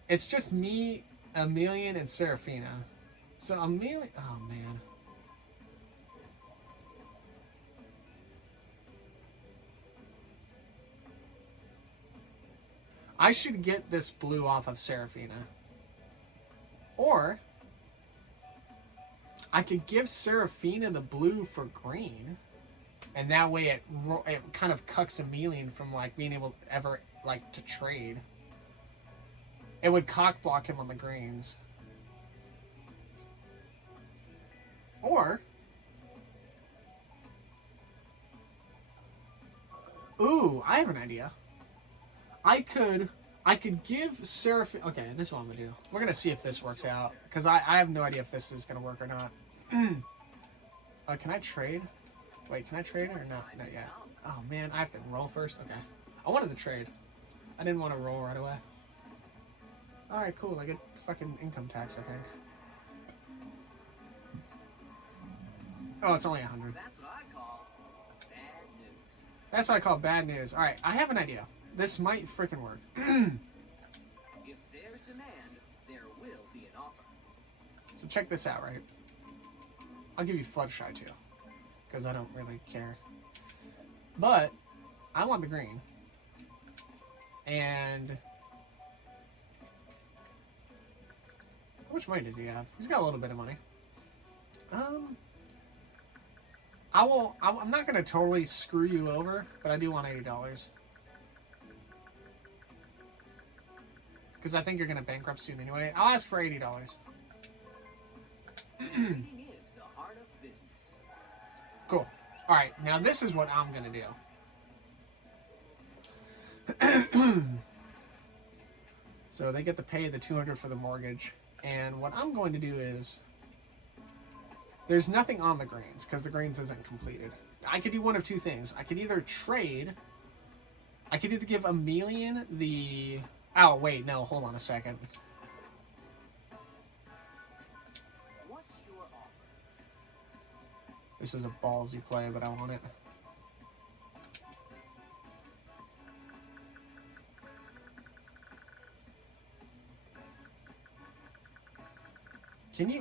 it's just me, Emelian, and Serafina. So Emelian, oh man. I should get this blue off of Serafina. Or I could give Serafina the blue for green. And that way it kind of cucks Emelian from like being able to ever like to trade. It would cock block him on the greens. Or ooh, I have an idea. I could give Seraph. Okay, this is what I'm gonna do. We're gonna see if this works out because I have no idea if this is gonna work or not. Can I trade? Wait, can I trade or not? Not yet. Oh man, I have to roll first. Okay, I wanted to trade. I didn't want to roll right away. All right, cool. I get fucking income tax, I think. Oh, it's only 100. That's what I call bad news. That's what I call bad news. All right, I have an idea. This might freaking work. If there's demand, there will be an offer. So check this out, right? I'll give you Fluttershy too, because I don't really care. But I want the green. And how much money does he have? He's got a little bit of money. I'm not gonna totally screw you over, but I do want $80. Because I think you're gonna bankrupt soon anyway. I'll ask for $80. Trading is the heart of business. Cool. Alright, now this is what I'm gonna do. So they get to pay the $200 for the mortgage. And what I'm going to do is there's nothing on the greens because the greens isn't completed. I could do one of two things. I could either trade. I could either give Emelian the... Oh, wait, no, hold on a second. What's your offer? This is a ballsy play, but I want it.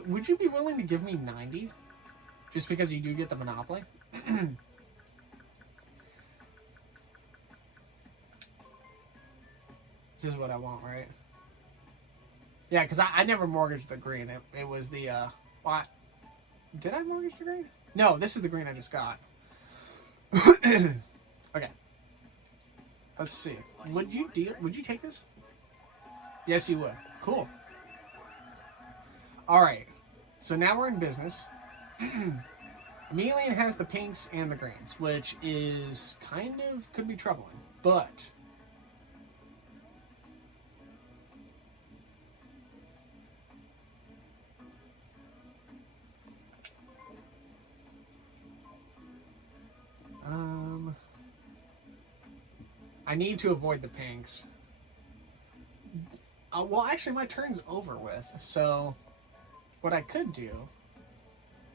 Would you be willing to give me 90? Just because you do get the monopoly? This is what I want, right? Yeah, because I never mortgaged the green. It was the, Did I mortgage the green? No, this is the green I just got. Okay. Let's see. Would you take this? Yes, you would. Cool. All right. So now we're in business. Melian has the pinks and the greens, which is kind of could be troubling, but I need to avoid the pinks. Well, actually, my turn's over with, so what I could do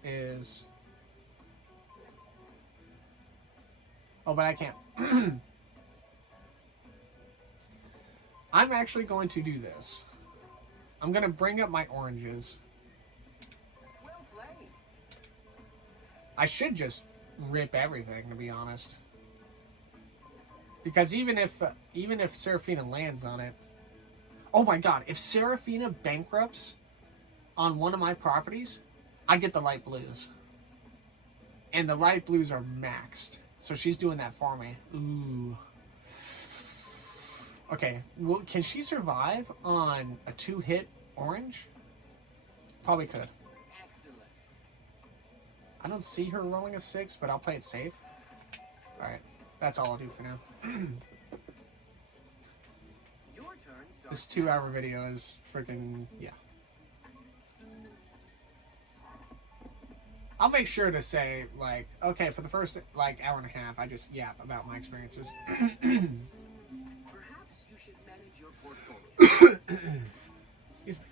is... Oh, but I can't. I'm actually going to do this. I'm going to bring up my oranges. Well played. I should just rip everything, to be honest. Because even if Serafina lands on it... Oh my god, if Serafina bankrupts on one of my properties, I get the light blues. And the light blues are maxed. So she's doing that for me. Ooh. Okay, well, can she survive on a 2-hit orange? Probably could. Excellent. I don't see her rolling a 6, but I'll play it safe. Alright, that's all I'll do for now. Your turn starts. This 2-hour video is freaking... yeah. I'll make sure to say, like, okay, for the first, like, hour and a half, I just yap about my experiences. Perhaps you should manage your portfolio. Excuse me.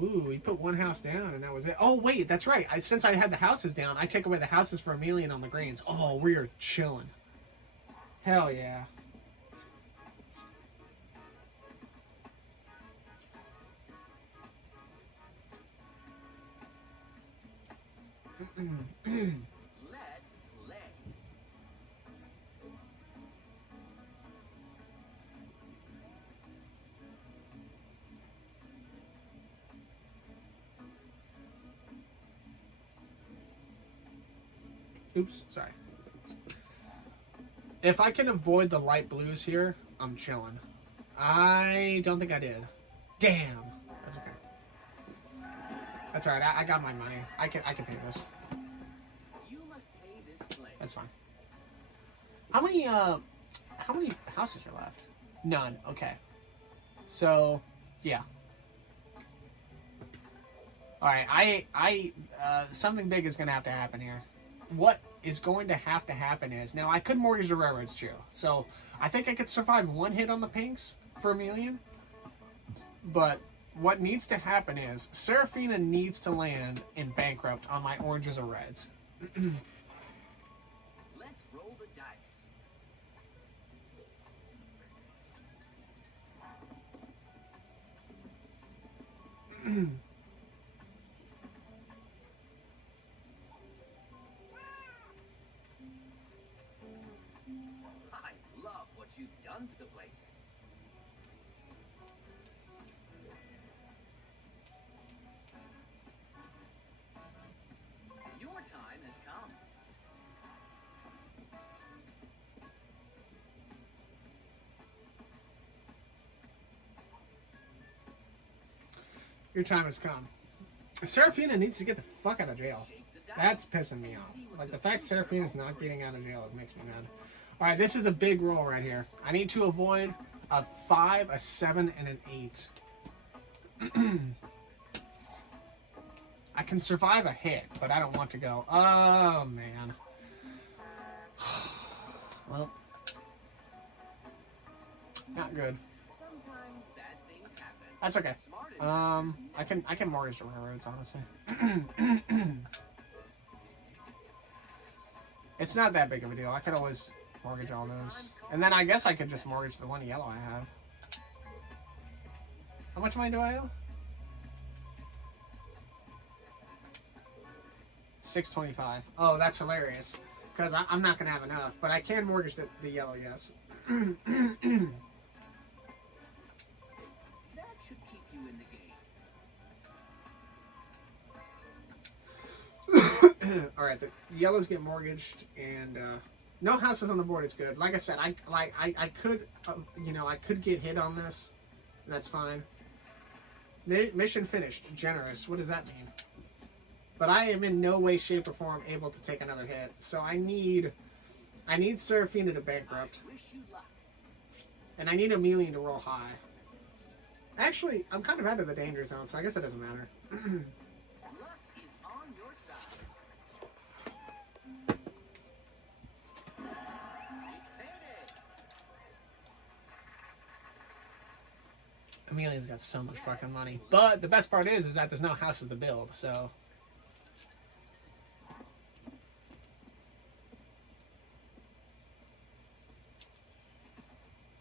Ooh, he put one house down, and that was it. Oh, wait, that's right. Since I had the houses down, I take away the houses for Melian on the greens. Oh, we are chilling. Hell yeah. Let's play. Oops, sorry. If I can avoid the light blues here, I'm chilling. I don't think I did. Damn. That's okay. That's alright. I got my money. I can pay this. You must pay this play. That's fine. How many houses are left? None. Okay. So, yeah. All right. Something big is going to have to happen here. What is going to have to happen is, now I could mortgage the railroads too. So, I think I could survive one hit on the pinks for a million. But what needs to happen is Serafina needs to land in bankrupt on my oranges or reds. Let's roll the dice. I love what you've done to the place. Your time has come. Your time has come. Serafina needs to get the fuck out of jail. Shake the dice That's pissing me and off. see what Like, the the fact future Serafina's holds not for getting you. out of jail, it makes me mad. Alright, this is a big roll right here. I need to avoid a 5, a 7, and an 8. I can survive a hit, but I don't want to go. Oh, man. Well. Not good. Sometimes bad things happen. That's okay. Smart investors I can mortgage the railroads, honestly. It's not that big of a deal. I could always mortgage all those. And then I guess I could just mortgage the one yellow I have. How much money do I owe? $625. Oh, that's hilarious. Because I'm not going to have enough. But I can mortgage the yellow, yes. That should keep you in the game. right, the yellows get mortgaged, and no houses on the board is good. Like I said, I could, I could get hit on this. That's fine. Mission finished. Generous. What does that mean? But I am in no way, shape, or form able to take another hit. So I need Serafina to bankrupt. And I need Emelian to roll high. Actually, I'm kind of out of the danger zone, so I guess it doesn't matter. Luck is on your side. It's payday. Emelian's got so much fucking money. But the best part is that there's no houses to build, so...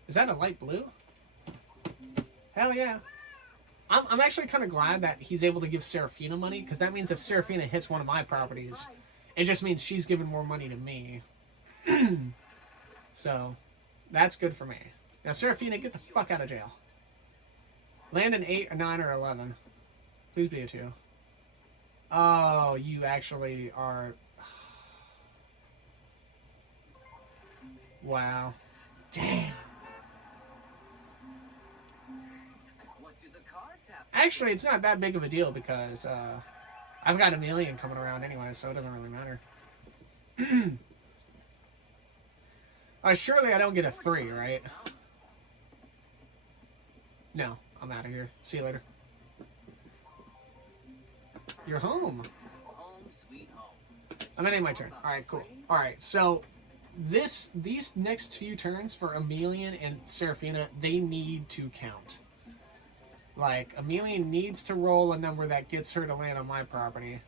Is that a light blue? Hell yeah. I'm actually kind of glad that he's able to give Serafina money, because that means if Serafina hits one of my properties, it just means she's giving more money to me. So, that's good for me. Now, Serafina, get the fuck out of jail. Land an 8, a 9, or 11. Please be a 2. Oh, you actually are... Wow. Damn. Actually, it's not that big of a deal because I've got Emelian coming around anyway, so it doesn't really matter. Surely I don't get a 3, right? No, I'm out of here. See you later. You're home. Home sweet home. I'm ending my turn. Alright, cool. Alright, so these next few turns for Emelian and Serafina, they need to count. Like, Emelian needs to roll a number that gets her to land on my property.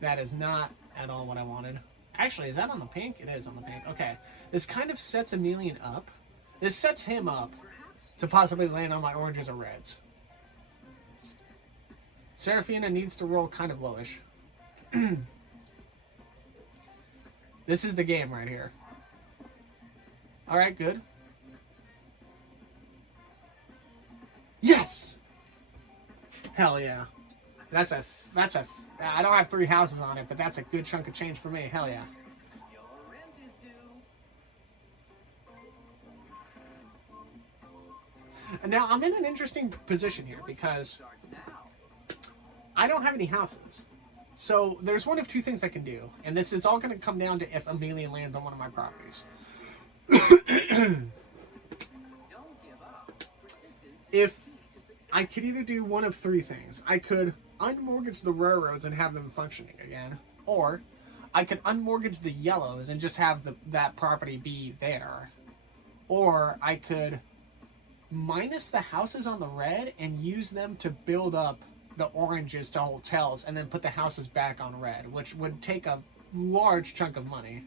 That is not at all what I wanted. Actually, is that on the pink? It is on the pink. Okay. This kind of sets Emelian up. This sets him up to possibly land on my oranges or reds. Serafina needs to roll kind of lowish. This is the game right here. Alright, good. Yes! Hell yeah. That's a, I don't have 3 houses on it, but that's a good chunk of change for me. Hell yeah. Your rent is due. And now, I'm in an interesting position here because Starts now. I don't have any houses. So, there's one of 2 things I can do. And this is all going to come down to if Emelian lands on one of my properties. Don't give up. Persistence is If key to success. I could either do one of 3 things. I could unmortgage the railroads and have them functioning again. Or I could unmortgage the yellows and just have that property be there. Or I could minus the houses on the red and use them to build up the oranges to hotels and then put the houses back on red, which would take a large chunk of money.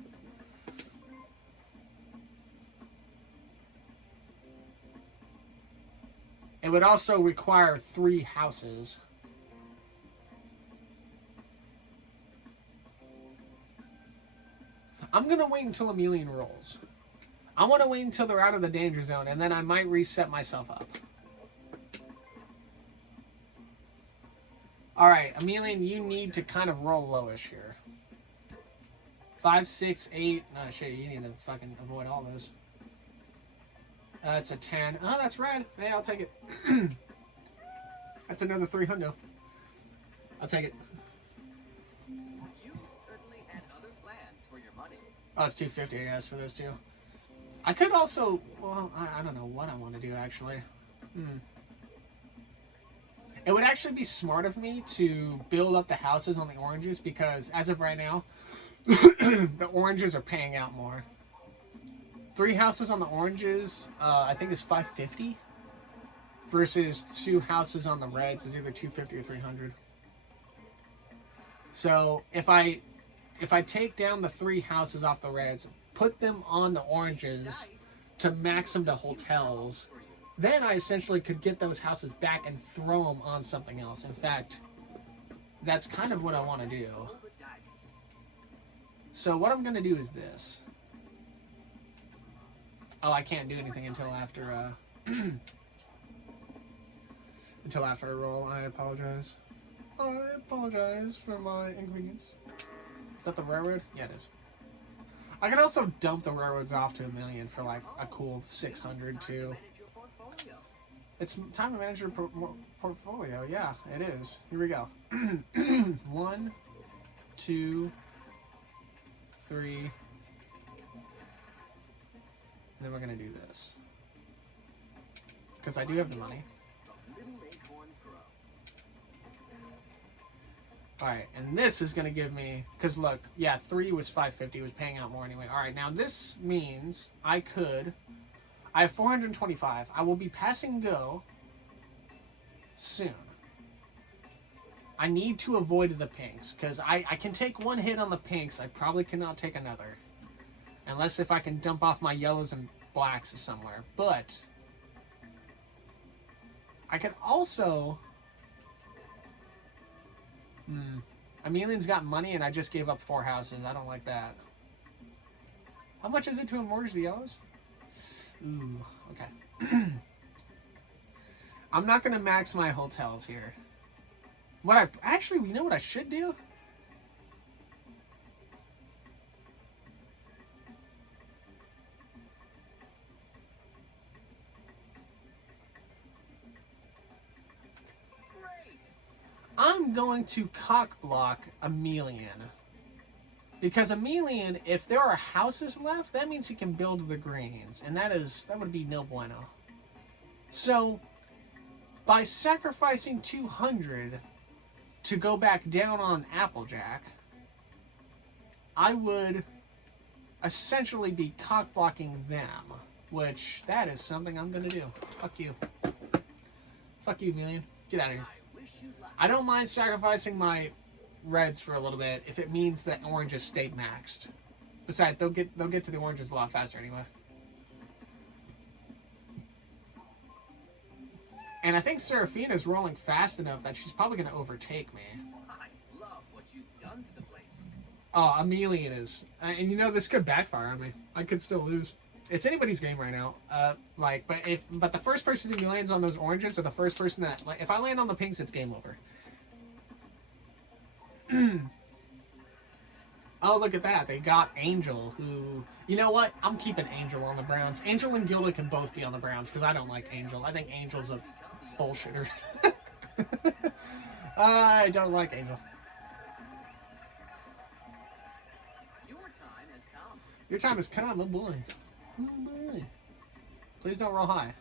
It would also require 3 houses. I'm going to wait until Emelian rolls. I want to wait until they're out of the danger zone, and then I might reset myself up. Alright, Emelian, you need to kind of roll lowish here. 5, 6, 8. No, shit, you need to fucking avoid all those. That's a 10. Oh, that's red. Hey, I'll take it. That's another 300. I'll take it. You certainly had other plans for your money. Oh, it's 250, I guess, for those 2. I could also... Well, I don't know what I want to do, actually. It would actually be smart of me to build up the houses on the oranges because, as of right now, the oranges are paying out more. 3 houses on the oranges, I think is 550, versus 2 houses on the reds is either 250 or 300. So if I take down the 3 houses off the reds, put them on the oranges to max them to hotels, then I essentially could get those houses back and throw them on something else. In fact, that's kind of what I want to do. So what I'm going to do is this. Oh, I can't do anything until after, until after I roll. I apologize. I apologize for my inconvenience. Is that the railroad? Yeah, it is. I could also dump the railroads off to $1 million for like a cool 600 too. It's time to manage your portfolio. Yeah, it is. Here we go. 1, 2, 3. And then we're gonna do this because I do have the money. Alright, and this is going to give me... Because look, yeah, 3 was 550. Was paying out more anyway. Alright, now this means I could... I have 425. I will be passing go soon. I need to avoid the pinks. Because I can take one hit on the pinks. I probably cannot take another. Unless if I can dump off my yellows and blacks somewhere. But... I can also... Amelian's got money and I just gave up 4 houses. I don't like that. How much is it to mortgage the yellows? Ooh, okay. I'm not going to max my hotels here. Actually, you know what I should do? I'm going to cock block Emelian. Because Emelian, if there are houses left, that means he can build the greens. And that would be no bueno. So, by sacrificing 200 to go back down on Applejack, I would essentially be cock blocking them. Which, that is something I'm going to do. Fuck you. Fuck you, Emelian. Get out of here. I don't mind sacrificing my reds for a little bit if it means that oranges stay maxed. Besides, they'll get to the oranges a lot faster anyway. And I think Seraphina's rolling fast enough that she's probably going to overtake me. I love what you've done to the place. Oh, Emelian is. And you know, this could backfire on me. I could still lose. It's anybody's game right now. But the first person who lands on those oranges, or the first person that, like, if I land on the pinks, it's game over. Oh, look at that. They got Angel, who... You know what? I'm keeping Angel on the Browns. Angel and Gilda can both be on the Browns, because I don't like Angel. I think Angel's a bullshitter. I don't like Angel. Your time has come. Your time has come. Oh, boy. Oh, boy. Please don't roll high.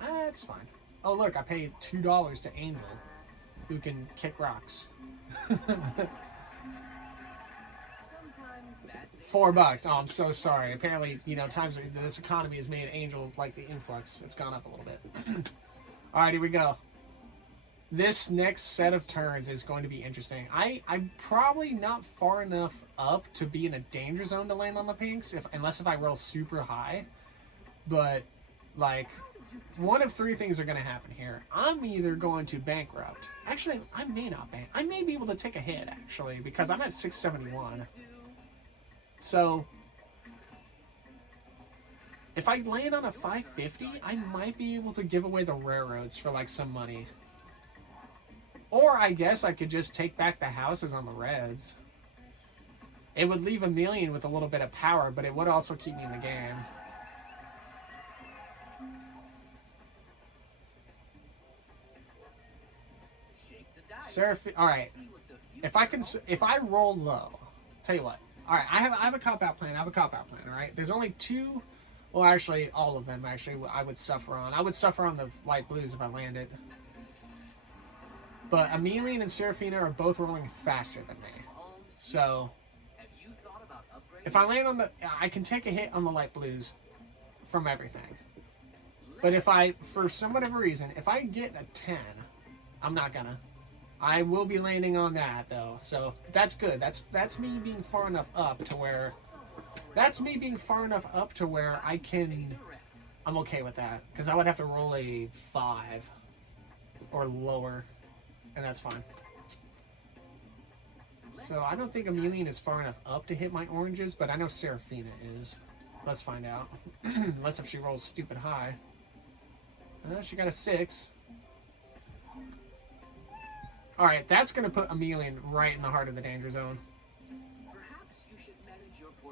That's fine. Oh, look. I paid $2 to Angel, who can kick rocks. $4. Oh, I'm so sorry. Apparently, you know, this economy has made Angel like the influx. It's gone up a little bit. All right, here we go. This next set of turns is going to be interesting. I'm probably not far enough up to be in a danger zone to land on the pinks, unless if I roll super high. But, like, one of 3 things are going to happen here. I'm either going to bankrupt. Actually, I may not bank. I may be able to take a hit, actually, because I'm at 671. So, if I land on a 550, I might be able to give away the railroads for, like, some money. Or I guess I could just take back the houses on the reds. It would leave Emelian with a little bit of power, but it would also keep me in the game. Alright. If I roll low, tell you what. Alright, I have a cop-out plan. Alright? There's only 2... Well, actually, all of them, actually, I would suffer on. I would suffer on the light blues if I landed. But Emelian and Seraphina are both rolling faster than me. So, if I land on the... I can take a hit on the light blues from everything. But if for some whatever reason, if I get a 10, I'm not gonna. I will be landing on that, though. So, that's good. That's me being far enough up to where... That's me being far enough up to where I can... I'm okay with that. Because I would have to roll a 5. Or lower. And that's fine. So, I don't think Emelian is far enough up to hit my oranges, but I know Seraphina is. Let's find out. Unless if she rolls stupid high. She got a 6. Alright, that's going to put Emelian right in the heart of the danger zone.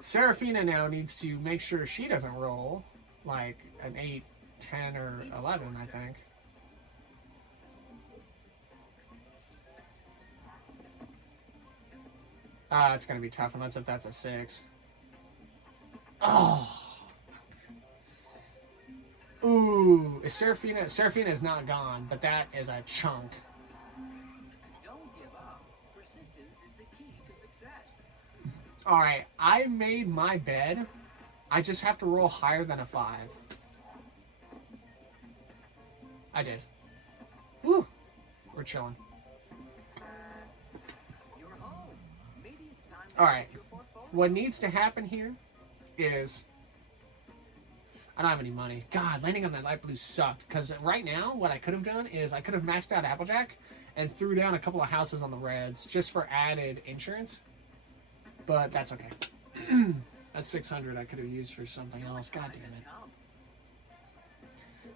Serafina now needs to make sure she doesn't roll like an 8, 10, or 11, I think. It's going to be tough unless if that's a 6. Oh. Ooh. Is Serafina? Serafina is not gone, but that is a chunk. Don't give up. Persistence is the key to success. Alright, I made my bed. I just have to roll higher than a 5. I did. Woo! We're chilling. You're home. Maybe it's time to Alright. get your portfolio. What needs to happen here is... I don't have any money. God, landing on that light blue sucked. Because right now, what I could have done is I could have maxed out Applejack and threw down a couple of houses on the reds just for added insurance. But that's okay. That's 600 I could have used for something else. God damn it.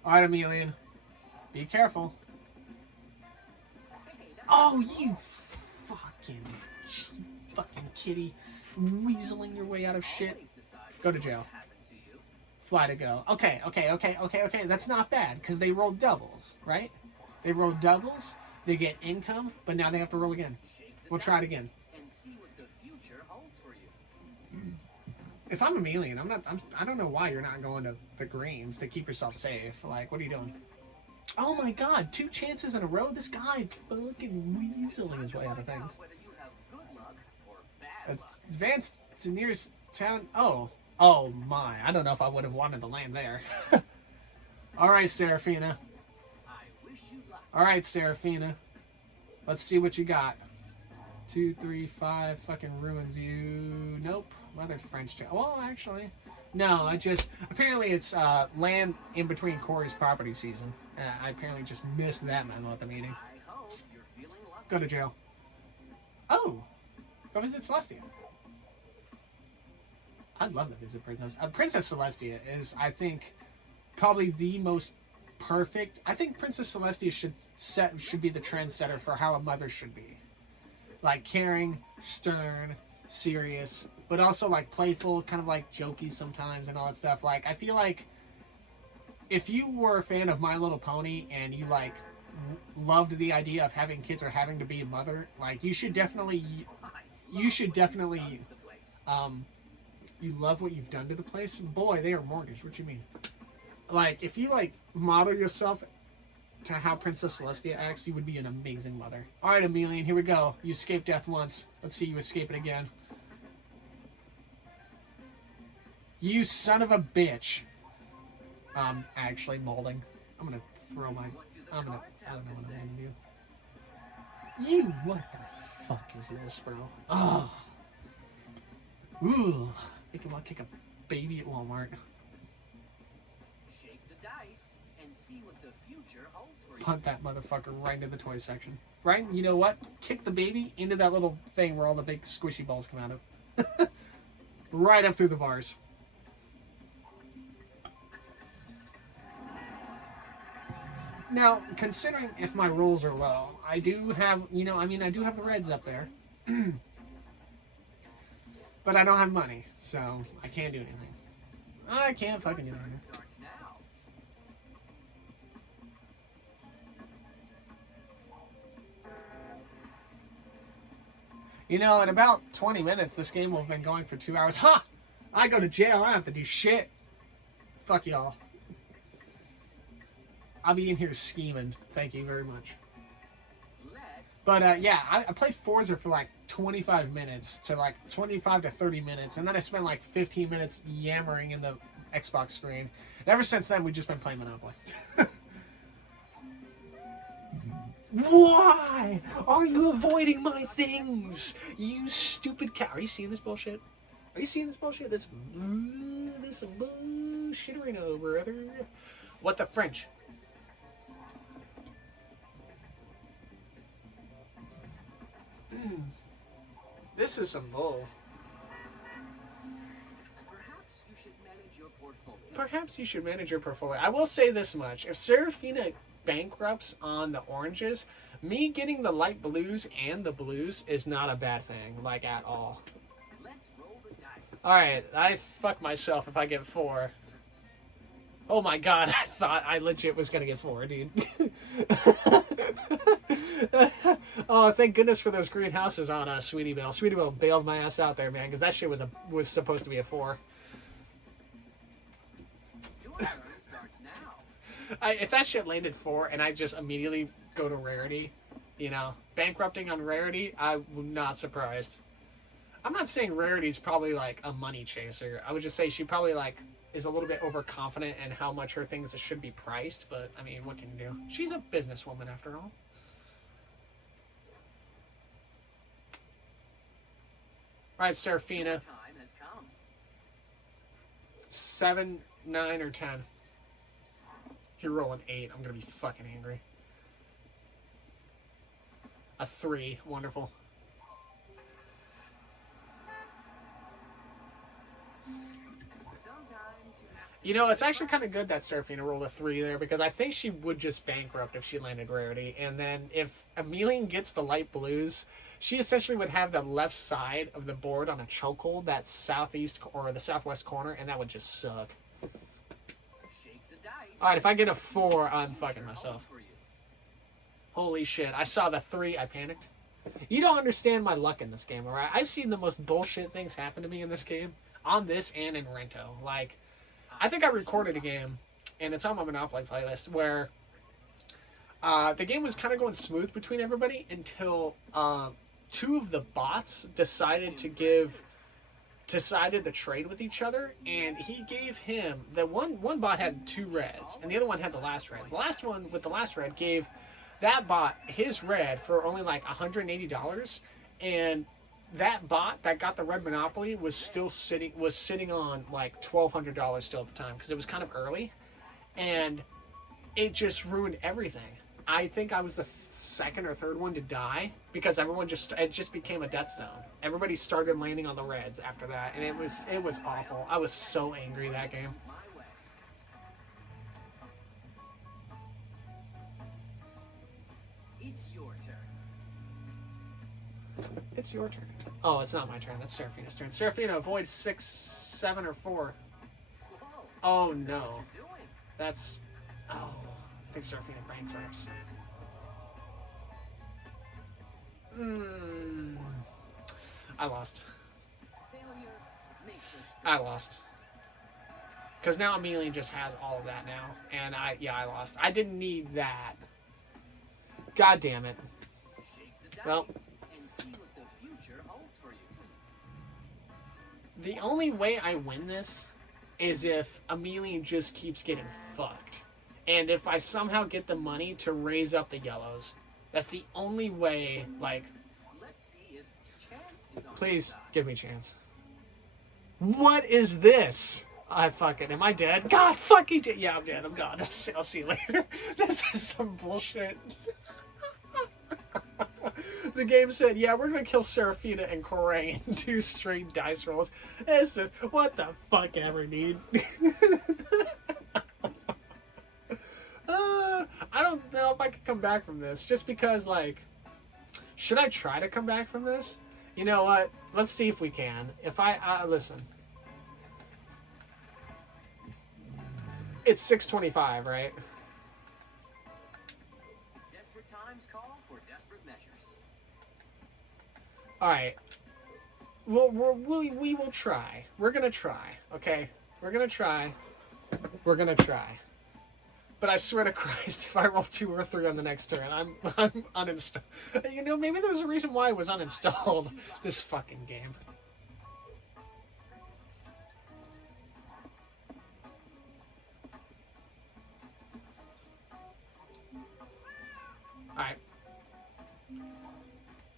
Alright, Emelian. Be careful. Oh, you fucking kitty. Weaseling your way out of shit. Go to jail. Fly to go. Okay. That's not bad, because they rolled doubles, right? They rolled doubles, they get income, but now they have to roll again. We'll try it again. And see what the future holds for you. If I'm Emelian, I don't know why you're not going to the greens to keep yourself safe. Like, what are you doing? Oh my god, 2 chances in a row? This guy fucking weaseling his way out of things. Whether you have good luck or bad luck. Advanced to nearest town. Oh my. I don't know if I would have wanted to land there. Alright, Serafina. I wish you luck. Alright, Serafina. Let's see what you got. 2, 3, 5 fucking ruins you. Nope. Mother French town. Well, actually. No, apparently it's land in between Corey's property season. I apparently just missed that memo at the meeting. I hope you're feeling lucky. Go to jail. Oh! Go visit Celestia. I'd love to visit Princess. Princess Celestia is, I think, probably the most perfect. I think Princess Celestia should be the trendsetter for how a mother should be. Like caring, stern, serious, but also like playful, kind of like jokey sometimes and all that stuff. Like I feel like if you were a fan of My Little Pony and you like loved the idea of having kids or having to be a mother, like you should definitely you love what you've done to the place? Boy, they are mortgaged. What you mean? Like, if you, like, model yourself to how Princess Celestia acts, you would be an amazing mother. Alright, Emelian, here we go. You escaped death once. Let's see you escape it again. You son of a bitch. Actually molding. I'm gonna throw my... I don't know what I'm gonna do. You, what the fuck is this, bro? Oh. Ooh. Make him want to kick a baby at Walmart. Shake the dice and see what the future holds for you. Punt that motherfucker right into the toy section. Right? You know what? Kick the baby into that little thing where all the big squishy balls come out of. Right up through the bars. Now, considering if my rolls are low, I do have, I do have the reds up there. But I don't have money, so I can't do anything. I can't fucking do anything. Starts now. In about 20 minutes, this game will have been going for 2 hours. Ha! I go to jail. I don't have to do shit. Fuck y'all. I'll be in here scheming. Thank you very much. But, yeah, I played Forza for, like, 25 minutes to, like, 25 to 30 minutes. And then I spent, like, 15 minutes yammering in the Xbox screen. And ever since then, we've just been playing Monopoly. Why are you avoiding my things? You stupid cow. Are you seeing this bullshit? Are you seeing this bullshit? This bullshitterino, brother. What the French? This is some bull. Perhaps you should manage your portfolio. Perhaps you should manage your portfolio. I will say this much. If Serafina bankrupts on the oranges, me getting the light blues and the blues is not a bad thing, like at all. Let's roll the dice. Alright, I fuck myself if I get 4. Oh my god, I thought I legit was gonna get 4, dude. Oh, thank goodness for those greenhouses on Sweetieville. Sweetieville bailed my ass out there, man, because that shit was supposed to be a 4. Your turn starts now. If that shit landed 4 and I just immediately go to rarity, you know, bankrupting on rarity, I'm not surprised. I'm not saying rarity is probably like a money chaser. I would just say she probably like is a little bit overconfident in how much her things should be priced. But I mean, what can you do? She's a businesswoman after all. All right, Serafina. Time has come. 7, 9, or 10. If you're rolling 8, I'm gonna be fucking angry. A 3, wonderful. You know, it's actually kind of good that Serafina rolled a 3 there, because I think she would just bankrupt if she landed rarity. And then if Emelian gets the light blues, she essentially would have the left side of the board on a chokehold, that southeast or the southwest corner, and that would just suck. Shake the dice. Alright, if I get a 4, I'm fucking myself. Holy shit, I saw the 3, I panicked. You don't understand my luck in this game, alright? I've seen the most bullshit things happen to me in this game. On this and in Rento. Like, I think I recorded a game, and it's on my Monopoly playlist, where the game was kind of going smooth between everybody until 2 of the bots decided to trade with each other, and he gave him, the one bot had 2 reds, and the other one had the last red. The last one with the last red gave that bot his red for only like $180, and that bot that got the red Monopoly was sitting on like $1,200 still at the time, because it was kind of early, and it just ruined everything. I think I was the second or third one to die, because it just became a death zone. Everybody started landing on the reds after that, and it was awful. I was so angry that game. It's your turn. It's your turn. Oh, it's not my turn. That's Serafina's turn. Serafina, avoid 6, 7, or 4. Whoa, Oh, what no. you doing? That's... Oh, I think Serafina bankrupts. I lost. Failure makes us I lost. Because now Emelian just has all of that now. And I lost. I didn't need that. God damn it. shake the dice Well. and see what the future holds for you. The only way I win this is if Emelian just keeps getting fucked. And if I somehow get the money to raise up the yellows. That's the only way, like... Let's see if chance is on your Please, side. give me a chance. What is this? I fucking... Am I dead? God fucking... Yeah, I'm dead. I'm gone. I'll see you later. This is some bullshit. The game said, yeah, we're gonna kill Serafina and Korang in 2 straight dice rolls. This is... What the fuck ever, dude? I don't know if I can come back from this. Just because, like... Should I try to come back from this? You know what? Let's see if we can. If listen. It's 6:25, right? Desperate times call for desperate measures. All right. We will try. We're gonna try. Okay. We're gonna try. We're gonna try. But I swear to Christ, if I roll 2 or 3 on the next turn, I'm uninstalled. You know, maybe there's a reason why it was uninstalled. This fucking game. All right.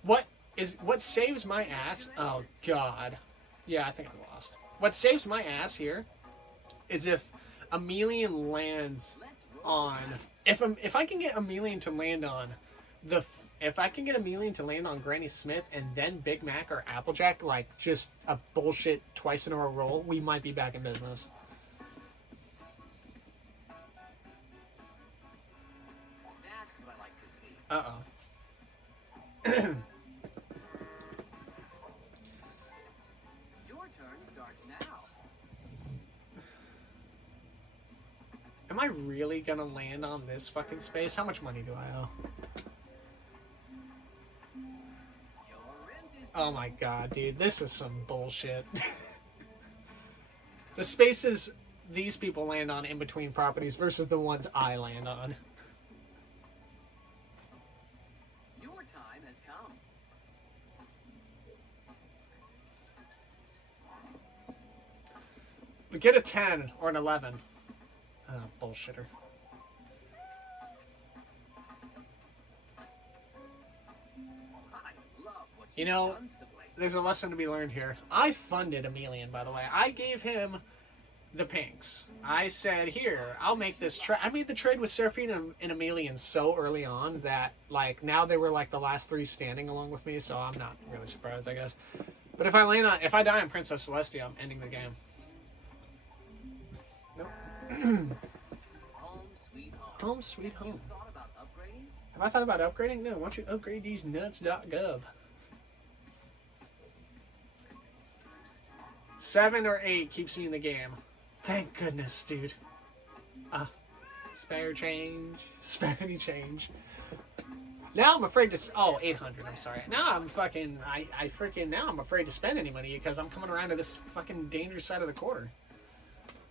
What saves my ass? Oh God. Yeah, I think I lost. What saves my ass here is if Emelian lands on, if I can get Emelian to land on Granny Smith and then Big Mac or Applejack, like just a bullshit twice in a row roll, we might be back in business. That's what I like to see. Uh-oh. Your turn starts am I really gonna land on this fucking space? How much money do I owe? Your rent is Oh my god, dude, this is some bullshit. The spaces these people land on in between properties versus the ones I land on. your time has come. But get a 10 or an 11. Oh, bullshitter. I love what You you've know, done to the place. There's a lesson to be learned here. I funded Emelian, by the way. I gave him the pinks. I said, here, I'll make this trade. I made the trade with Seraphina and Emelian so early on that, like, now they were, like, the last three standing along with me, so I'm not really surprised, I guess. But if I die on Princess Celestia, I'm ending the game. Nope. Home sweet home. Home sweet You home. thought about upgrading? Have I thought about upgrading? No, why don't you upgrade these nuts.gov? 7 or 8 keeps me in the game. Thank goodness, dude. Spare change. Spare any change. Now I'm afraid to... Oh, 800, I'm sorry. Now I'm fucking... now I'm afraid to spend any money because I'm coming around to this fucking dangerous side of the corner.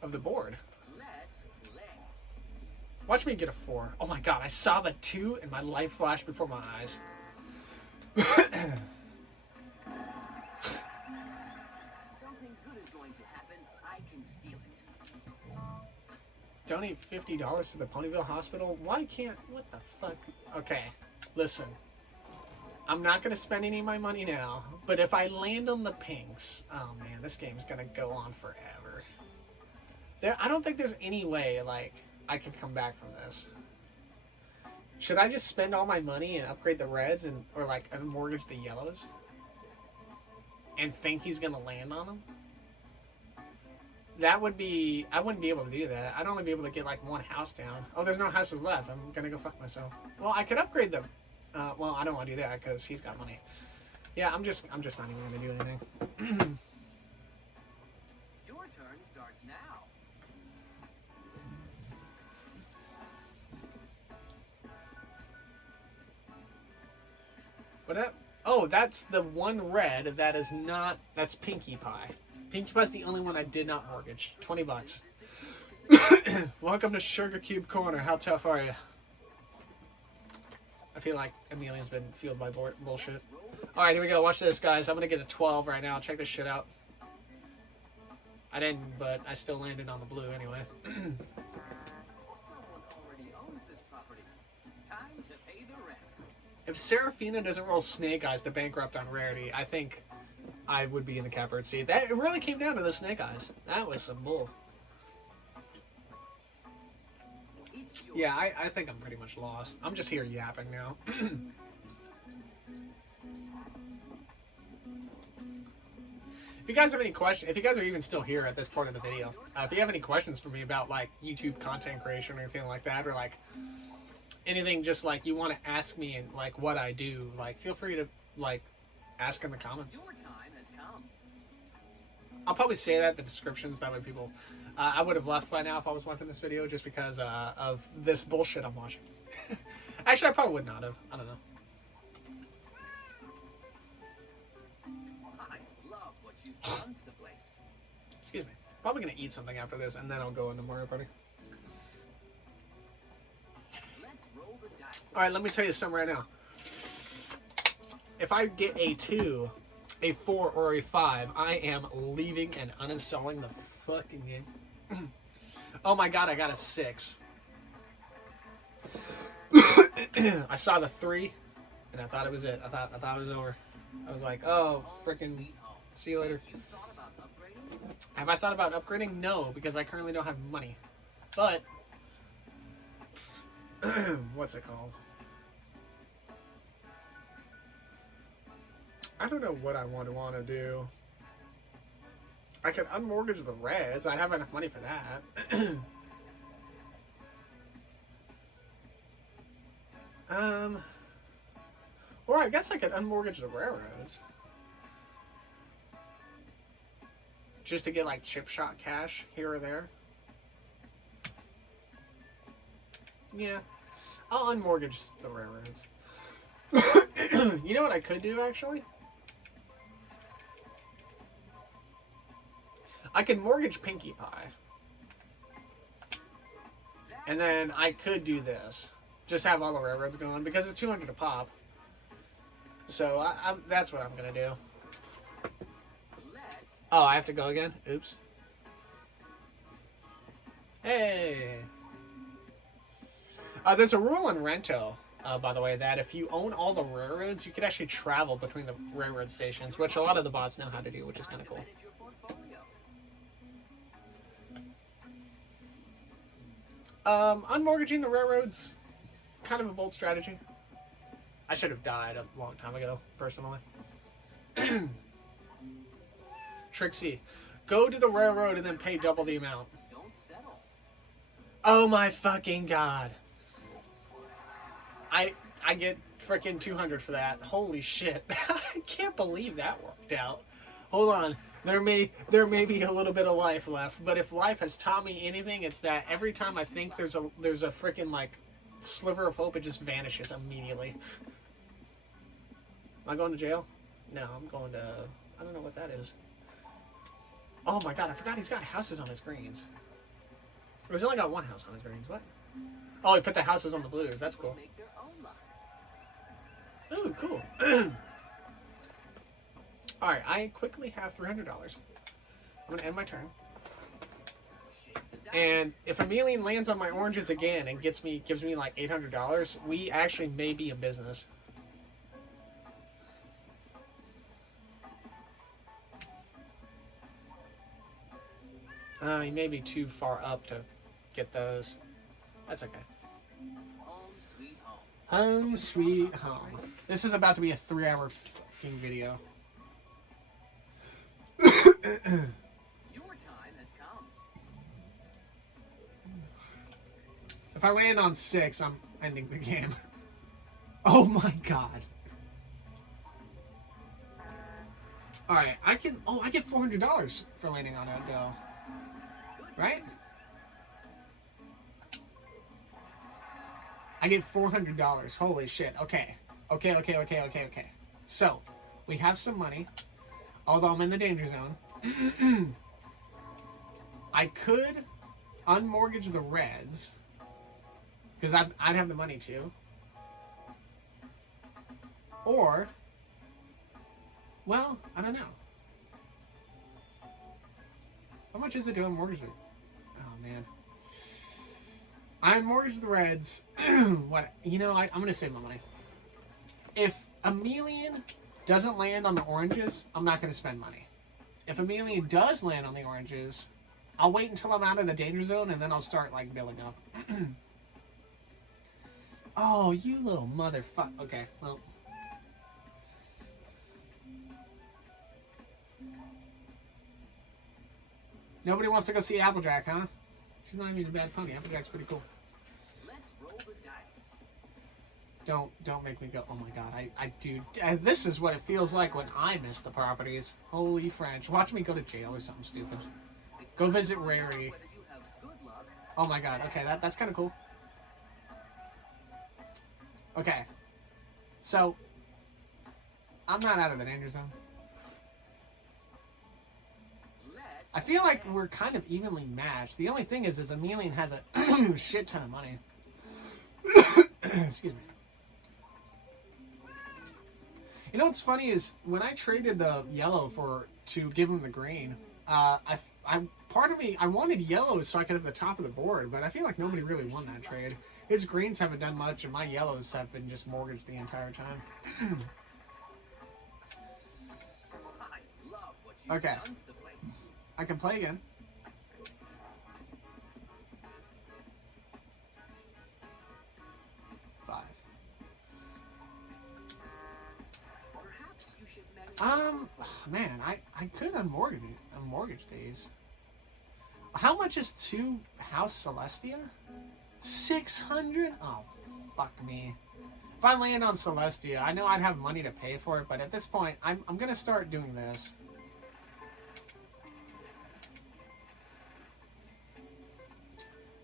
Of the board. Let's play. Watch me get a 4. Oh my god, I saw the 2 and my life flashed before my eyes. Something good is going to happen. I can feel it. Donate $50 to the Ponyville Hospital? Why can't... What the fuck? Okay, listen. I'm not going to spend any of my money now, but if I land on the pinks... Oh man, this game's going to go on forever. I don't think there's any way, like, I can come back from this. Should I just spend all my money and upgrade the reds or, like, mortgage the yellows? And think he's going to land on them? That would be... I wouldn't be able to do that. I'd only be able to get, like, one house down. Oh, there's no houses left. I'm going to go fuck myself. Well, I could upgrade them. Well, I don't want to do that because he's got money. Yeah, I'm just not even going to do anything. Your turn starts now. What up? Oh, that's the one red that is not... That's Pinkie Pie. Pinkie Pie's the only one I did not mortgage. 20 bucks. Welcome to Sugar Cube Corner. How tough are you? I feel like Emelian's been fueled by bullshit. Alright, here we go. Watch this, guys. I'm going to get a 12 right now. Check this shit out. I didn't, but I still landed on the blue anyway. Someone already owns this property. Time to pay the rent. If Seraphina doesn't roll Snake Eyes to bankrupt on rarity, I think I would be in the catbird seat. It really came down to those Snake Eyes. That was some bull. It's your Yeah, I think I'm pretty much lost. I'm just here yapping now. If you guys have any questions, if you guys are even still here at this part of the video, if you have any questions for me about like YouTube content creation or anything like that, or like anything just like you want to ask me and like what I do, like feel free to like ask in the comments. Your time has come. I'll probably say that in the descriptions, that way people... I would have left by now if I was watching this video just because of this bullshit I'm watching. Actually, I probably would not have. I don't know. I love what you've done to the place. Excuse me. Probably going to eat something after this, and then I'll go into Mario Party. Let's roll the dice. Alright, let me tell you something right now. If I get a 2, a 4, or a 5, I am leaving and uninstalling the fucking game. Oh my god, I got a 6. I saw the 3, and I thought it was it. I thought it was over. I was like, oh, freaking, Sweet home. see you later. You thought about upgrading? Have I thought about upgrading? No, because I currently don't have money. But, what's it called? I don't know what I want to do. I could unmortgage the reds. I'd have enough money for that. Or I guess I could unmortgage the railroads. Just to get like chip shot cash here or there. Yeah. I'll unmortgage the railroads. You know what I could do, actually? I could mortgage Pinkie Pie. And then I could do this. Just have all the railroads going, because it's 200 a pop. So that's what I'm going to do. Oh, I have to go again? Oops. Hey! There's a rule in Rento, by the way, that if you own all the railroads, you could actually travel between the railroad stations, which a lot of the bots know how to do, which is kind of cool. Unmortgaging the railroads, kind of a bold strategy. I should have died a long time ago, personally. Trixie, go to the railroad and then pay double the amount. Oh my fucking god. I get freaking 200 for that. Holy shit. I can't believe that worked out. Hold on. There may be a little bit of life left, but if life has taught me anything, it's that every time I think there's a freaking like sliver of hope, it just vanishes immediately. Am I going to jail? No, I'm going to... I don't know what that is. Oh my god, I forgot he's got houses on his greens. Or he's only got one house on his greens. What? Oh, he put the houses on the blues. That's cool. Ooh, cool. Alright, I quickly have $300. I'm going to end my turn. And if Emelian lands on my oranges again and gives me like $800, we actually may be in business. He may be too far up to get those. That's okay. Home sweet home. Home sweet home. This is about to be a 3-hour fucking video. Your time has come. If I land on 6, I'm ending the game. Oh my god. Alright, I get $400 for landing on a go. Right? I get $400. Holy shit. Okay. Okay. So, we have some money. Although I'm in the danger zone. I could unmortgage the reds. Because I'd have the money too. Or, well, I don't know. How much is it to unmortgage it? Oh, man. I mortgage the reds. What? You know, I'm going to save my money. If Emelian doesn't land on the oranges, I'm not going to spend money. If Emelian does land on the oranges, I'll wait until I'm out of the danger zone, and then I'll start, like, building up. Oh, you little motherfucker. Okay, well. Nobody wants to go see Applejack, huh? She's not even a bad pony. Applejack's pretty cool. Let's roll the dice. Don't make me go, oh my god, I do. This is what it feels like when I miss the properties. Holy French. Watch me go to jail or something stupid. Go visit Rarity. Oh my god, okay, that's kind of cool. Okay. So, I'm not out of the danger zone. I feel like we're kind of evenly matched. The only thing is Emelian has a shit ton of money. Excuse me. You know what's funny is when I traded the yellow to give him the green, part of me, I wanted yellow so I could have the top of the board, but I feel like nobody really won that trade. His greens haven't done much, and my yellows have been just mortgaged the entire time. I love what you've Okay. done to the place. I can play again. Five. Perhaps you should manage Man, I could unmortgage these. How much is 2 House Celestia? 600? Oh, fuck me. If I land on Celestia, I know I'd have money to pay for it, but at this point, I'm gonna start doing this.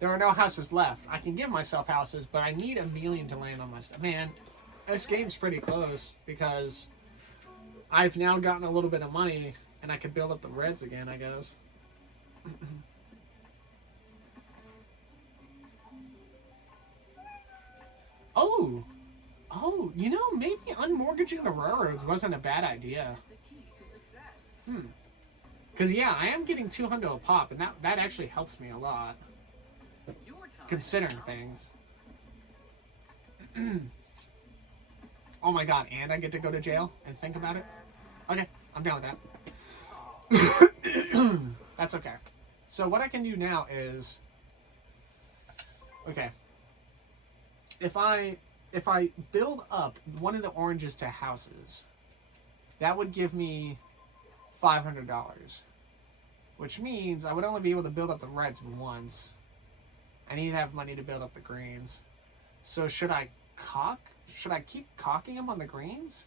There are no houses left. I can give myself houses, but I need $1 million to land on my stuff. Man, this game's pretty close because I've now gotten a little bit of money and I could build up the reds again, I guess. Oh, you know, maybe unmortgaging the railroads wasn't a bad idea. Because, yeah, I am getting 200 a pop, and that actually helps me a lot. Considering things. Oh my god, and I get to go to jail and think about it? Okay, I'm down with that. That's okay. So what I can do now is... Okay. If I build up one of the oranges to houses, that would give me $500. Which means I would only be able to build up the reds once. I need to have money to build up the greens. So should I keep cocking him on the greens?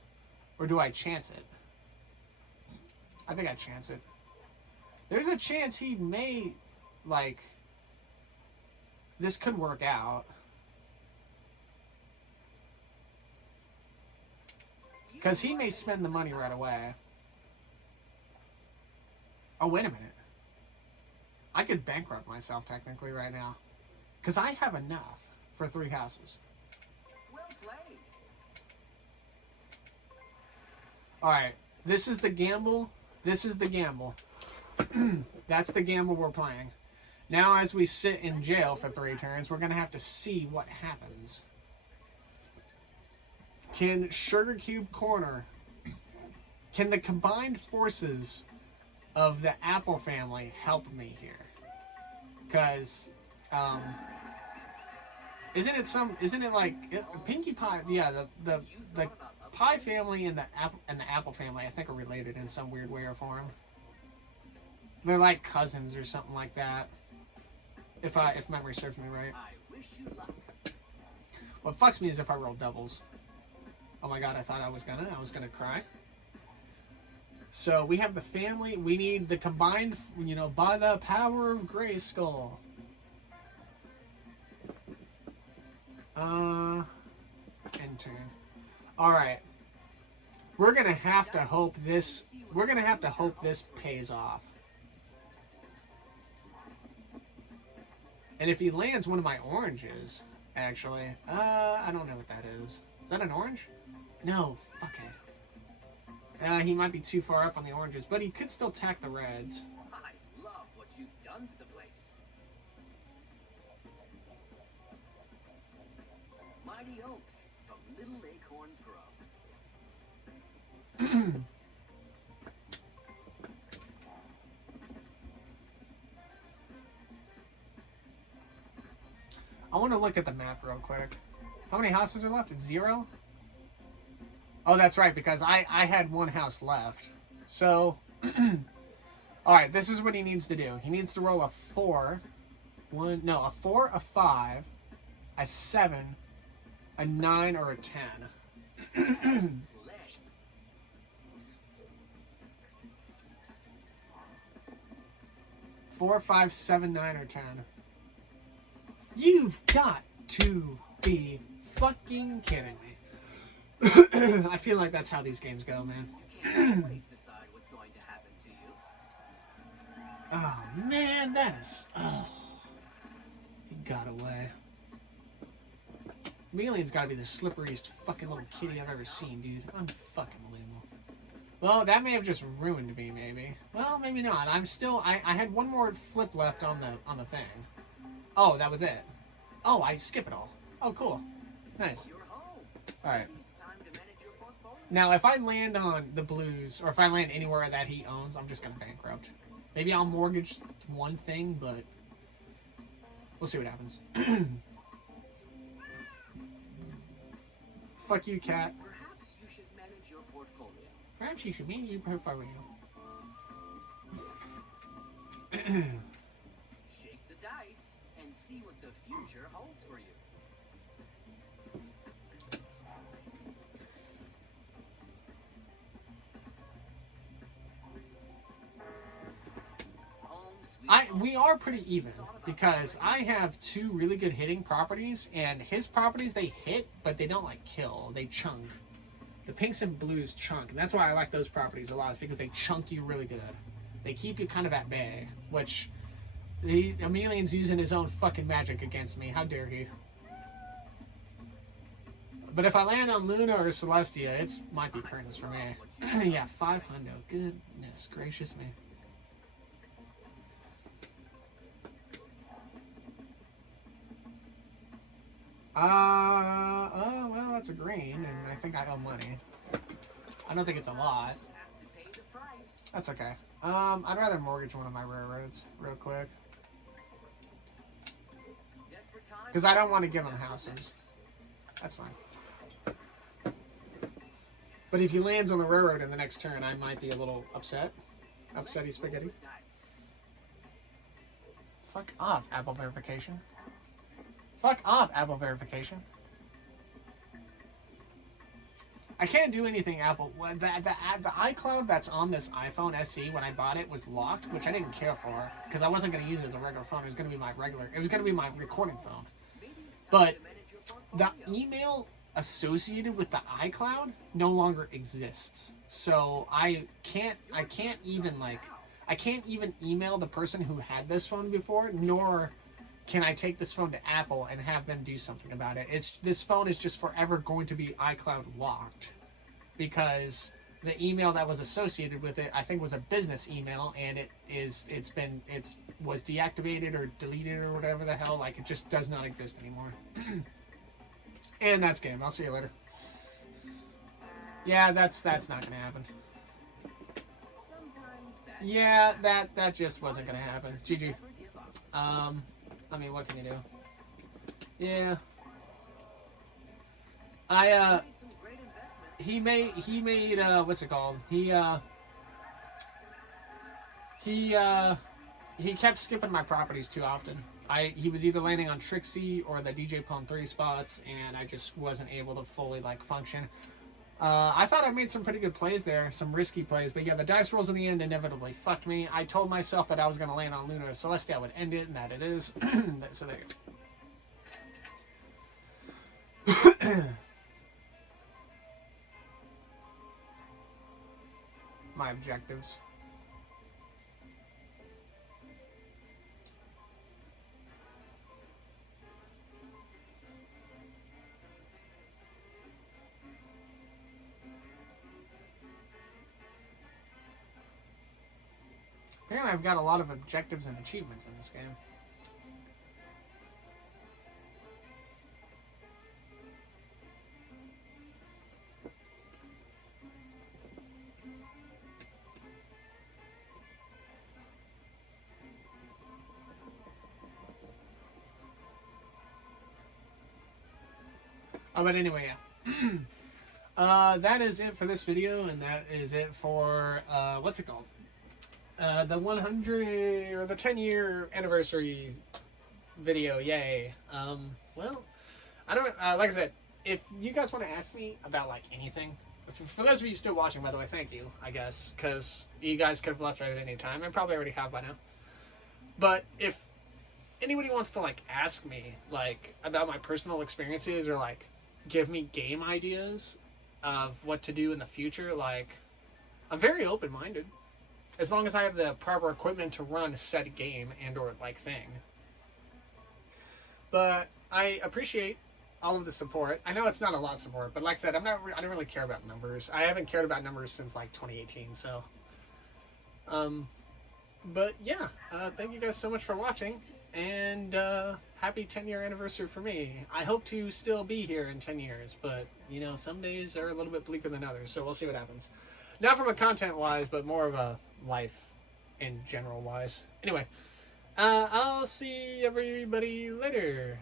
Or do I chance it? I think I chance it. There's a chance he may, like... This could work out. Because he may spend the money right away. Oh, wait a minute. I could bankrupt myself technically right now. Because I have enough for 3 houses. Well played. Alright, this is the gamble. This is the gamble. That's the gamble we're playing. Now as we sit in jail for 3 turns, we're going to have to see what happens. Can Sugar Cube Corner... Can the combined forces of the Apple family help me here? Because... Isn't it like Pinkie Pie? Yeah, the Pie family and the Apple family, I think, are related in some weird way or form. They're like cousins or something like that. If memory serves me right. I wish you luck. What fucks me is if I roll doubles. Oh my god, I thought I was gonna cry. So we have the family. We need the combined, by the power of Grayskull. Enter. Alright. We're gonna have to hope this pays off. And if he lands one of my oranges, actually, I don't know what that is. Is that an orange? No, fuck it. He might be too far up on the oranges, but he could still tack the reds. I love what you've done to the place. Mighty oaks from little acorns grow. I want to look at the map real quick. How many houses are left? 0? Oh, that's right, because I had 1 house left. So, alright, this is what he needs to do. He needs to roll a 4. A 4, a 5, a 7, a 9, or a 10. 4, 5, 7, 9, or 10. You've got to be fucking kidding me. I feel like that's how these games go, man. You can't always decide what's going to happen to you. Oh, man, that is... Oh. He got away. Chameleon's gotta be the slipperiest fucking little kitty I've ever seen, dude. Unfucking believable. Well, that may have just ruined me, maybe. Well, maybe not. I'm still... I had 1 more flip left on the thing. Oh, that was it. Oh, I skip it all. Oh, cool. Nice. Alright. Now, if I land on the blues, or if I land anywhere that he owns, I'm just gonna bankrupt. Maybe I'll mortgage 1 thing, but... We'll see what happens. Fuck you, cat. Perhaps you should manage your portfolio. Perhaps you should manage your portfolio. Shake the dice and see what the future holds for you. Home We are pretty even because I have 2 really good hitting properties, and his properties they hit, but they don't like kill. They chunk. The pinks and blues chunk, and that's why I like those properties a lot. Is because they chunk you really good. They keep you kind of at bay, which the Amelian's using his own fucking magic against me. How dare he? But if I land on Luna or Celestia, it might be curtains for me. Yeah, 500. Goodness gracious me. Oh, well, that's a green, and I think I owe money. I don't think it's a lot. That's okay. I'd rather mortgage one of my railroads real quick. Because I don't want to give him houses. That's fine. But if he lands on the railroad in the next turn, I might be a little upset. Upsetty spaghetti. Fuck off, Apple verification. Fuck off, Apple verification. I can't do anything Apple. The iCloud that's on this iPhone SE when I bought it was locked, which I didn't care for because I wasn't going to use it as a regular phone. It was going to be my regular. It was going to be my recording phone. But the email associated with the iCloud no longer exists. So I can't even email the person who had this phone before, nor can I take this phone to Apple and have them do something about it. This phone is just forever going to be iCloud locked because the email that was associated with it, I think, was a business email, and it was deactivated or deleted or whatever the hell. Like, it just does not exist anymore. And that's game. I'll see you later. Yeah, that's not gonna happen. Yeah, that just wasn't gonna happen. GG. I mean, what can you do? Yeah. He made what's it called? He kept skipping my properties too often. He was either landing on Trixie or the DJ Pawn 3 spots, and I just wasn't able to fully function. I thought I made some pretty good plays there, some risky plays, but yeah, the dice rolls in the end inevitably fucked me. I told myself that I was going to land on Luna or Celestia would end it, and that it is. So there you go. My objectives. Apparently I've got a lot of objectives and achievements in this game. Oh, but anyway, yeah. That is it for this video, and that is it for, what's it called? The 100 or the 10-year anniversary video. Yay. Well, I don't like I said, if you guys want to ask me about anything, for those of you still watching, by the way, thank you, I guess, because you guys could have left at any time. I probably already have by now. But if anybody wants to ask me about my personal experiences or give me game ideas of what to do in the future, I'm very open-minded. As long as I have the proper equipment to run a set game and or thing. But I appreciate all of the support. I know it's not a lot of support, but like I said, I don't really care about numbers. I haven't cared about numbers since 2018, so. But yeah, thank you guys so much for watching, and happy 10-year anniversary for me. I hope to still be here in 10 years, but some days are a little bit bleaker than others, so we'll see what happens. Not from a content-wise, but more of a life in general-wise. Anyway, I'll see everybody later.